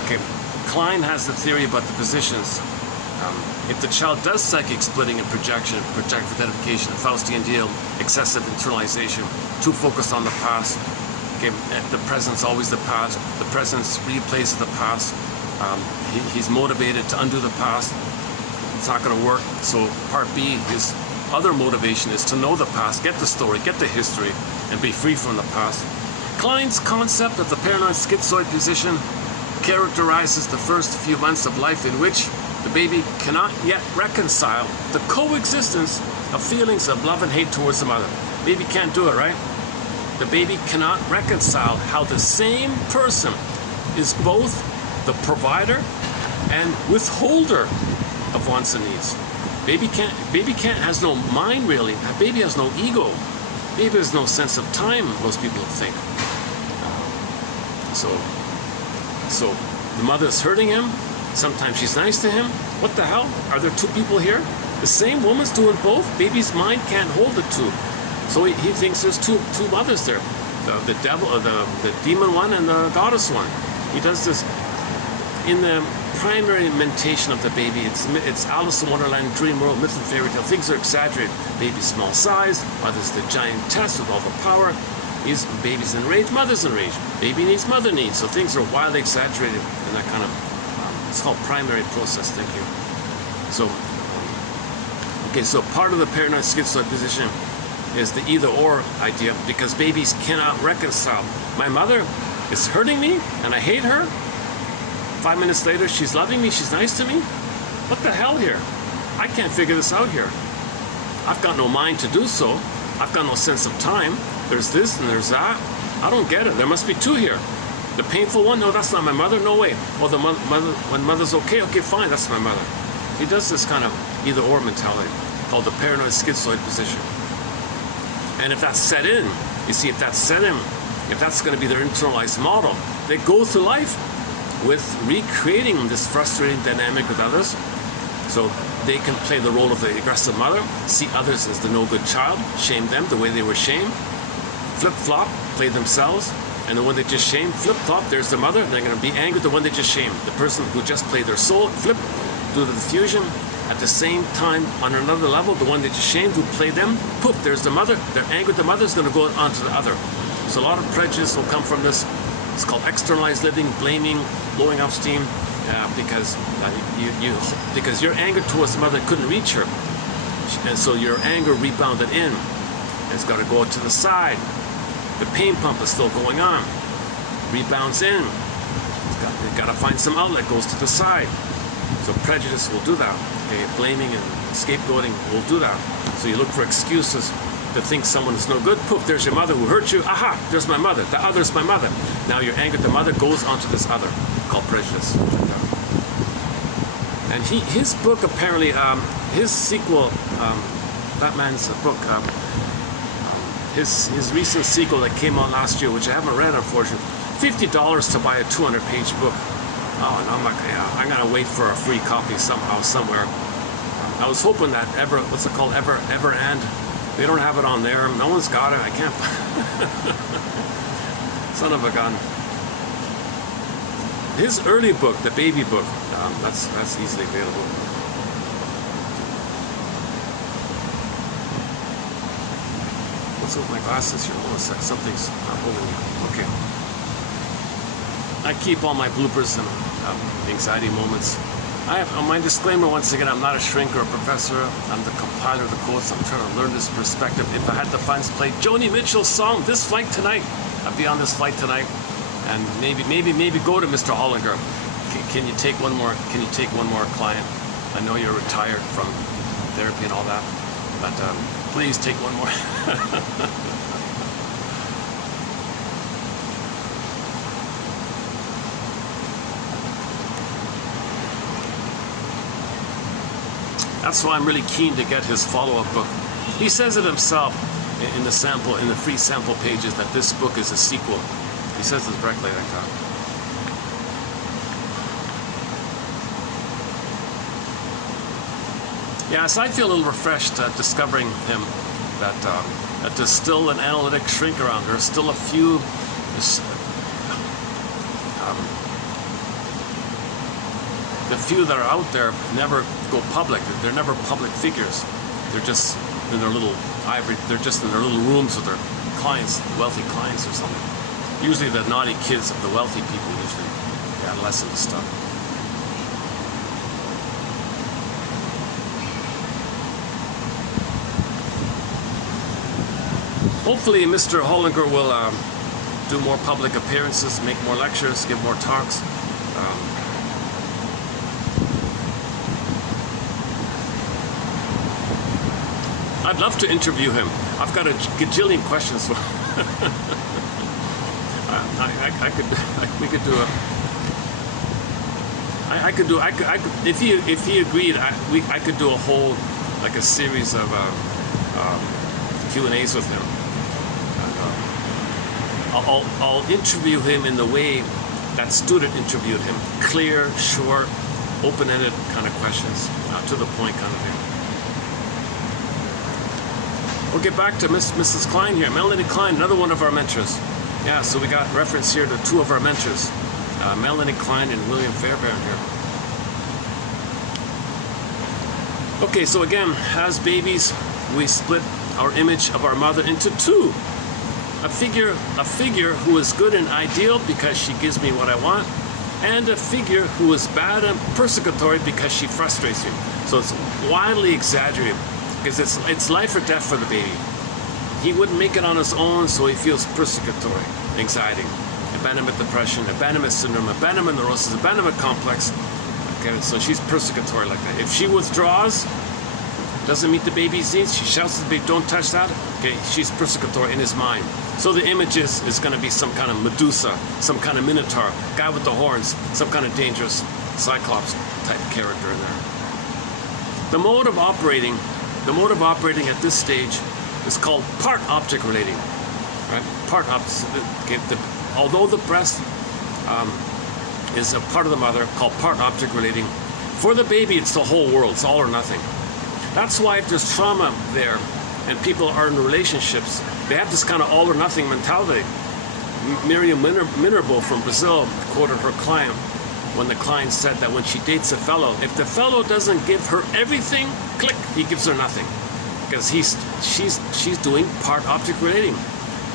Okay, Klein has the theory about the positions. If the child does psychic splitting and projection, projective identification, Faustian deal, excessive internalization, too focused on the past, okay, the present's always the past, the present's replays the past, he's motivated to undo the past, it's not going to work. So part B, his other motivation is to know the past, get the story, get the history, and be free from the past. Klein's concept of the paranoid schizoid position characterizes the first few months of life in which the baby cannot yet reconcile the coexistence of feelings of love and hate towards the mother. Baby can't do it, right? The baby cannot reconcile how the same person is both the provider and withholder of wants and needs. Baby has no mind really. Baby has no ego. Baby has no sense of time, most people think. So the mother's hurting him. Sometimes she's nice to him. What the hell? Are there two people here? The same woman's doing both? Baby's mind can't hold the two. So he thinks there's two mothers there. The devil, the demon one and the goddess one. He does this in the primary mentation of the baby. It's Alice in Wonderland, dream world, myth and fairy tale. Things are exaggerated. Baby's small size, mother's the giantess with all the power. Baby's enraged, mother's enraged. Baby needs, mother needs. So things are wildly exaggerated in that kind of, it's called primary process thinking. So part of the paranoid schizoid position is the either or idea, because babies cannot reconcile. My mother is hurting me and I hate her. 5 minutes later, she's loving me, she's nice to me. What the hell here? I can't figure this out here. I've got no mind to do so. I've got no sense of time. There's this and there's that. I don't get it. There must be two here. The painful one, no, that's not my mother, no way. Well, the mother, when mother's okay, fine, that's my mother. He does this kind of either or mentality called the paranoid schizoid position. And if that's set in, you see, if that's set in, if that's going to be their internalized model, they go through life with recreating this frustrating dynamic with others. So they can play the role of the aggressive mother, see others as the no good child, shame them the way they were shamed, flip-flop, play themselves, and the one they just shamed, flip-flop, there's the mother, they're going to be angry at the one they just shamed. The person who just played their soul, flip, do the diffusion. At the same time, on another level, the one they just shamed, who played them, poof, there's the mother, they're angry at the mother, is going to go on to the other. So a lot of prejudice will come from this. It's called externalized living, blaming, blowing off steam, because because your anger towards the mother couldn't reach her, and so your anger rebounded in. It's got to go to the side. The pain pump is still going on. Rebounds in. It's got to find some outlet. Goes to the side. So prejudice will do that. Okay, blaming and scapegoating will do that. So you look for excuses to think someone is no good. Poof, there's your mother who hurt you. Aha, there's my mother. The other's my mother. Now your anger at the mother goes onto this other, called prejudice. And his book apparently, his sequel, that man's book, his recent sequel that came out last year, which I haven't read, unfortunately, $50 to buy a 200-page book. Oh, and I'm gonna wait for a free copy somehow, somewhere. I was hoping that what's it called, Ever and. They don't have it on there. No one's got it. I can't. Son of a gun. His early book, the baby book, that's easily available. What's with my glasses here? Hold on a sec. Something's not holding me. Okay. I keep all my bloopers and anxiety moments. I have my disclaimer once again. I'm not a shrink or a professor. I'm the compiler of the quotes. I'm trying to learn this perspective. If I had the funds, play Joni Mitchell's song "This Flight Tonight." I'd be on this flight tonight, and maybe go to Mr. Hollinger. Can you take one more? Can you take one more client? I know you're retired from therapy and all that, but please take one more. That's why I'm really keen to get his follow-up book. He says it himself in the sample, in the free sample pages, that this book is a sequel. He says it directly like that. Yeah, so I feel a little refreshed discovering him, that there's still an analytic shrink around. There's still a few the few that are out there never go public. They're never public figures. They're just in their little they're just in their little rooms with their clients, wealthy clients or something. Usually the naughty kids of the wealthy people, usually the adolescent stuff. Hopefully Mr. Hollinger will do more public appearances, make more lectures, give more talks. I'd love to interview him. I've got a gajillion questions for him. If he agreed, I could do a whole, like a series of Q&As with him. I'll interview him in the way that student interviewed him. Clear, short, open-ended kind of questions, to the point kind of thing. We'll get back to Mrs. Klein here. Melanie Klein, another one of our mentors. Yeah, so we got reference here to two of our mentors, Melanie Klein and William Fairbairn here. Okay, so again, as babies, we split our image of our mother into two. A figure who is good and ideal because she gives me what I want, and a figure who is bad and persecutory because she frustrates me. So it's wildly exaggerated. Because it's life or death for the baby. He wouldn't make it on his own, so he feels persecutory, anxiety, abandonment depression, abandonment syndrome, abandonment neurosis, abandonment complex. Okay, so she's persecutory like that. If she withdraws, doesn't meet the baby's needs, she shouts to the baby, "Don't touch that." Okay, she's persecutory in his mind. So the image is going to be some kind of Medusa, some kind of Minotaur, guy with the horns, some kind of dangerous Cyclops type character in there. The mode of operating at this stage is called part object relating, right? Part object. Okay, although the breast is a part of the mother, called part object relating, for the baby it's the whole world. It's all or nothing. That's why if there's trauma there and people are in relationships, they have this kind of all or nothing mentality. Miriam Minerbo from Brazil quoted her client when the client said that when she dates a fellow, if the fellow doesn't give her everything, click, he gives her nothing, because she's doing part object relating.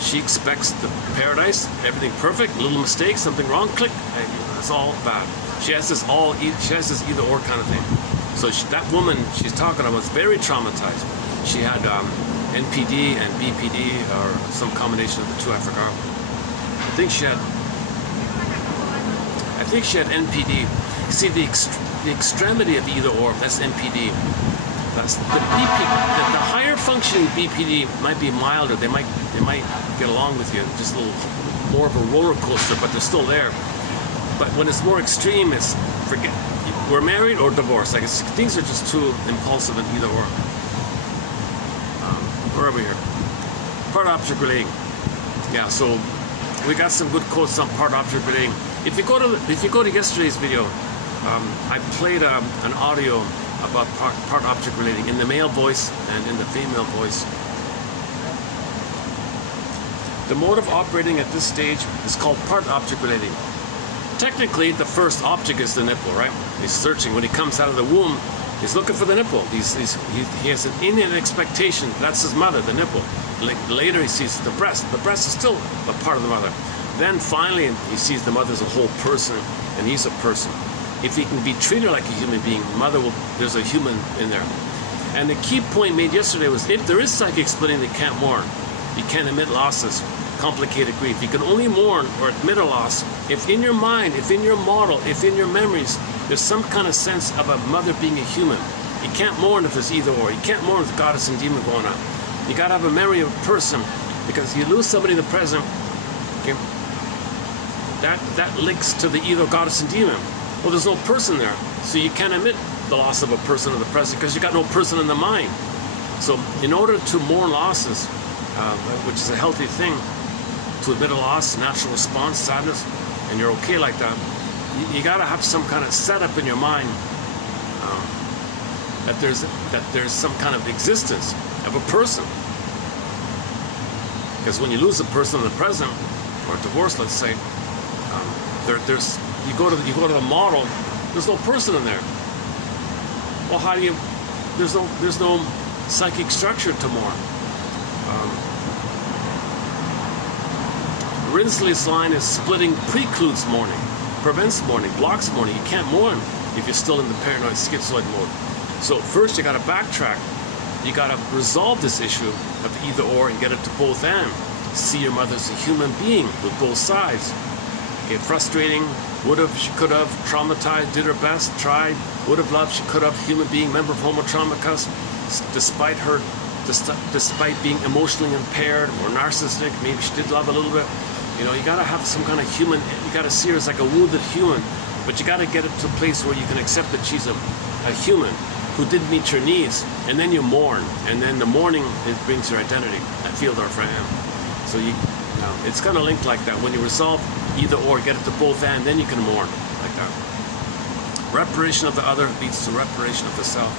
She expects the paradise, everything perfect, little mistake, something wrong, click, and it's all bad. She has this either or kind of thing. So that woman she's talking about was very traumatized. She had NPD and BPD, or some combination of the two, I forgot. I think she had NPD. You see, the extremity of either or, that's NPD. That's the BPD. The higher functioning BPD might be milder. They might get along with you, just a little more of a roller coaster, but they're still there. But when it's more extreme, it's forget we're married or divorced. Like things are just too impulsive and either or. Where are we here? Part object relating. Yeah, so we got some good quotes on part object relating. If you go to yesterday's video, I played an audio about part object relating in the male voice and in the female voice. The mode of operating at this stage is called part object relating. Technically, the first object is the nipple, right? He's searching. When he comes out of the womb, he's looking for the nipple. He has an innate expectation. That's his mother, the nipple. Later, he sees the breast. The breast is still a part of the mother. Then finally, he sees the mother as a whole person, and he's a person. If he can be treated like a human being, there's a human in there. And the key point made yesterday was, if there is psychic splitting, they can't mourn. You can't admit losses, complicated grief. You can only mourn or admit a loss if in your mind, if in your model, if in your memories, there's some kind of sense of a mother being a human. You can't mourn if there's either or. You can't mourn with goddess and demon going on. You gotta have a memory of a person, because you lose somebody in the present, okay, that links to the either goddess and demon. Well, there's no person there, so you can't admit the loss of a person in the present because you got no person in the mind. So in order to mourn losses, which is a healthy thing, to admit a loss, natural response, sadness, and you're okay like that, you got to have some kind of setup in your mind that there's some kind of existence of a person. Because when you lose a person in the present, or divorce, let's say, you go to the model, there's no person in there. Well, how do you? There's no psychic structure to mourn. Rinsley's line is splitting precludes mourning, prevents mourning, blocks mourning. You can't mourn if you're still in the paranoid schizoid mode. So first you got to backtrack. You got to resolve this issue of either or and get it to both and. See your mother as a human being with both sides. Okay, frustrating, would have, she could have, traumatized, did her best, tried, would have loved, she could have, human being, member of Homo Traumacus, despite being emotionally impaired or narcissistic, maybe she did love a little bit. You know, you gotta have some kind of human, you gotta see her as like a wounded human, but you gotta get it to a place where you can accept that she's a human who did meet your needs, and then you mourn, and then the mourning, it brings your identity, that field or for him. So it's kind of linked like that. When you resolve either or, get it to both and, then you can mourn like that. Reparation of the other leads to reparation of the self.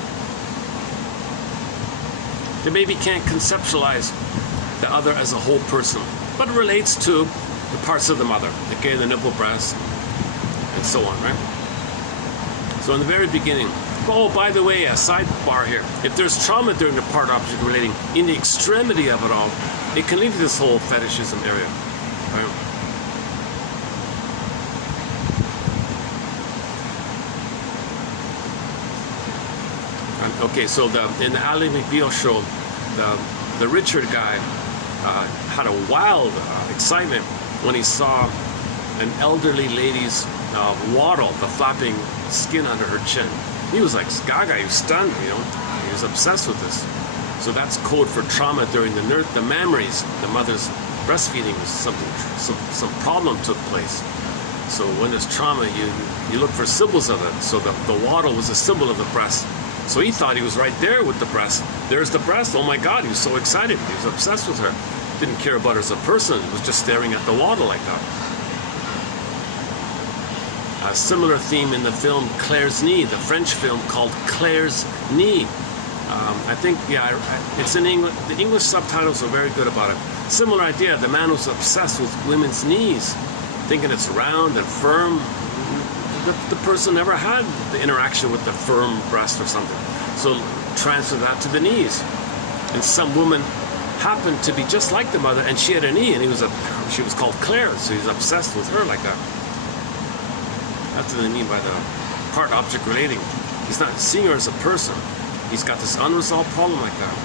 The baby can't conceptualize the other as a whole person, but it relates to the parts of the mother, okay, the nipple, breast, and so on, right? So in the very beginning, oh, by the way, a sidebar here. If there's trauma during the part object relating, in the extremity of it all, it can lead to this whole fetishism area. Right? Okay, so in the Ally McBeal show, the Richard guy had a wild excitement when he saw an elderly lady's waddle, the flapping skin under her chin. He was like gaga, he was stunned, you know. He was obsessed with this. So that's code for trauma during the memories. The mother's breastfeeding was some problem took place. So when there's trauma, you look for symbols of it. So the waddle was a symbol of the breast. So he thought he was right there with the breast. There's the breast. Oh my God, he was so excited. He was obsessed with her. Didn't care about her as a person. He was just staring at the waddle like that. A similar theme in the film Claire's Knee, the French film called Claire's Knee. I think, yeah, it's in English. The English subtitles are very good about it. Similar idea. The man was obsessed with women's knees, thinking it's round and firm. The person never had the interaction with the firm breast or something. So transfer that to the knees. And some woman happened to be just like the mother, and she had an E, and she was called Claire, so he's obsessed with her like that. That's what they mean by the part-object relating. He's not seeing her as a person. He's got this unresolved problem like that.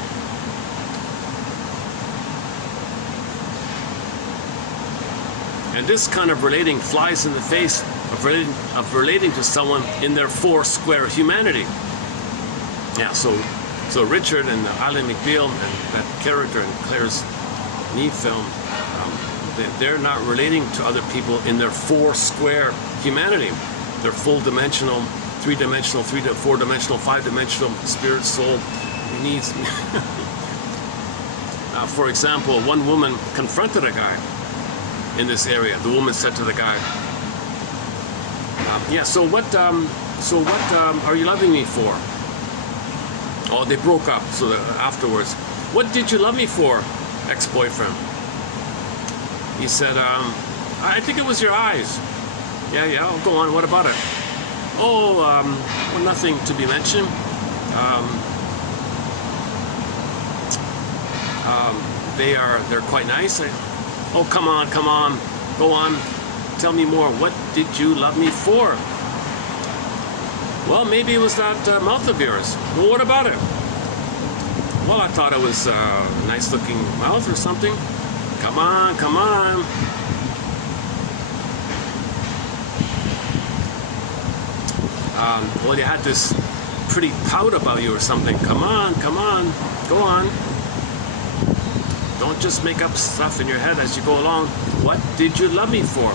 And this kind of relating flies in the face of relating to someone in their four-square humanity. Yeah, so Richard and Ally McBeal and that character in Claire's Neve film, they're not relating to other people in their four-square humanity. They're full-dimensional, three-dimensional, four-dimensional, five-dimensional, spirit, soul, needs. For example, one woman confronted a guy in this area. The woman said to the guy, "Yeah, so what are you loving me for?" Oh, they broke up. So afterwards, "What did you love me for, ex-boyfriend?" He said, "I think it was your eyes." Yeah, oh, go on. What about it? Oh, well, nothing to be mentioned. They're quite nice. Oh, come on, go on, tell me more. What did you love me for? Well, maybe it was that mouth of yours. Well, what about it? Well, I thought it was a nice-looking mouth or something. Come on. Well, you had this pretty pout about you or something. Come on, go on. Don't just make up stuff in your head as you go along. What did you love me for?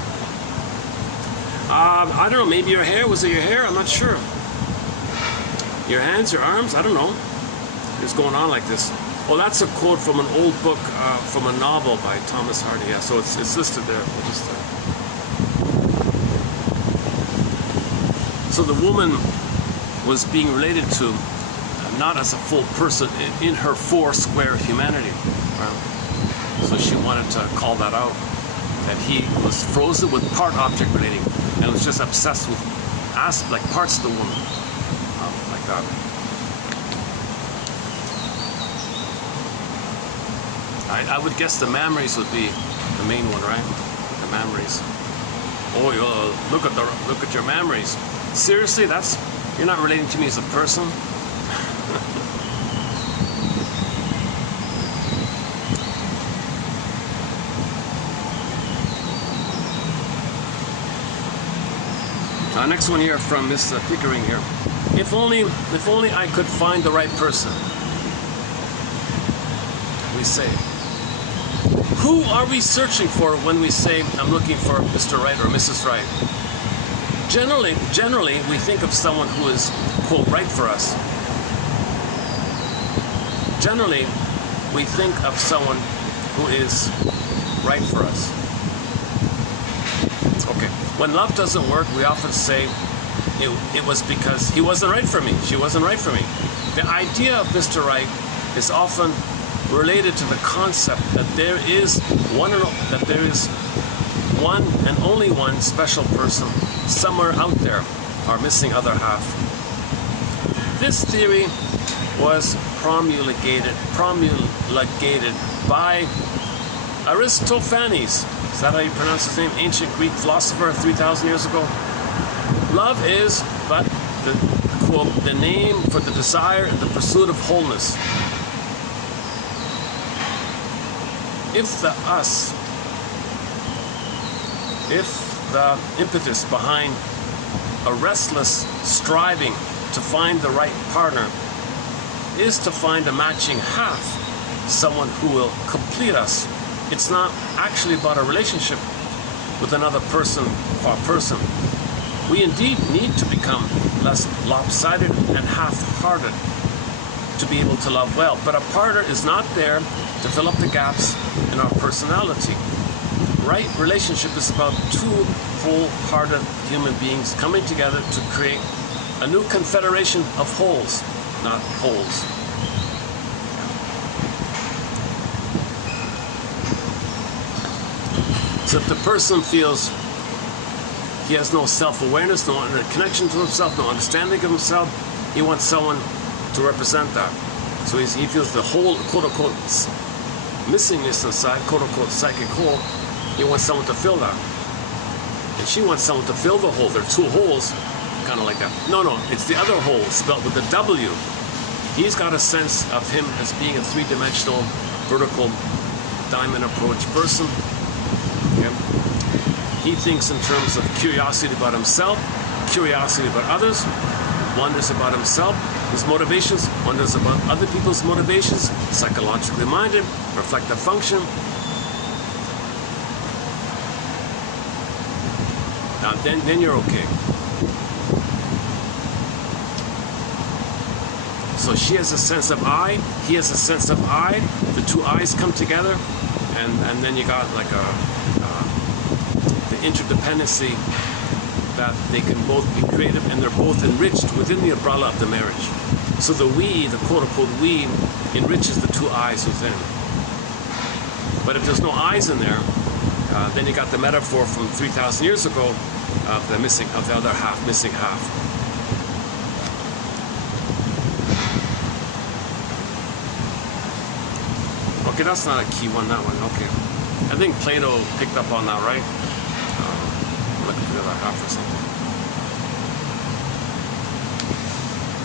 I don't know, maybe your hair. Was it your hair? I'm not sure. Your hands, your arms? I don't know. It's going on like this. Oh, that's a quote from an old book, from a novel by Thomas Hardy. Yeah, so it's listed there. So the woman was being related to not as a full person in her four-square humanity. Right? So she wanted to call that out, that he was frozen with part-object relating and was just obsessed with like parts of the woman, like that. I would guess the memories would be the main one, right? The memories. Oh, look at your memories. Seriously, you're not relating to me as a person. Next one here from Miss Pickering here. If only I could find the right person. We say. Who are we searching for when we say I'm looking for Mr. Right or Mrs. Right? Generally, we think of someone who is, quote, right for us. Generally, we think of someone who is right for us. Okay. When love doesn't work, we often say it was because he wasn't right for me. She wasn't right for me. The idea of Mr. Right is often related to the concept that there is one and only one special person somewhere out there, our missing other half. This theory was promulgated by Aristophanes. Is that how you pronounce his name? Ancient Greek philosopher 3,000 years ago. Love is but the, quote, the name for the desire and the pursuit of wholeness. If the impetus behind a restless striving to find the right partner is to find a matching half, someone who will complete us, it's not actually about a relationship with another person or person. We indeed need to become less lopsided and half-hearted to be able to love well, but a partner is not there to fill up the gaps in our personality. Right relationship is about two whole-hearted human beings coming together to create a new confederation of wholes, not holes. So if the person feels he has no self-awareness, no connection to himself, no understanding of himself, he wants someone to represent that. So he feels the whole, quote-unquote, missingness inside, quote-unquote psychic hole, he wants someone to fill that. And she wants someone to fill the hole. There are two holes, kind of like that. No, it's the other hole, spelled with a W. He's got a sense of him as being a three-dimensional, vertical, diamond approach person. Okay? He thinks in terms of curiosity about himself, curiosity about others, wonders about himself, his motivations, wonders about other people's motivations, psychologically minded, reflective function. Now then you're okay. So she has a sense of I, he has a sense of I, the two I's come together, and then you got like the interdependency that they can both be creative and they're both enriched within the umbrella of the marriage. So the we, the quote-unquote we, enriches the two I's within. But if there's no I's in there, then you got the metaphor from 3,000 years ago of the other half, missing half. Okay, that's not a key one, that one. Okay. I think Plato picked up on that, right? Looking for the other half or something.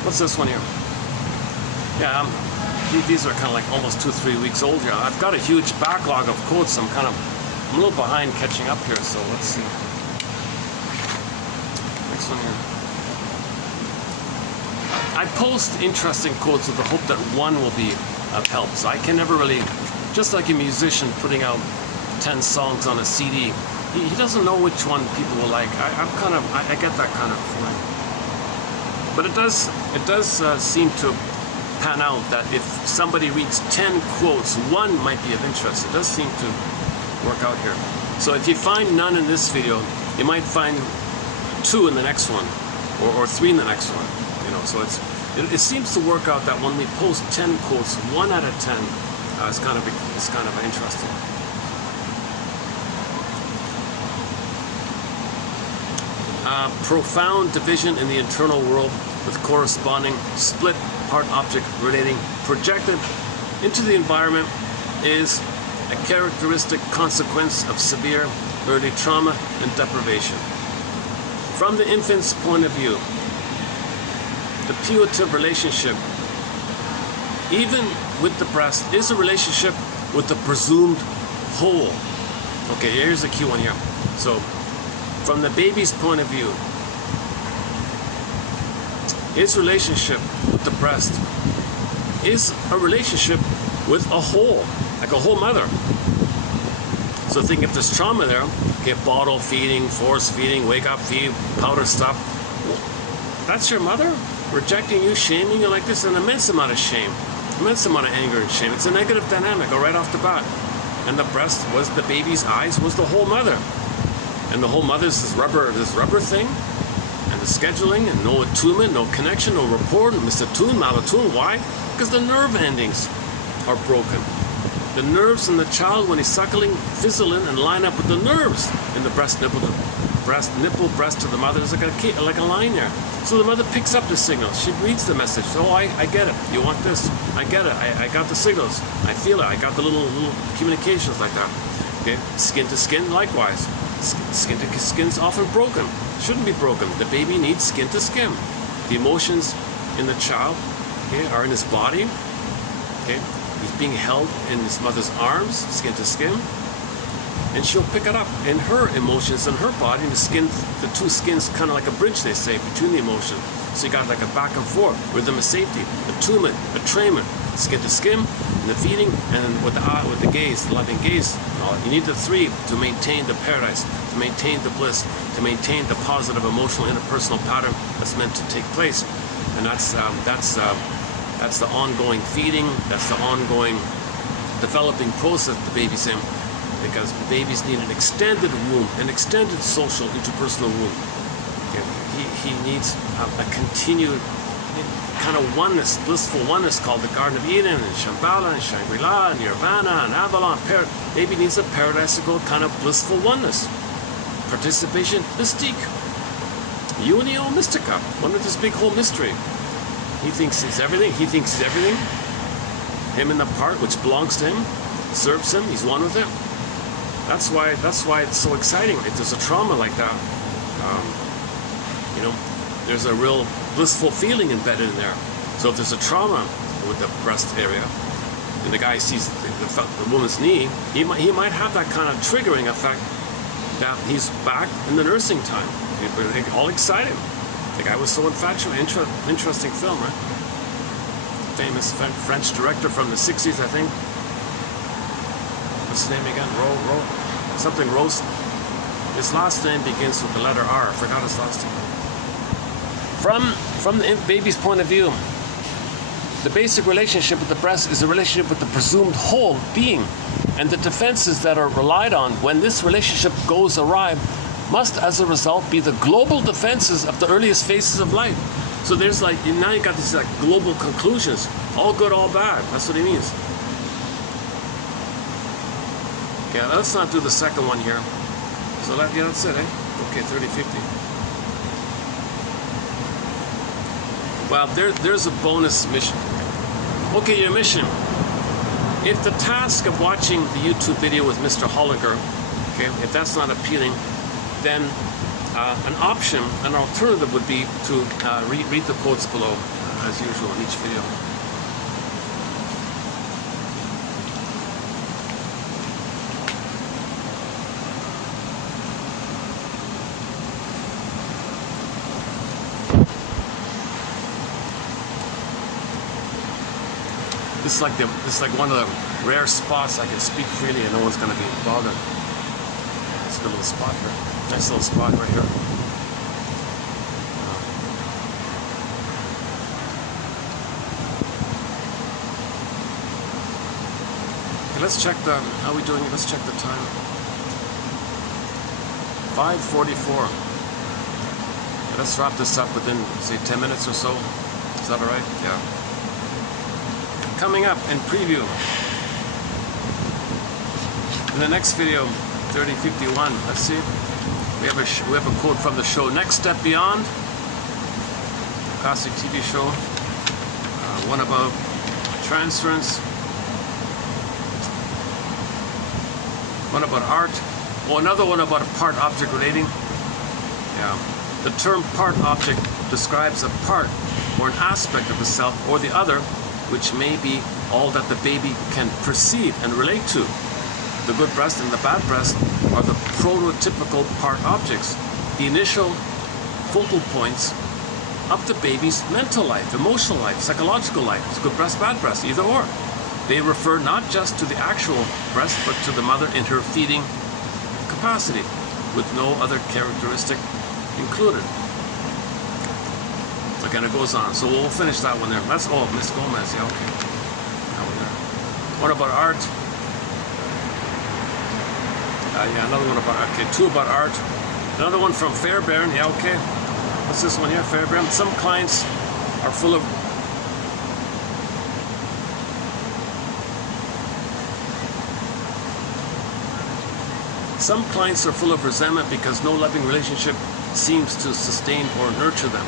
What's this one here? Yeah, these are kind of like almost 2-3 weeks old here. I've got a huge backlog of quotes. I'm a little behind catching up here, so let's see. Next one here. I post interesting quotes with the hope that one will be of help. So I can never really, just like a musician putting out 10 songs on a CD, he doesn't know which one people will like. I get that kind of feeling. But it does seem to pan out that if somebody reads 10 quotes, one might be of interest. It does seem to work out here. So if you find none in this video, you might find 2 in the next one, or 3 in the next one. You know, so it seems to work out that when we post 10 quotes, 1 out of 10 is kind of interesting. Profound division in the internal world with corresponding split part object relating projected into the environment is a characteristic consequence of severe early trauma and deprivation. From the infant's point of view, the puative relationship, even with the breast, is a relationship with the presumed whole. Okay, here's the key one here. So, from the baby's point of view, his relationship with the breast is a relationship with a whole, like a whole mother. So think if there's trauma there, okay, bottle feeding, force feeding, wake up feed, powder stuff, that's your mother rejecting you, shaming you like this, an immense amount of shame, immense amount of anger and shame. It's a negative dynamic right off the bat. And the breast was the baby's eyes, was the whole mother. And the whole mother's this rubber thing, and the scheduling, and no attunement, no connection, no rapport, misattuned, malattuned. Why? Because the nerve endings are broken. The nerves in the child, when he's suckling, fizzle in and line up with the nerves in the breast nipple to the mother. There's like a line there. So the mother picks up the signals. She reads the message. Oh, I get it. You want this? I get it. I got the signals. I feel it. I got the little communications like that. Okay, skin to skin, likewise. Skin to skin's often broken. Shouldn't be broken. The baby needs skin to skin. The emotions in the child, okay, are in his body. Okay, he's being held in his mother's arms, skin to skin, and she'll pick it up in her emotions in her body. And the two skins, kind of like a bridge, they say, between the emotion. So you got like a back and forth, rhythm of safety, attunement, attrainment, skin to skin, and the feeding, and with the gaze, the loving gaze. You need the 3 to maintain the paradise, to maintain the bliss, to maintain the positive emotional interpersonal pattern that's meant to take place. And that's the ongoing feeding, that's the ongoing developing process the baby's in, because babies need an extended womb, an extended social interpersonal womb. Okay. He needs a continued kind of oneness, blissful oneness called the Garden of Eden and Shambhala and Shangri-La and Nirvana and Avalon. Baby needs a paradisical kind of blissful oneness. Participation, mystique. Unio mystica, one of this big whole mystery. He thinks he's everything. He thinks he's everything. Him and the part which belongs to him. observes him, he's one with him. That's why it's so exciting. If there's a trauma like that, you know, there's a real blissful feeling embedded in there. So if there's a trauma with the breast area, and the guy sees the woman's knee, he might have that kind of triggering effect that he's back in the nursing time. People all excited. The guy was so infatuated. Interesting film, right? Famous French director from the 60s, I think. What's his name again? Something Rose. His last name begins with the letter R. I forgot his last name. From the baby's point of view, the basic relationship with the breast is a relationship with the presumed whole being, and the defenses that are relied on when this relationship goes awry must, as a result, be the global defenses of the earliest phases of life. So there's like, now you got these like global conclusions, all good, all bad. That's what he means. Okay, let's not do the second one here. So that's it, eh? Okay, 30-50. Well, there's a bonus mission. Okay, your mission. If the task of watching the YouTube video with Mr. Holliger, okay, if that's not appealing, then an option, an alternative would be to read the quotes below, as usual in each video. This is like one of the rare spots I can speak freely and no one's going to be bothered. It's a good little spot here. Nice little spot right here. Okay, let's check the, how are we doing? Let's check the time. 5:44. Let's wrap this up within, say, 10 minutes or so. Is that all right? Yeah. Coming up in preview, in the next video, 3051. Let's see. We have a quote from the show Next Step Beyond, classic TV show. One about transference. One about art. Oh, another one about a part-object relating. Yeah. The term part-object describes a part or an aspect of the self or the other, which may be all that the baby can perceive and relate to. The good breast and the bad breast are the prototypical part objects, the initial focal points of the baby's mental life, emotional life, psychological life. It's good breast, bad breast, either or. They refer not just to the actual breast, but to the mother in her feeding capacity, with no other characteristic included. So kind of goes on. So we'll finish that one there. That's all. Miss Gomez. Yeah, okay. That one there. What about art? Yeah, another one about, okay, two about art. Another one from Fairbairn. Yeah, okay. What's this one here? Fairbairn. Some clients are full of resentment because no loving relationship seems to sustain or nurture them.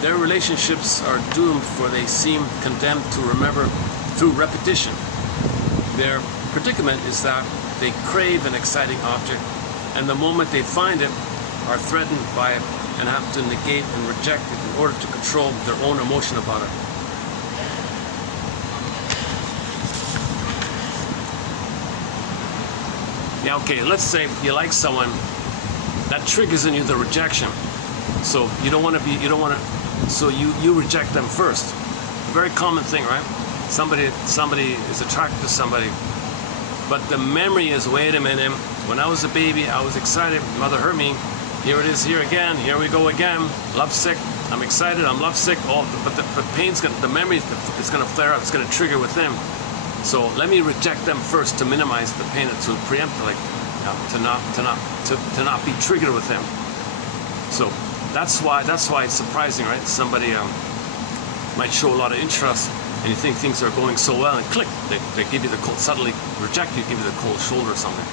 Their relationships are doomed, for they seem condemned to remember through repetition. Their predicament is that they crave an exciting object, and the moment they find it, are threatened by it and have to negate and reject it in order to control their own emotion about it. Yeah, okay, let's say you like someone, that triggers in you the rejection. So you don't want to, so you reject them first. A very common thing, right? Somebody is attracted to somebody, but the memory is, wait a minute, when I was a baby, I was excited, mother hurt me, here it is here again, here we go again, lovesick, I'm excited, I'm lovesick, but the memory is going to flare up, it's going to trigger with them. So let me reject them first to minimize the pain, to preempt, like, to not be triggered with them. So that's why it's surprising, right? Somebody might show a lot of interest, and you think things are going so well, and click, they give you the cold, suddenly reject you, give you the cold shoulder or something,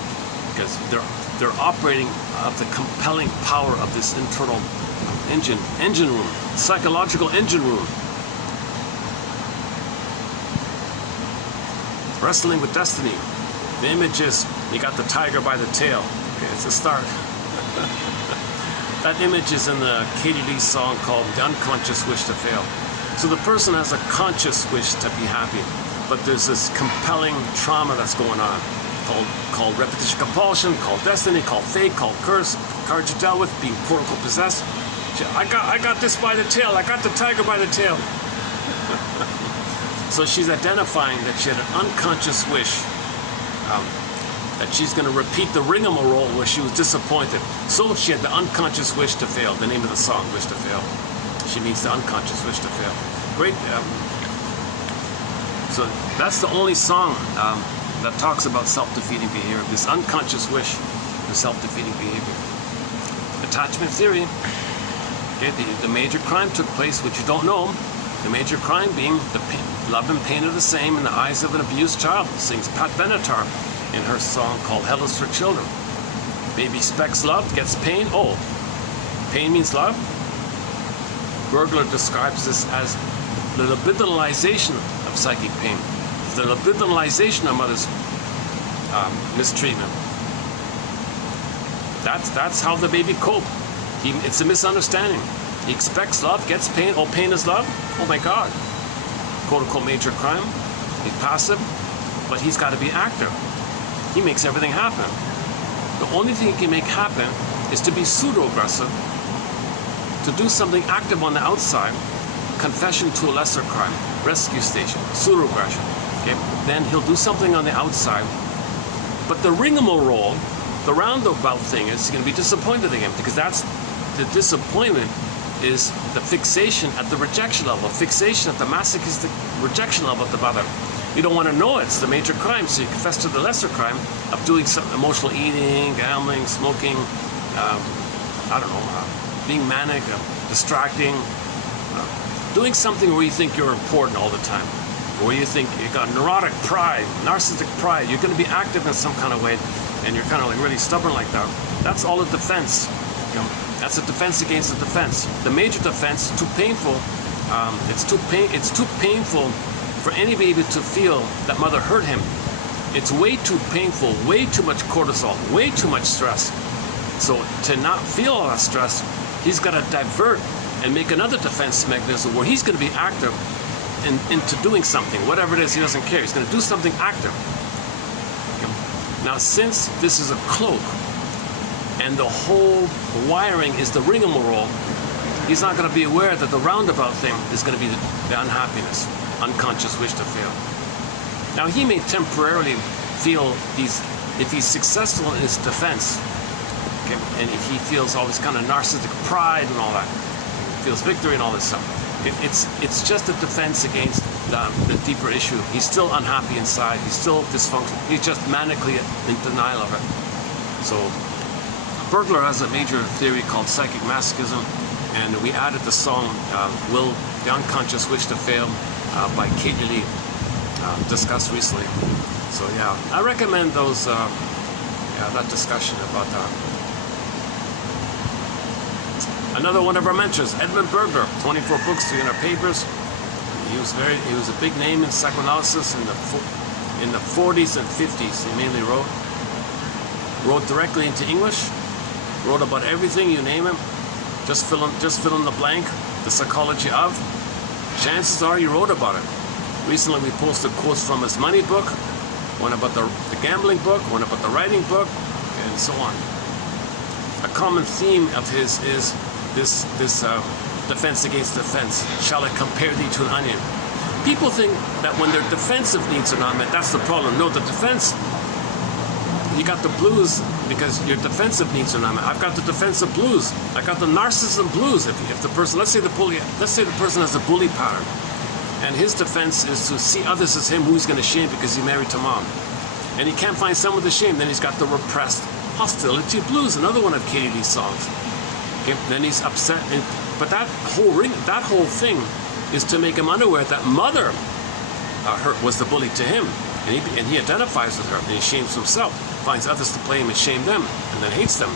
because they're operating of the compelling power of this internal engine room, psychological engine room. Wrestling with destiny. The image is, you got the tiger by the tail. Okay, it's a start. That image is in the Katie Lee song called The Unconscious Wish to Fail. So the person has a conscious wish to be happy, but there's this compelling trauma that's going on, called repetition compulsion, called destiny, called fate, called curse, cards you dealt with, being quote-unquote possessed. I got this by the tail, I got the tiger by the tail. So she's identifying that she had an unconscious wish, that she's going to repeat the rigmarole where she was disappointed. So she had the unconscious wish to fail, the name of the song, Wish to Fail. She means the unconscious wish to fail. Great. So that's the only song that talks about self-defeating behavior, this unconscious wish for self-defeating behavior. Attachment theory. Okay, the major crime took place, which you don't know. The major crime being the pain, love and pain are the same in the eyes of an abused child, sings Pat Benatar in her song called Hell is for Children. Baby expects love, gets pain. Oh, pain means love? Burglar describes this as the libidinalization of psychic pain. The libidinalization of mother's mistreatment. That's how the baby copes. It's a misunderstanding. He expects love, gets pain. Oh, pain is love? Oh my God. Quote-unquote major crime. He's passive, but he's got to be active. He makes everything happen. The only thing he can make happen is to be pseudo-aggressive, to do something active on the outside, confession to a lesser crime, rescue station, pseudo-aggression. Okay? Then he'll do something on the outside, but the rigmarole, the roundabout thing, is going to be disappointed again, because that's the disappointment is the fixation at the rejection level, fixation at the masochistic rejection level of the mother. You don't want to know it's the major crime, so you confess to the lesser crime of doing some emotional eating, gambling, smoking, being manic, distracting, doing something where you think you're important all the time, where you think you got neurotic pride, narcissistic pride, you're going to be active in some kind of way, and you're kind of like really stubborn like that. That's all a defense. You know, that's a defense against the defense. The major defense is too painful. It's too painful for any baby to feel that mother hurt him. It's way too painful, way too much cortisol, way too much stress. So to not feel all that stress, he's got to divert and make another defense mechanism where he's going to be active into doing something, whatever it is, he doesn't care. He's going to do something active. Now, since this is a cloak and the whole wiring is the rigmarole, he's not going to be aware that the roundabout thing is going to be the unhappiness, unconscious wish to fail. Now, he may temporarily feel if he's successful in his defense, okay, and if he feels all this kind of narcissistic pride and all that, feels victory and all this stuff, it's just a defense against the deeper issue. He's still unhappy inside. He's still dysfunctional. He's just manically in denial of it. So, Burglar has a major theory called psychic masochism, and we added the song The Unconscious Wish to Fail by Katie Lee, discussed recently. So yeah, I recommend those, that discussion about that. Another one of our mentors, Edmund Burglar, 24 books, 300 papers. He was a big name in psychoanalysis in the 40s and 50s. He mainly wrote directly into English, wrote about everything, you name him. Just fill in the blank, the psychology of. Chances are he wrote about it. Recently we posted quotes from his money book, one about the gambling book, one about the writing book, and so on. A common theme of his is this defense against defense. Shall I compare thee to an onion? People think that when their defensive needs are not met, that's the problem. No, the defense, you got the blues because your defensive needs are not met. I've got the defensive blues. I got the narcissism blues. If the person, let's say the person has a bully pattern, and his defense is to see others as him who he's going to shame because he's married to mom, and he can't find someone to shame. Then he's got the repressed hostility blues, another one of Katie Lee's songs. Okay? Then he's upset, but that whole thing is to make him unaware that mother was the bully to him, and he identifies with her, and he shames himself, finds others to blame and shame them, and then hates them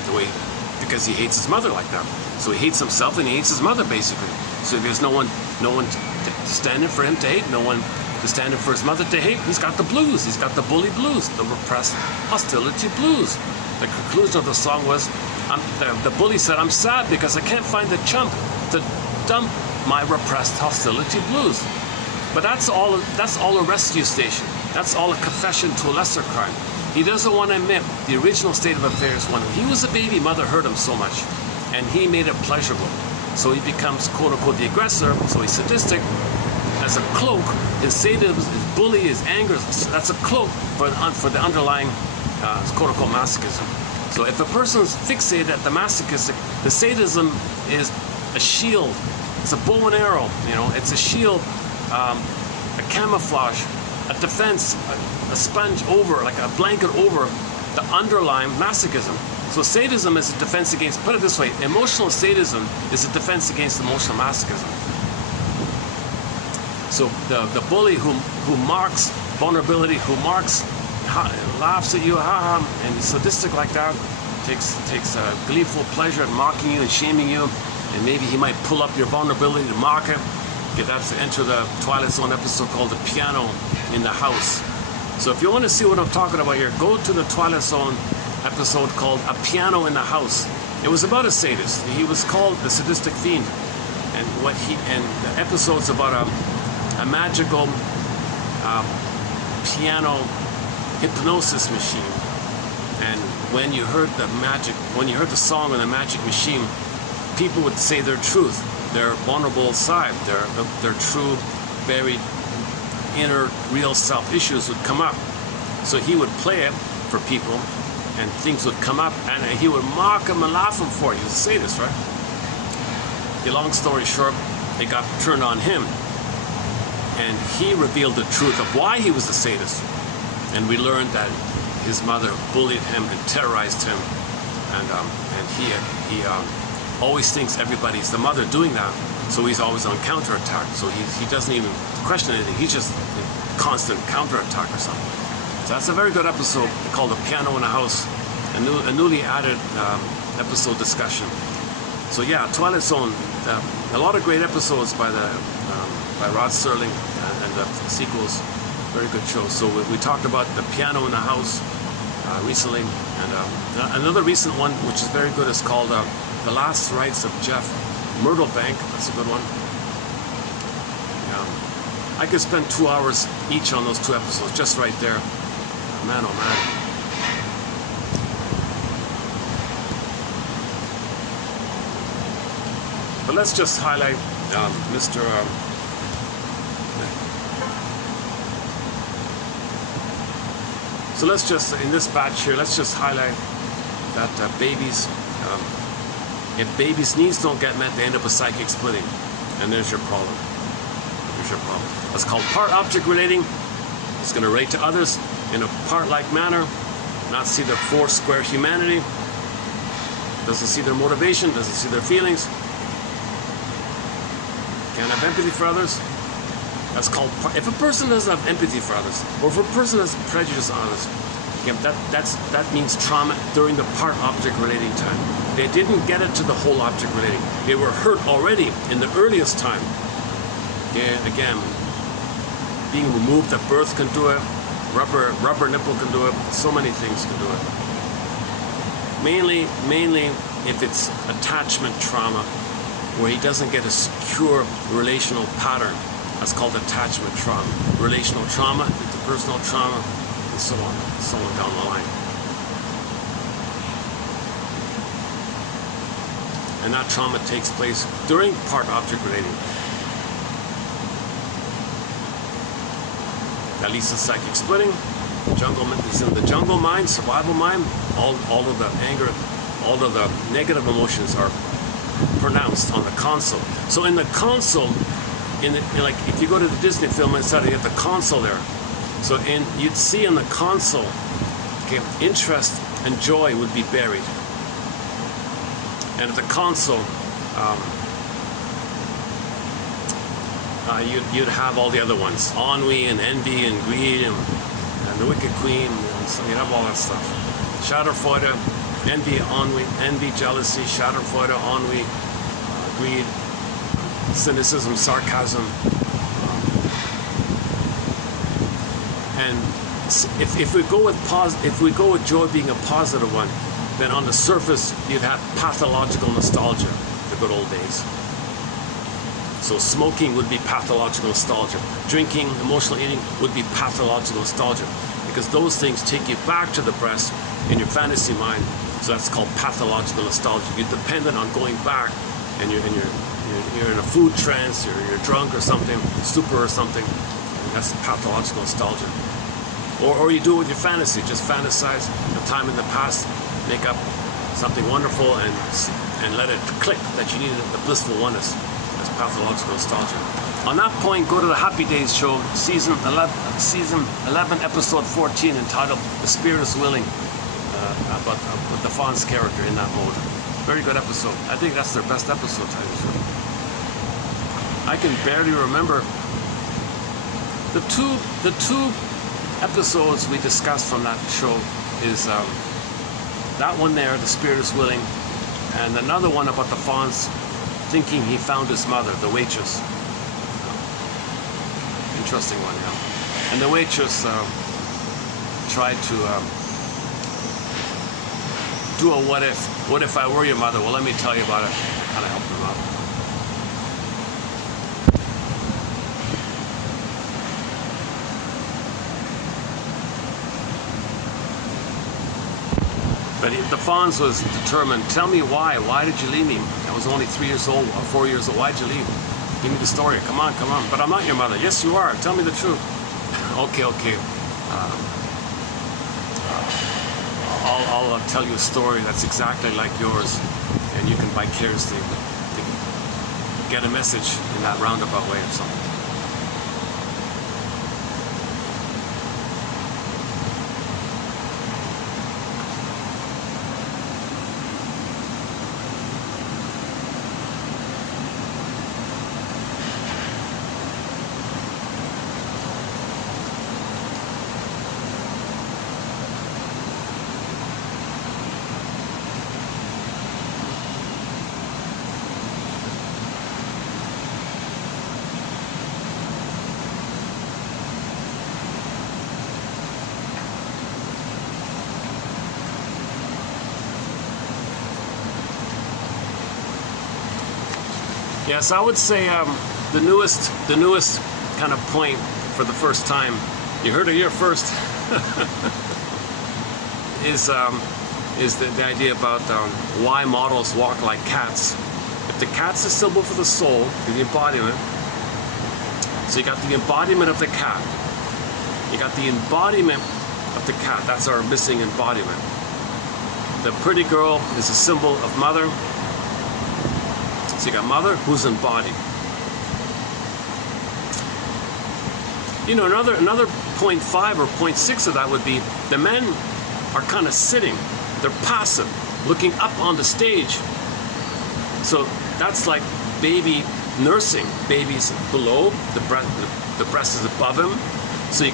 because he hates his mother like that. So he hates himself and he hates his mother basically. So if there's no one to stand in for him to hate, no one to stand in for his mother, to hate. He's got the blues. He's got the bully blues, the repressed hostility blues. The conclusion of the song was, the bully said, "I'm sad because I can't find the chump to dump my repressed hostility blues." But that's all a rescue station. That's all a confession to a lesser crime. He doesn't want to admit the original state of affairs when he was a baby, mother hurt him so much, and he made it pleasurable. So he becomes, quote unquote, the aggressor, so he's sadistic. As a cloak, his sadism, his bully, his anger, that's a cloak for the underlying, quote unquote, masochism. So if a person's fixated at the masochistic, the sadism is a shield. It's a bow and arrow, it's a shield, a camouflage, a defense, a sponge over, like a blanket over the underlying masochism. So sadism is a defense against, put it this way, emotional sadism is a defense against emotional masochism. So the bully who mocks vulnerability, who mocks, laughs at you, and is sadistic like that, takes a gleeful pleasure in mocking you and shaming you, and maybe he might pull up your vulnerability to mock it. Okay, that's to enter the Twilight Zone episode called The Piano in the House. So if you want to see what I'm talking about here, go to the Twilight Zone episode called A Piano in the House. It was about a sadist. He was called the sadistic fiend, and the episode's about a magical piano hypnosis machine. And when you heard the song on the magic machine, people would say their truth, their vulnerable side, their true, buried, inner, real self issues would come up. So he would play it for people, and things would come up, and he would mock them and laugh them for it. He was a sadist, right? The long story short, they got turned on him, and he revealed the truth of why he was a sadist. And we learned that his mother bullied him and terrorized him, and he always thinks everybody's the mother doing that, so he's always on counterattack. So he doesn't even question anything. He's just in constant counterattack or something. So that's a very good episode called The Piano in the House, a newly added episode discussion. So yeah, Twilight Zone, a lot of great episodes by Rod Serling and the sequels. Very good show. So we talked about The Piano in the House recently, and another recent one which is very good is called The Last Rites of Jeff Myrtlebank. That's a good one. I could spend 2 hours each on those two episodes, just right there. Man, oh man. But let's just highlight Mr. So let's just, in this batch here, let's just highlight that if babies' needs don't get met, they end up with psychic splitting. And there's your problem. There's your problem. That's called part-object relating. It's going to relate to others in a part-like manner, not see their four-square humanity, doesn't see their motivation, doesn't see their feelings, can't have empathy for others. That's called, if a person doesn't have empathy for others, or if a person has prejudice on others, again, that means trauma during the part-object relating time. They didn't get it to the whole object relating. They were hurt already in the earliest time. And again, being removed at birth can do it. Rubber nipple can do it. So many things can do it. Mainly if it's attachment trauma, where he doesn't get a secure relational pattern. That's called attachment trauma. Relational trauma, interpersonal trauma, and so on down the line. And that trauma takes place during part-object relating. That leads to psychic splitting. Jungle is in the jungle mind, survival mind. All of the anger, all of the negative emotions are pronounced on the console. So in the console, like if you go to the Disney film inside, you have the console there. So you'd see in the console, okay, interest and joy would be buried. And at the console, you'd have all the other ones, ennui and envy and greed and the wicked queen, and so you'd have all that stuff. Schadenfreude, envy, ennui, envy, jealousy, Schadenfreude, ennui, greed, cynicism, sarcasm, And if we go with joy being a positive one, then on the surface you'd have pathological nostalgia, the good old days. So smoking would be pathological nostalgia. Drinking, emotional eating would be pathological nostalgia, because those things take you back to the breast in your fantasy mind. So that's called pathological nostalgia. You're dependent on going back, and you're in a food trance, you're drunk or something, stupor or something. That's pathological nostalgia. Or you do it with your fantasy. Just fantasize a time in the past, make up something wonderful, and let it click that you needed the blissful oneness. That's pathological nostalgia. On that point, go to the Happy Days show, season 11, episode 14, entitled "The Spirit is Willing," about the Fawn's character in that mode. Very good episode. I think that's their best episode. I can barely remember the two episodes we discussed from that show. Is that one there, "The Spirit is Willing," and another one about the Fawn's thinking he found his mother, the waitress. Interesting one, yeah. And the waitress tried to do a what if. What if I were your mother? Well, let me tell you about it. Kind of helped him out. But the Fonz was determined. Tell me why. Why did you leave me? I was only 3 years old, or 4 years old. Why'd you leave? Give me the story. Come on, come on. But I'm not your mother. Yes, you are. Tell me the truth. Okay. I'll tell you a story that's exactly like yours, and you can vicariously get a message in that roundabout way or something. Yes, I would say the newest kind of point for the first time, you heard it here first, is the idea about why models walk like cats. If the cat's a symbol for the soul, the embodiment, so you got the embodiment of the cat, you got the embodiment of the cat, that's our missing embodiment. The pretty girl is a symbol of mother. So you got mother, who's embodied. You know, another 0.5 or 0.6 of that would be the men are kind of sitting. They're passive, looking up on the stage. So that's like baby nursing. Baby's below, the breast is above him. So you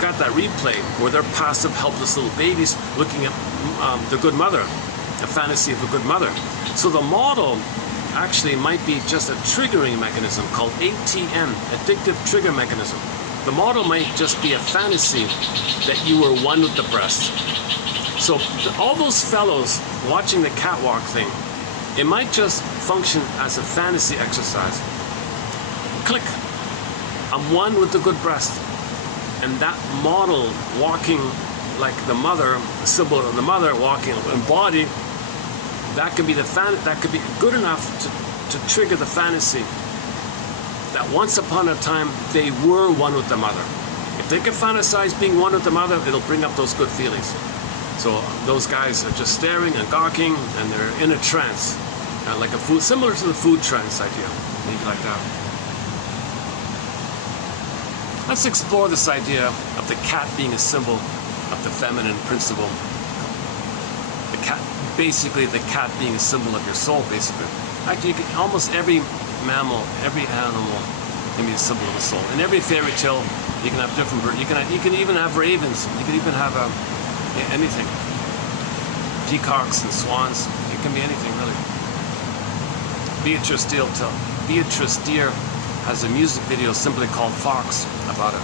got that replay where they're passive, helpless little babies looking at the good mother, a fantasy of a good mother. So the model actually might be just a triggering mechanism called ATM, addictive trigger mechanism. The model might just be a fantasy that you were one with the breast. So all those fellows watching the catwalk thing, it might just function as a fantasy exercise. Click, I'm one with the good breast. And that model walking like the mother, the symbol of the mother walking embodied, that could be that could be good enough to trigger the fantasy that once upon a time they were one with the mother. If they can fantasize being one with the mother, it'll bring up those good feelings. So those guys are just staring and gawking, and they're in a trance, like a food, similar to the food trance idea, maybe like that. Let's explore this idea of the cat being a symbol of the feminine principle. The cat, basically the cat being a symbol of your soul, basically. Actually, almost every mammal, every animal can be a symbol of the soul. In every fairy tale, you can have different birds. You can even have ravens. You can even have anything. Peacocks and swans. It can be anything, really. Beatrice Deer has a music video simply called Fox about it.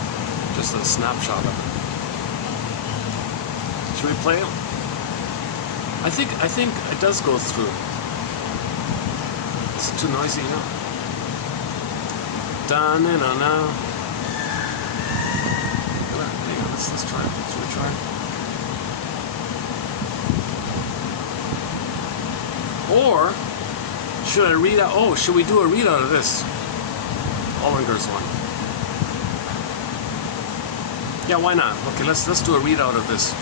Just a snapshot of it. Should we play it? I think it does go through. Is it too noisy now? Dun na na na. Let's try it. Should we try it? Or should I read out? Oh, should we do a readout of this? Ollinger's one. Yeah, why not? Okay, let's do a readout of this.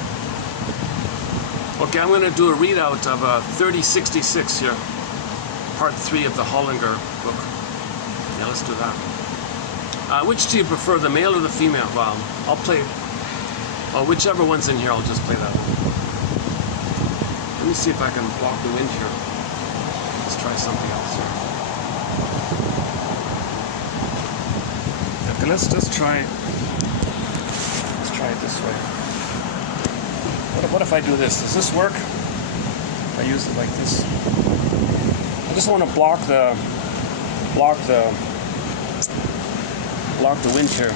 Okay, I'm going to do a readout of 3066 here, part 3 of the Hollinger book. Yeah, let's do that. Which do you prefer, the male or the female? Well, I'll play. Oh, whichever one's in here, I'll just play that one. Let me see if I can block the wind here. Let's try something else here. Okay, let's just try. Let's try it this way. What if I do this? Does this work? If I use it like this? I just want to block the wind here.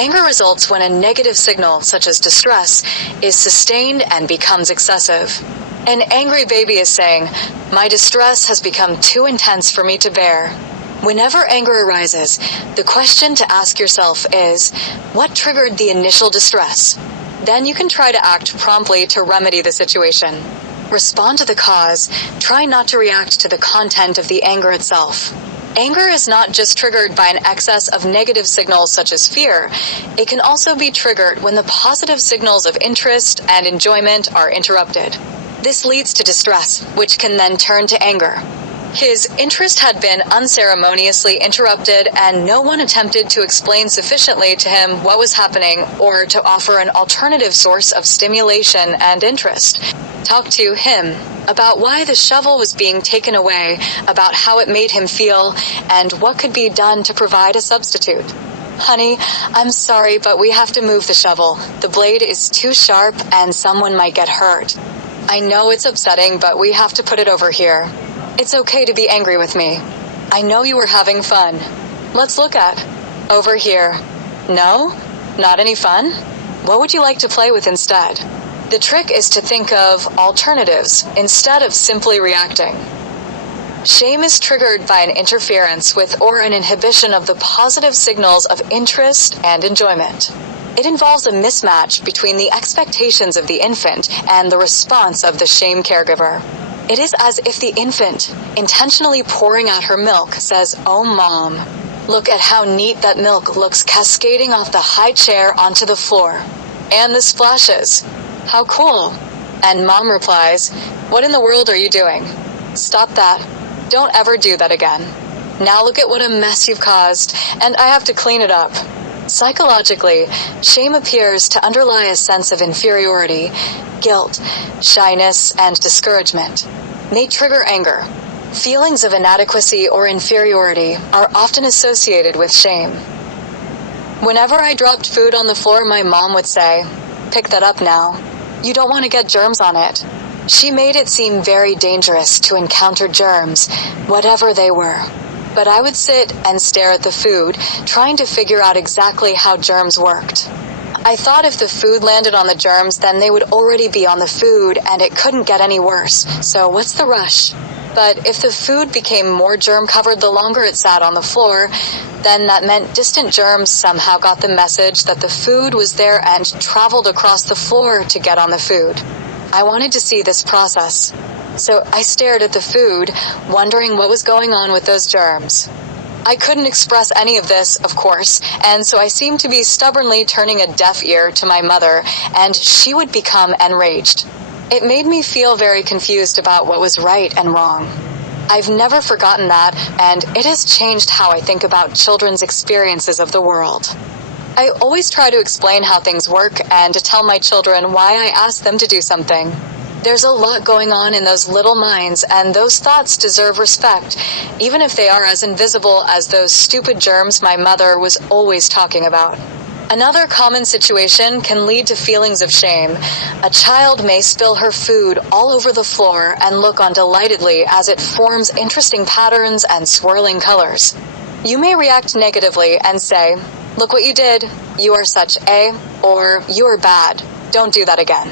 Anger results when a negative signal, such as distress, is sustained and becomes excessive. An angry baby is saying, "My distress has become too intense for me to bear." Whenever anger arises, the question to ask yourself is, what triggered the initial distress? Then you can try to act promptly to remedy the situation. Respond to the cause, try not to react to the content of the anger itself. Anger is not just triggered by an excess of negative signals such as fear. It can also be triggered when the positive signals of interest and enjoyment are interrupted. This leads to distress, which can then turn to anger. His interest had been unceremoniously interrupted, and no one attempted to explain sufficiently to him what was happening or to offer an alternative source of stimulation and interest. Talk to him about why the shovel was being taken away, about how it made him feel, and what could be done to provide a substitute. "Honey, I'm sorry, but we have to move the shovel. The blade is too sharp and someone might get hurt. I know it's upsetting, but we have to put it over here. It's okay to be angry with me. I know you were having fun. Let's look at over here. No? Not any fun? What would you like to play with instead?" The trick is to think of alternatives instead of simply reacting. Shame is triggered by an interference with or an inhibition of the positive signals of interest and enjoyment. It involves a mismatch between the expectations of the infant and the response of the shame caregiver. It is as if the infant, intentionally pouring out her milk, says, "Oh, Mom, look at how neat that milk looks cascading off the high chair onto the floor. And the splashes. How cool." And Mom replies, "What in the world are you doing? Stop that. Don't ever do that again. Now look at what a mess you've caused, and I have to clean it up." Psychologically, shame appears to underlie a sense of inferiority, guilt, shyness, and discouragement. May trigger anger. Feelings of inadequacy or inferiority are often associated with shame. Whenever I dropped food on the floor, my mom would say, "Pick that up now. You don't want to get germs on it." She made it seem very dangerous to encounter germs, whatever they were. But I would sit and stare at the food, trying to figure out exactly how germs worked. I thought if the food landed on the germs, then they would already be on the food and it couldn't get any worse, so what's the rush? But if the food became more germ-covered the longer it sat on the floor, then that meant distant germs somehow got the message that the food was there and traveled across the floor to get on the food. I wanted to see this process. So I stared at the food, wondering what was going on with those germs. I couldn't express any of this, of course, and so I seemed to be stubbornly turning a deaf ear to my mother, and she would become enraged. It made me feel very confused about what was right and wrong. I've never forgotten that, and it has changed how I think about children's experiences of the world. I always try to explain how things work and to tell my children why I ask them to do something. There's a lot going on in those little minds, and those thoughts deserve respect, even if they are as invisible as those stupid germs my mother was always talking about. Another common situation can lead to feelings of shame. A child may spill her food all over the floor and look on delightedly as it forms interesting patterns and swirling colors. You may react negatively and say, "Look what you did. You are such a," or "You are bad. Don't do that again."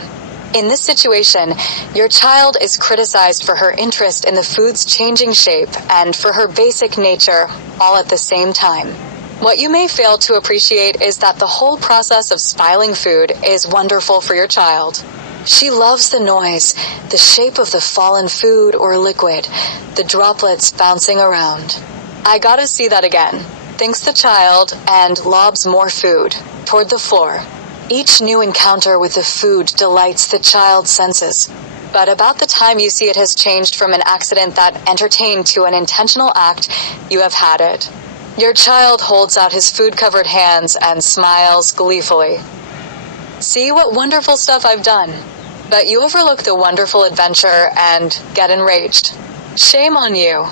In this situation, your child is criticized for her interest in the food's changing shape and for her basic nature, all at the same time. What you may fail to appreciate is that the whole process of spiling food is wonderful for your child. She loves the noise, the shape of the fallen food or liquid, the droplets bouncing around. "I gotta see that again," thinks the child and lobs more food toward the floor. Each new encounter with the food delights the child's senses. But about the time you see it has changed from an accident that entertained to an intentional act, you have had it. Your child holds out his food-covered hands and smiles gleefully. "See what wonderful stuff I've done." But you overlook the wonderful adventure and get enraged. Shame on you.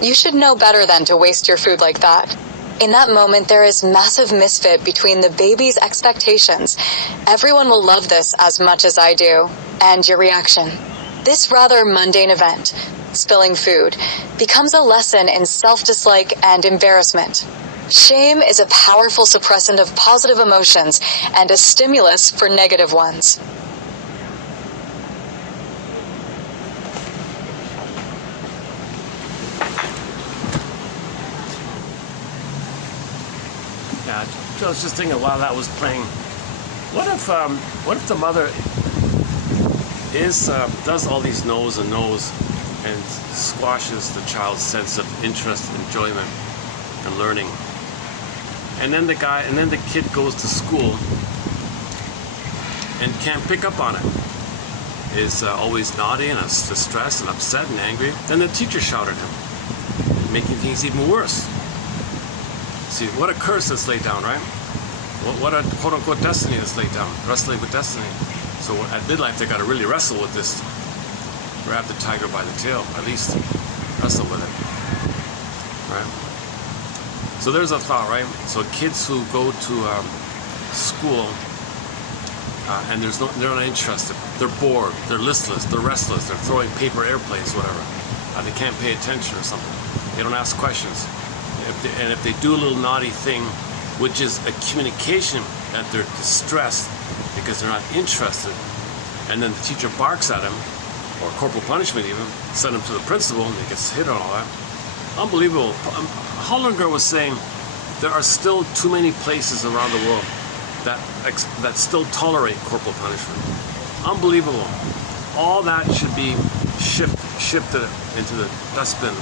You should know better than to waste your food like that. In that moment, there is massive misfit between the baby's expectations, "Everyone will love this as much as I do," and your reaction. This rather mundane event, spilling food, becomes a lesson in self-dislike and embarrassment. Shame is a powerful suppressant of positive emotions and a stimulus for negative ones. Yeah, I was just thinking while that was playing, what if the mother does all these no's and squashes the child's sense of interest, enjoyment, and learning, and then the kid goes to school and can't pick up on it, is always naughty and distressed and upset and angry. Then the teacher shouted at him, making things even worse. See, what a curse that's laid down, right? What a quote-unquote destiny that's laid down, wrestling with destiny. So at midlife, they got to really wrestle with this. Grab the tiger by the tail, at least wrestle with it, right? So there's a thought, right? So kids who go to school and they're not interested, they're bored, they're listless, they're restless, they're throwing paper airplanes, whatever. They can't pay attention or something. They don't ask questions. If they do a little naughty thing, which is a communication that they're distressed because they're not interested, and then the teacher barks at them, or corporal punishment even, send them to the principal, and he gets hit on all that. Unbelievable. Hollinger was saying there are still too many places around the world that still tolerate corporal punishment. Unbelievable. All that should be shifted into the dustbin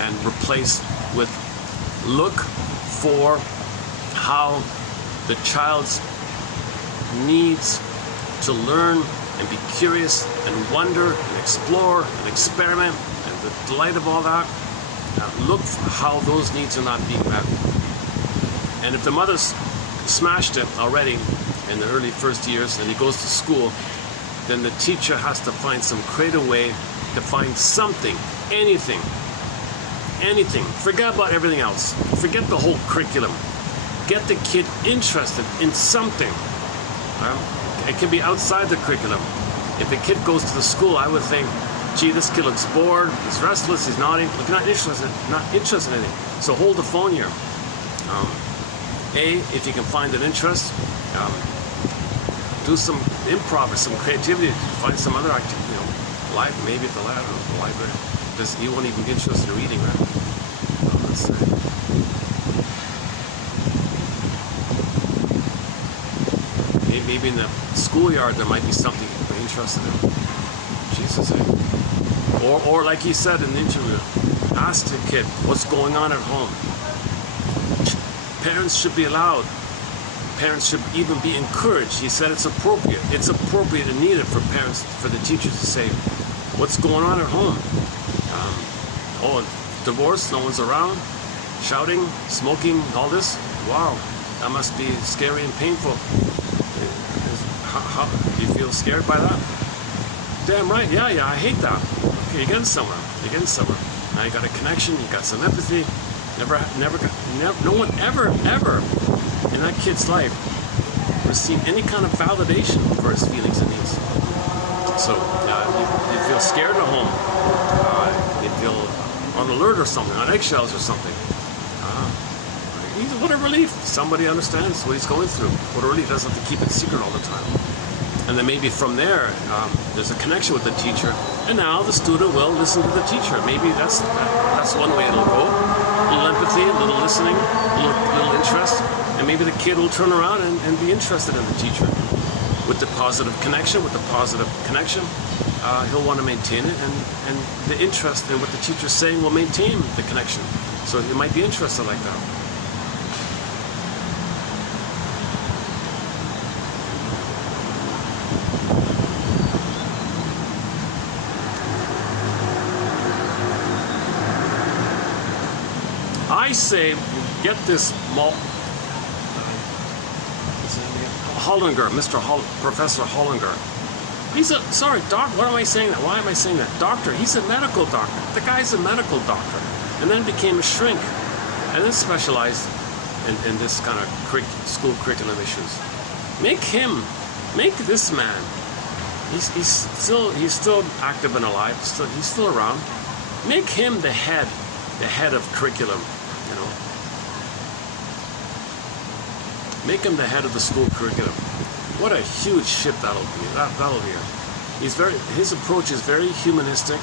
and replaced with look for how the child's needs to learn and be curious and wonder and explore and experiment and the delight of all that. Look for how those needs are not being met. And if the mother's smashed it already in the early first years and he goes to school, then the teacher has to find some creative way to find something, anything. Forget about everything else. Forget the whole curriculum. Get the kid interested in something. It can be outside the curriculum. If a kid goes to the school, I would think, gee, this kid looks bored, he's restless, he's naughty, look, not interested in anything. So hold the phone here. If you can find an interest, do some improv or some creativity, find some other activity, maybe at the library. He won't even be interested in reading, right? Let's see. Maybe in the schoolyard there might be something you're interested in. Jesus. Or like he said in the interview, ask the kid what's going on at home. Parents should be allowed. Parents should even be encouraged. He said it's appropriate. It's appropriate and needed for parents, for the teachers to say, what's going on at home? Divorce, no one's around, shouting, smoking, all this. Wow, that must be scary and painful. How do you feel scared by that? Damn right, yeah, I hate that. Okay, you're getting somewhere. Now you got a connection, you got some empathy. No one ever in that kid's life receive any kind of validation for his feelings and needs. So you feel scared at home. You feel on alert or something, on eggshells or something. What a relief. Somebody understands what he's going through. What a relief. Doesn't have to keep it secret all the time. And then maybe from there, there's a connection with the teacher. And now the student will listen to the teacher. Maybe that's one way it'll go. A little empathy, a little listening, a little interest. And maybe the kid will turn around and be interested in the teacher. With the positive connection, he'll want to maintain it. And the interest in what the teacher's saying will maintain the connection. So he might be interested like that. I say, get this Hollinger, Professor Hollinger. He's a, sorry, doc, what am I saying that? Why am I saying that? Doctor, he's a medical doctor. The guy's a medical doctor. And then became a shrink. And then specialized in this kind of school curriculum issues. Make this man, he's still active and alive, he's still around. Make him the head of curriculum. Make him the head of the school curriculum. What a huge shift that'll be. That'll be. His approach is very humanistic.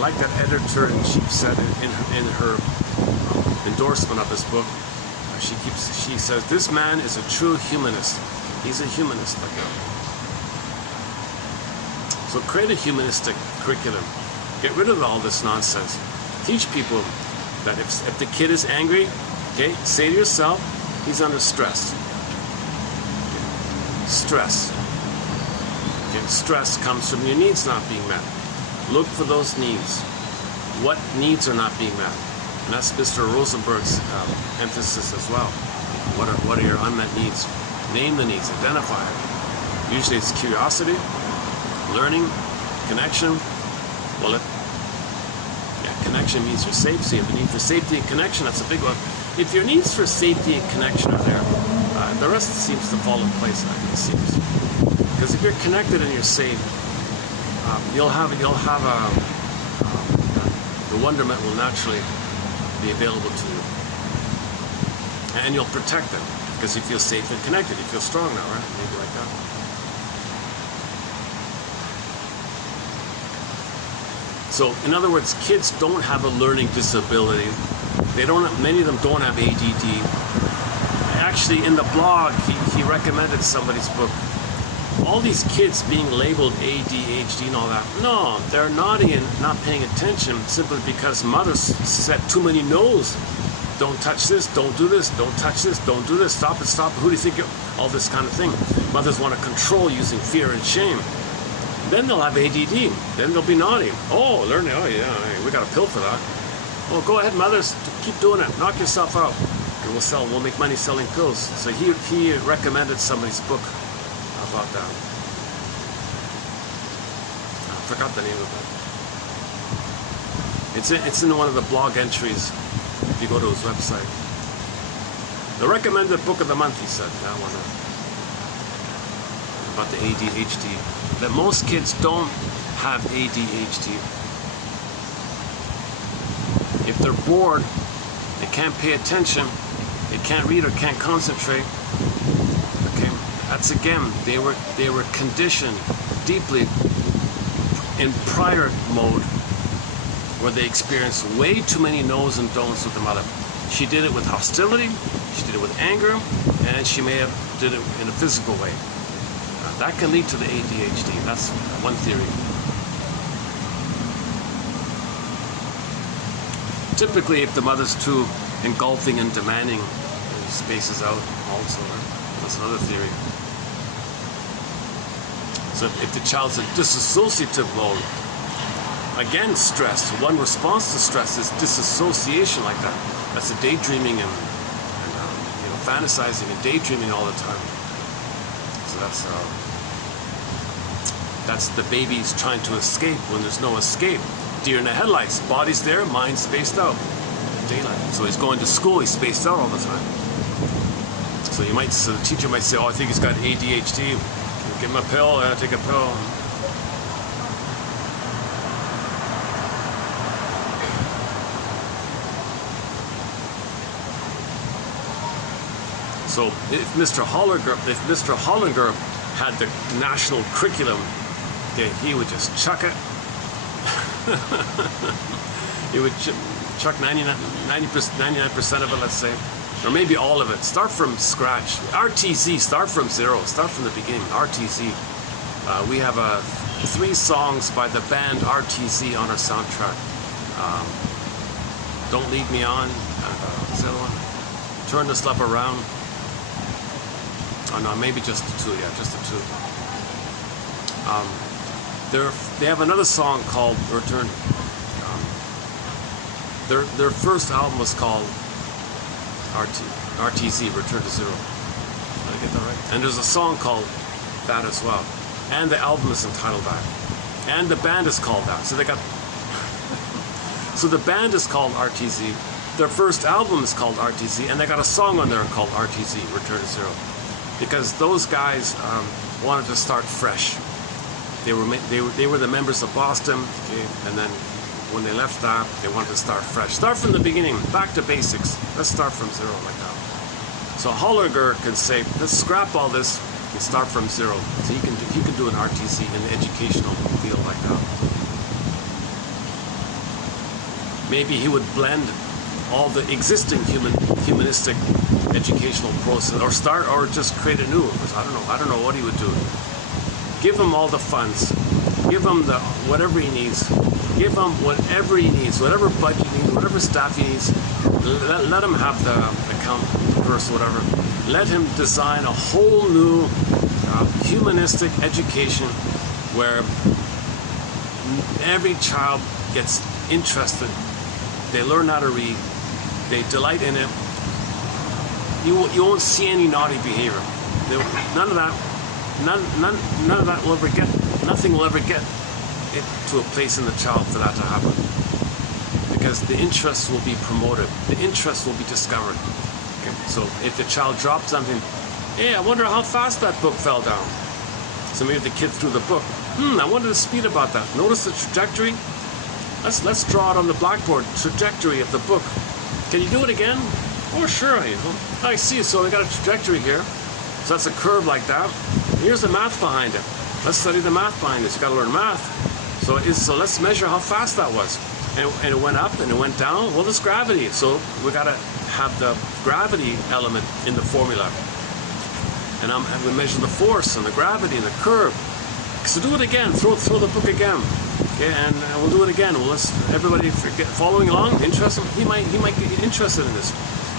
Like that editor-in-chief said in her endorsement of this book. She says this man is a true humanist. He's a humanist like that. So create a humanistic curriculum. Get rid of all this nonsense. Teach people that if the kid is angry, okay, say to yourself, he's under stress. Stress. Okay, stress comes from your needs not being met. Look for those needs. What needs are not being met? And that's Mr. Rosenberg's emphasis as well. What are your unmet needs? Name the needs, identify it. Usually it's curiosity, learning, connection. Well, connection means you're safe. So you have a need for safety and connection. That's a big one. If your needs for safety and connection are there, the rest seems to fall in place. I think it seems. Because if you're connected and you're safe, you'll have the wonderment will naturally be available to you, and you'll protect them because you feel safe and connected. You feel strong now, right? Maybe like that. So, in other words, kids don't have a learning disability. Many of them don't have ADD. Actually, in the blog, he recommended somebody's book. All these kids being labeled ADHD and all that. No, they're naughty and not paying attention simply because mothers set too many no's. Don't touch this, don't do this, don't touch this, don't do this, stop it, stop it. Who do you think you're? All this kind of thing. Mothers want to control using fear and shame. Then they'll have ADD. Then they'll be naughty. Oh, learn it. Oh, yeah, we got a pill for that. Well, go ahead, mothers. Keep doing it. Knock yourself out. And we'll make money selling pills. So he recommended somebody's book about that. I forgot the name of it. It's in one of the blog entries if you go to his website. The recommended book of the month, he said, that one. About the ADHD. That most kids don't have ADHD. If they're bored, they can't pay attention, they can't read or can't concentrate. Okay, that's again, they were conditioned deeply in prior mode where they experienced way too many no's and don'ts with the mother. She did it with hostility, she did it with anger, and she may have did it in a physical way. That can lead to the ADHD. That's one theory. Typically, if the mother's too engulfing and demanding, it spaces out also. Right? That's another theory. So if the child's in disassociative mode, again, stress. One response to stress is disassociation like that. That's the daydreaming and fantasizing and daydreaming all the time. So that's the baby's trying to escape when there's no escape. Deer in the headlights. Body's there, mind's spaced out. Daylight. So he's going to school, he's spaced out all the time. So the teacher might say, oh, I think he's got ADHD. Give him a pill, take a pill. So if Mr. Hollinger had the national curriculum, okay, he would just chuck it. He would chuck 99% of it, let's say, or maybe all of it. Start from scratch. RTZ, start from zero. Start from the beginning. RTZ. We have 3 songs by the band RTZ on our soundtrack. Don't Lead Me On. What's the other one? Turn This Love Around. Oh no, maybe just the 2. Yeah, just the 2. They have another song called Return. Their first album was called RTZ, Return to Zero. Did I get that right? And there's a song called that as well. And the album is entitled that. And the band is called that. So they got. So the band is called RTZ. Their first album is called RTZ, and they got a song on there called RTZ, Return to Zero, because those guys wanted to start fresh. They were the members of Boston, okay, and then when they left that, they wanted to start fresh. Start from the beginning, back to basics. Let's start from zero like that. So Hollinger can say, let's scrap all this and start from zero. So he can do an RTC in the educational field like that. Maybe he would blend all the existing humanistic educational process, or just create a new. I don't know what he would do. Give him all the funds. Give him whatever he needs. Give him whatever he needs, whatever budget he needs, whatever staff he needs. Let him have the account, purse, whatever. Let him design a whole new humanistic education where every child gets interested. They learn how to read. They delight in it. You won't see any naughty behavior. None of that. None of that will ever get. Nothing will ever get it to a place in the child for that to happen, because the interests will be promoted, the interests will be discovered. Okay? So if the child dropped something, hey, I wonder how fast that book fell down. So maybe the kid threw the book. I wonder the speed about that. Notice the trajectory. Let's draw it on the blackboard. Trajectory of the book. Can you do it again? Oh, sure. I see. So we got a trajectory here. So that's a curve like that. Here's the math behind it. Let's study the math behind this. You got to learn math. So let's measure how fast that was. And it went up and it went down. Well, there's gravity. So we got to have the gravity element in the formula. And we measure the force and the gravity and the curve. So do it again. Throw the book again. Okay, and we'll do it again. Well, everybody following along, interested. He might get interested in this.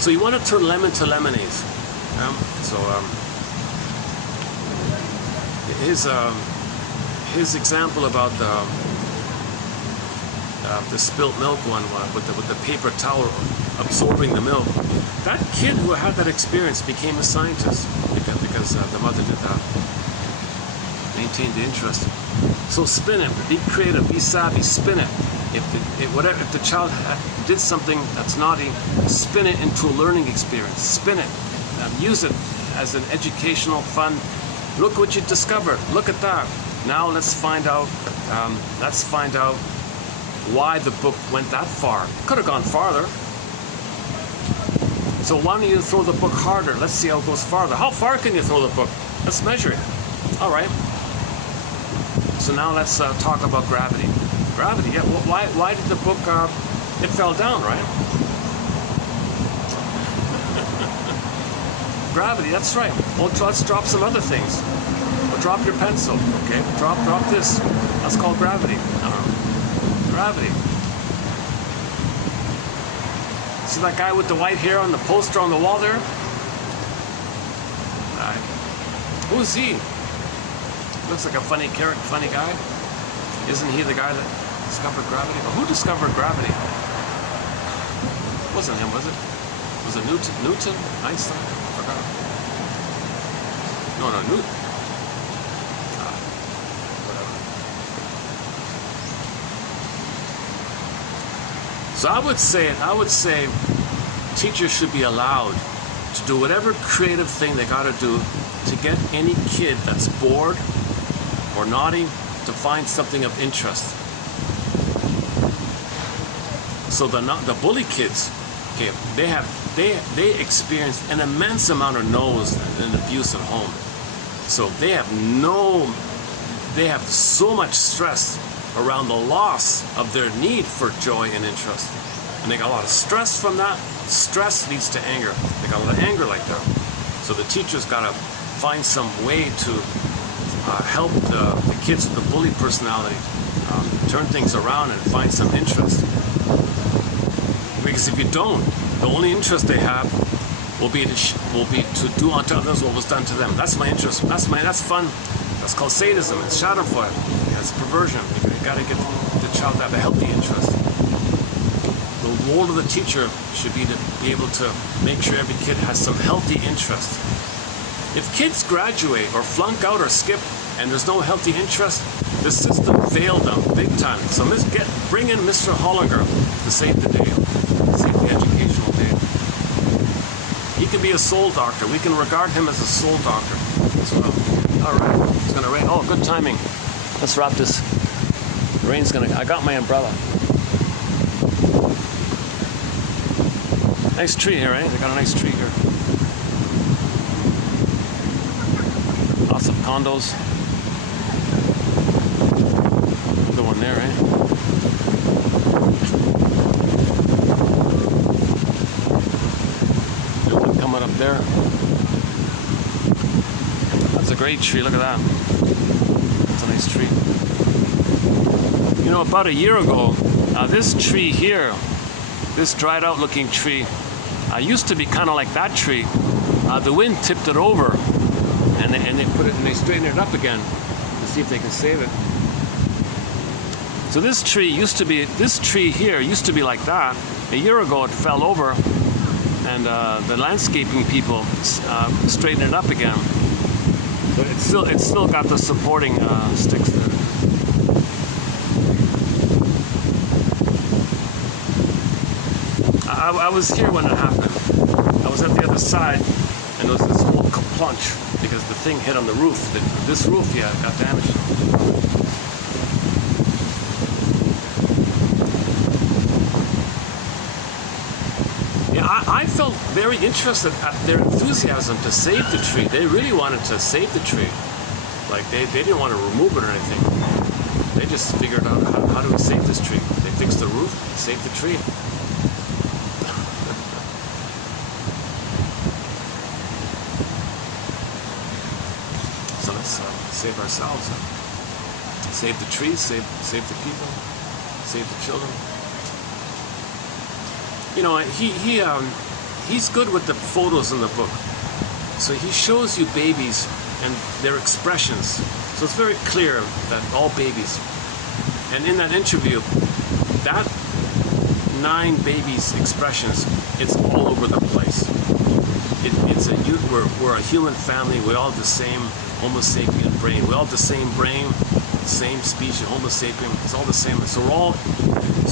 So you want to turn lemon to lemonades. His example about the spilt milk one with the paper towel absorbing the milk. That kid who had that experience became a scientist because the mother did that. Maintained the interest. So spin it. Be creative. Be savvy. Spin it. If the child did something that's naughty, spin it into a learning experience. Spin it. Use it as an educational fun. Look what you discovered. Look at that. Now let's find out. Why the book went that far. Could have gone farther. So why don't you throw the book harder? Let's see how it goes farther. How far can you throw the book? Let's measure it. All right. So now let's talk about gravity. Gravity. Yeah. Well, why did the book? It fell down, right? Gravity. That's right. Well, let's drop some other things. Well, drop your pencil. Okay. Drop this. That's called gravity. Gravity. See that guy with the white hair on the poster on the wall there? Who's he? Looks like a funny guy. Isn't he the guy that discovered gravity? Well, who discovered gravity? It wasn't him, was it? Was it Newton? Einstein? I forgot. No, Newton. So I would say teachers should be allowed to do whatever creative thing they got to do to get any kid that's bored or naughty to find something of interest. So the bully kids, okay, they experience an immense amount of no's and abuse at home. So they have so much stress around the loss of their need for joy and interest. And they got a lot of stress from that. Stress leads to anger. They got a lot of anger like that. So the teacher's got to find some way to help the kids with the bully personality turn things around and find some interest. Because if you don't, the only interest they have will be to do unto others what was done to them. That's my interest. That's fun. That's called sadism. It's schadenfreude. It's perversion. You got to get the child to have a healthy interest. The role of the teacher should be to be able to make sure every kid has some healthy interest. If kids graduate or flunk out or skip and there's no healthy interest, the system failed them big time. So bring in Mr. Hollinger to save the day, save the educational day. He can be a soul doctor. We can regard him as a soul doctor as well. All right, it's gonna rain. Oh, good timing. Let's wrap this. The rain's gonna. I got my umbrella. Nice tree here, right? They got a nice tree here. Lots of condos. Another one there, right? There's one coming up there. That's a great tree. Look at that. That's a nice tree. You know, about a year ago, this tree here, this dried out looking tree, used to be kind of like that tree. The wind tipped it over, and they straightened it up again to see if they can save it. So this tree here used to be like that. A year ago, it fell over, and the landscaping people straightened it up again. But it's still got the supporting sticks there. I was here when it happened. I was at the other side, and there was this whole plunge because the thing hit on the roof. This roof, yeah, got damaged. Yeah, I felt very interested at their enthusiasm to save the tree. They really wanted to save the tree. Like they didn't want to remove it or anything. They just figured out how do we save this tree. They fixed the roof, saved the tree. So let's save ourselves. Save the trees, save the people, save the children. You know, he's good with the photos in the book. So he shows you babies and their expressions. So it's very clear that all babies. And in that interview, that 9 babies' expressions, it's all over the place. We're a human family. We all have the same Homo sapien brain. We all have the same brain, same species, Homo sapien. It's all the same. So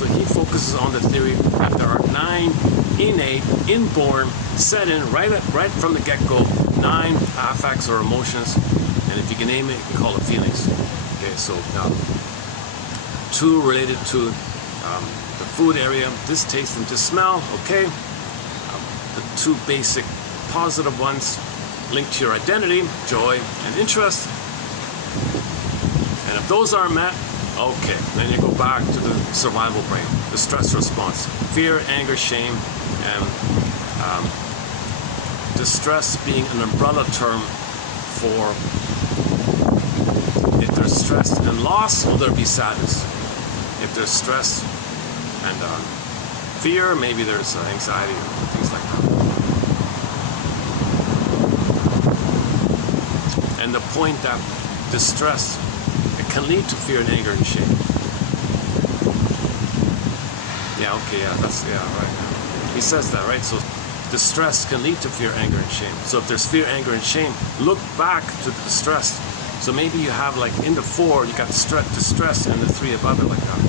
he focuses on the theory that there are 9 innate, inborn, set in right from the get-go, 9 affects or emotions, and if you can name it, you can call it feelings. Okay, so 2 related to the food area, this taste and this smell. Okay, the 2 basic positive ones linked to your identity, joy and interest. And if those are met, okay, then you go back to the survival brain, the stress response, fear, anger, shame, and distress being an umbrella term for if there's stress and loss, will there be sadness? If there's stress and fear, maybe there's anxiety, things like that. And the point that distress, it can lead to fear and anger and shame. Yeah, okay, yeah, right. He says that, right? So distress can lead to fear, anger, and shame. So if there's fear, anger, and shame, look back to the distress. So maybe you have, like, in the 4, you got distress, and the 3 above it like that.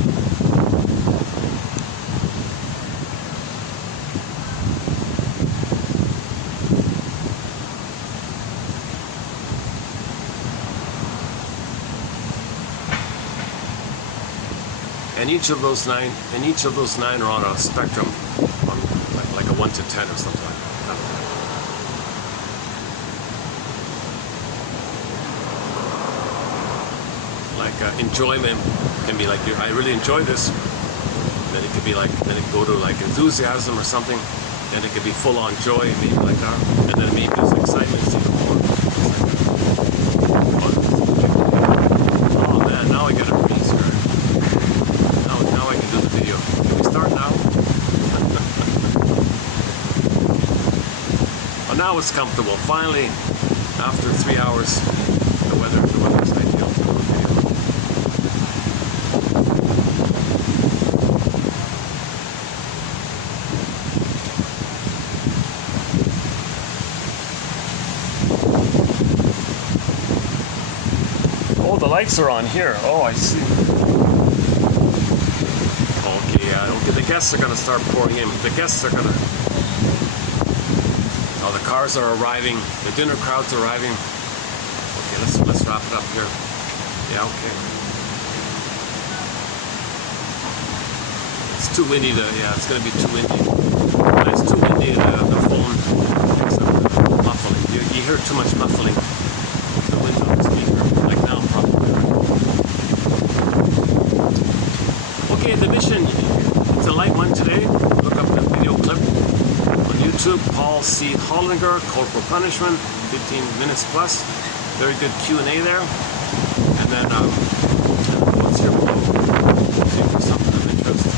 And each of those nine are on a spectrum, on like a 1 to 10 or something like that. Like enjoyment can be like, I really enjoy this. Then it could be like, then it go to like enthusiasm or something. Then it could be full on joy, maybe like that. And then maybe there's excitement, it's even more. Oh man, now I got a breeze here. Now I can do the video. Can we start now? Oh, now it's comfortable. Finally, after 3 hours, the weather's ideal to do a video. Oh, the lights are on here. Oh, I see. Okay, okay. The guests are gonna start pouring in. The guests are gonna. Oh, the cars are arriving. The dinner crowd's arriving. Okay, let's wrap it up here. Yeah, okay. It's too windy to. Yeah, it's gonna be too windy. It's too windy. The phone picks up muffling. You hear too much muffling. The window speaker. Like now, probably. Okay, the mission. It's a light one today. Look up the video clip on YouTube. Paul C. Hollinger, Corporal Punishment, 15 minutes plus. Very good Q&A there. And then, what's your quote? See if there's something of interest.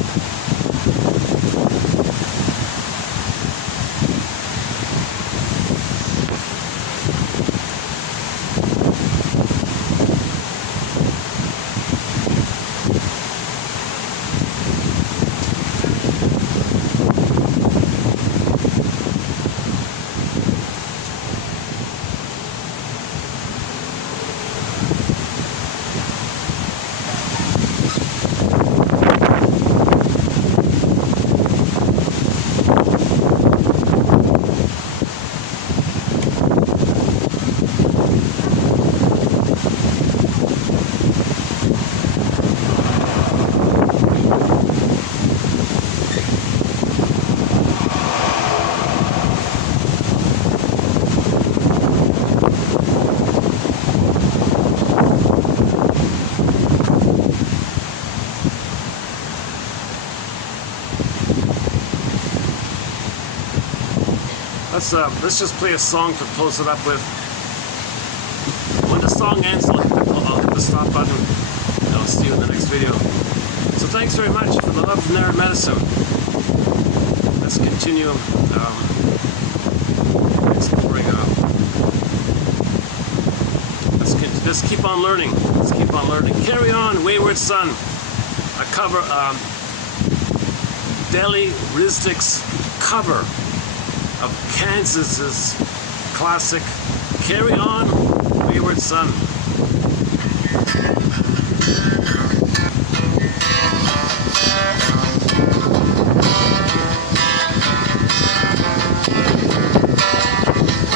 Let's just play a song to close it up with. When the song ends, I'll hit the stop button, and I'll see you in the next video. So thanks very much for the love of nerd medicine. Let's continue exploring. Let's keep on learning. Let's keep on learning. Carry on, wayward son. A cover, Deli Rizdik's cover of Kansas's classic Carry On, Wayward Son.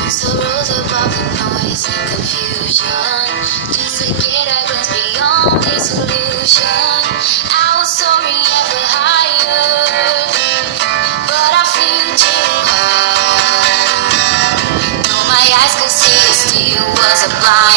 So rose above the noise and confusion, just to get a glimpse beyond this illusion. I was soaring ever higher, but I flew too high. No, my eyes could see, it still was a blind.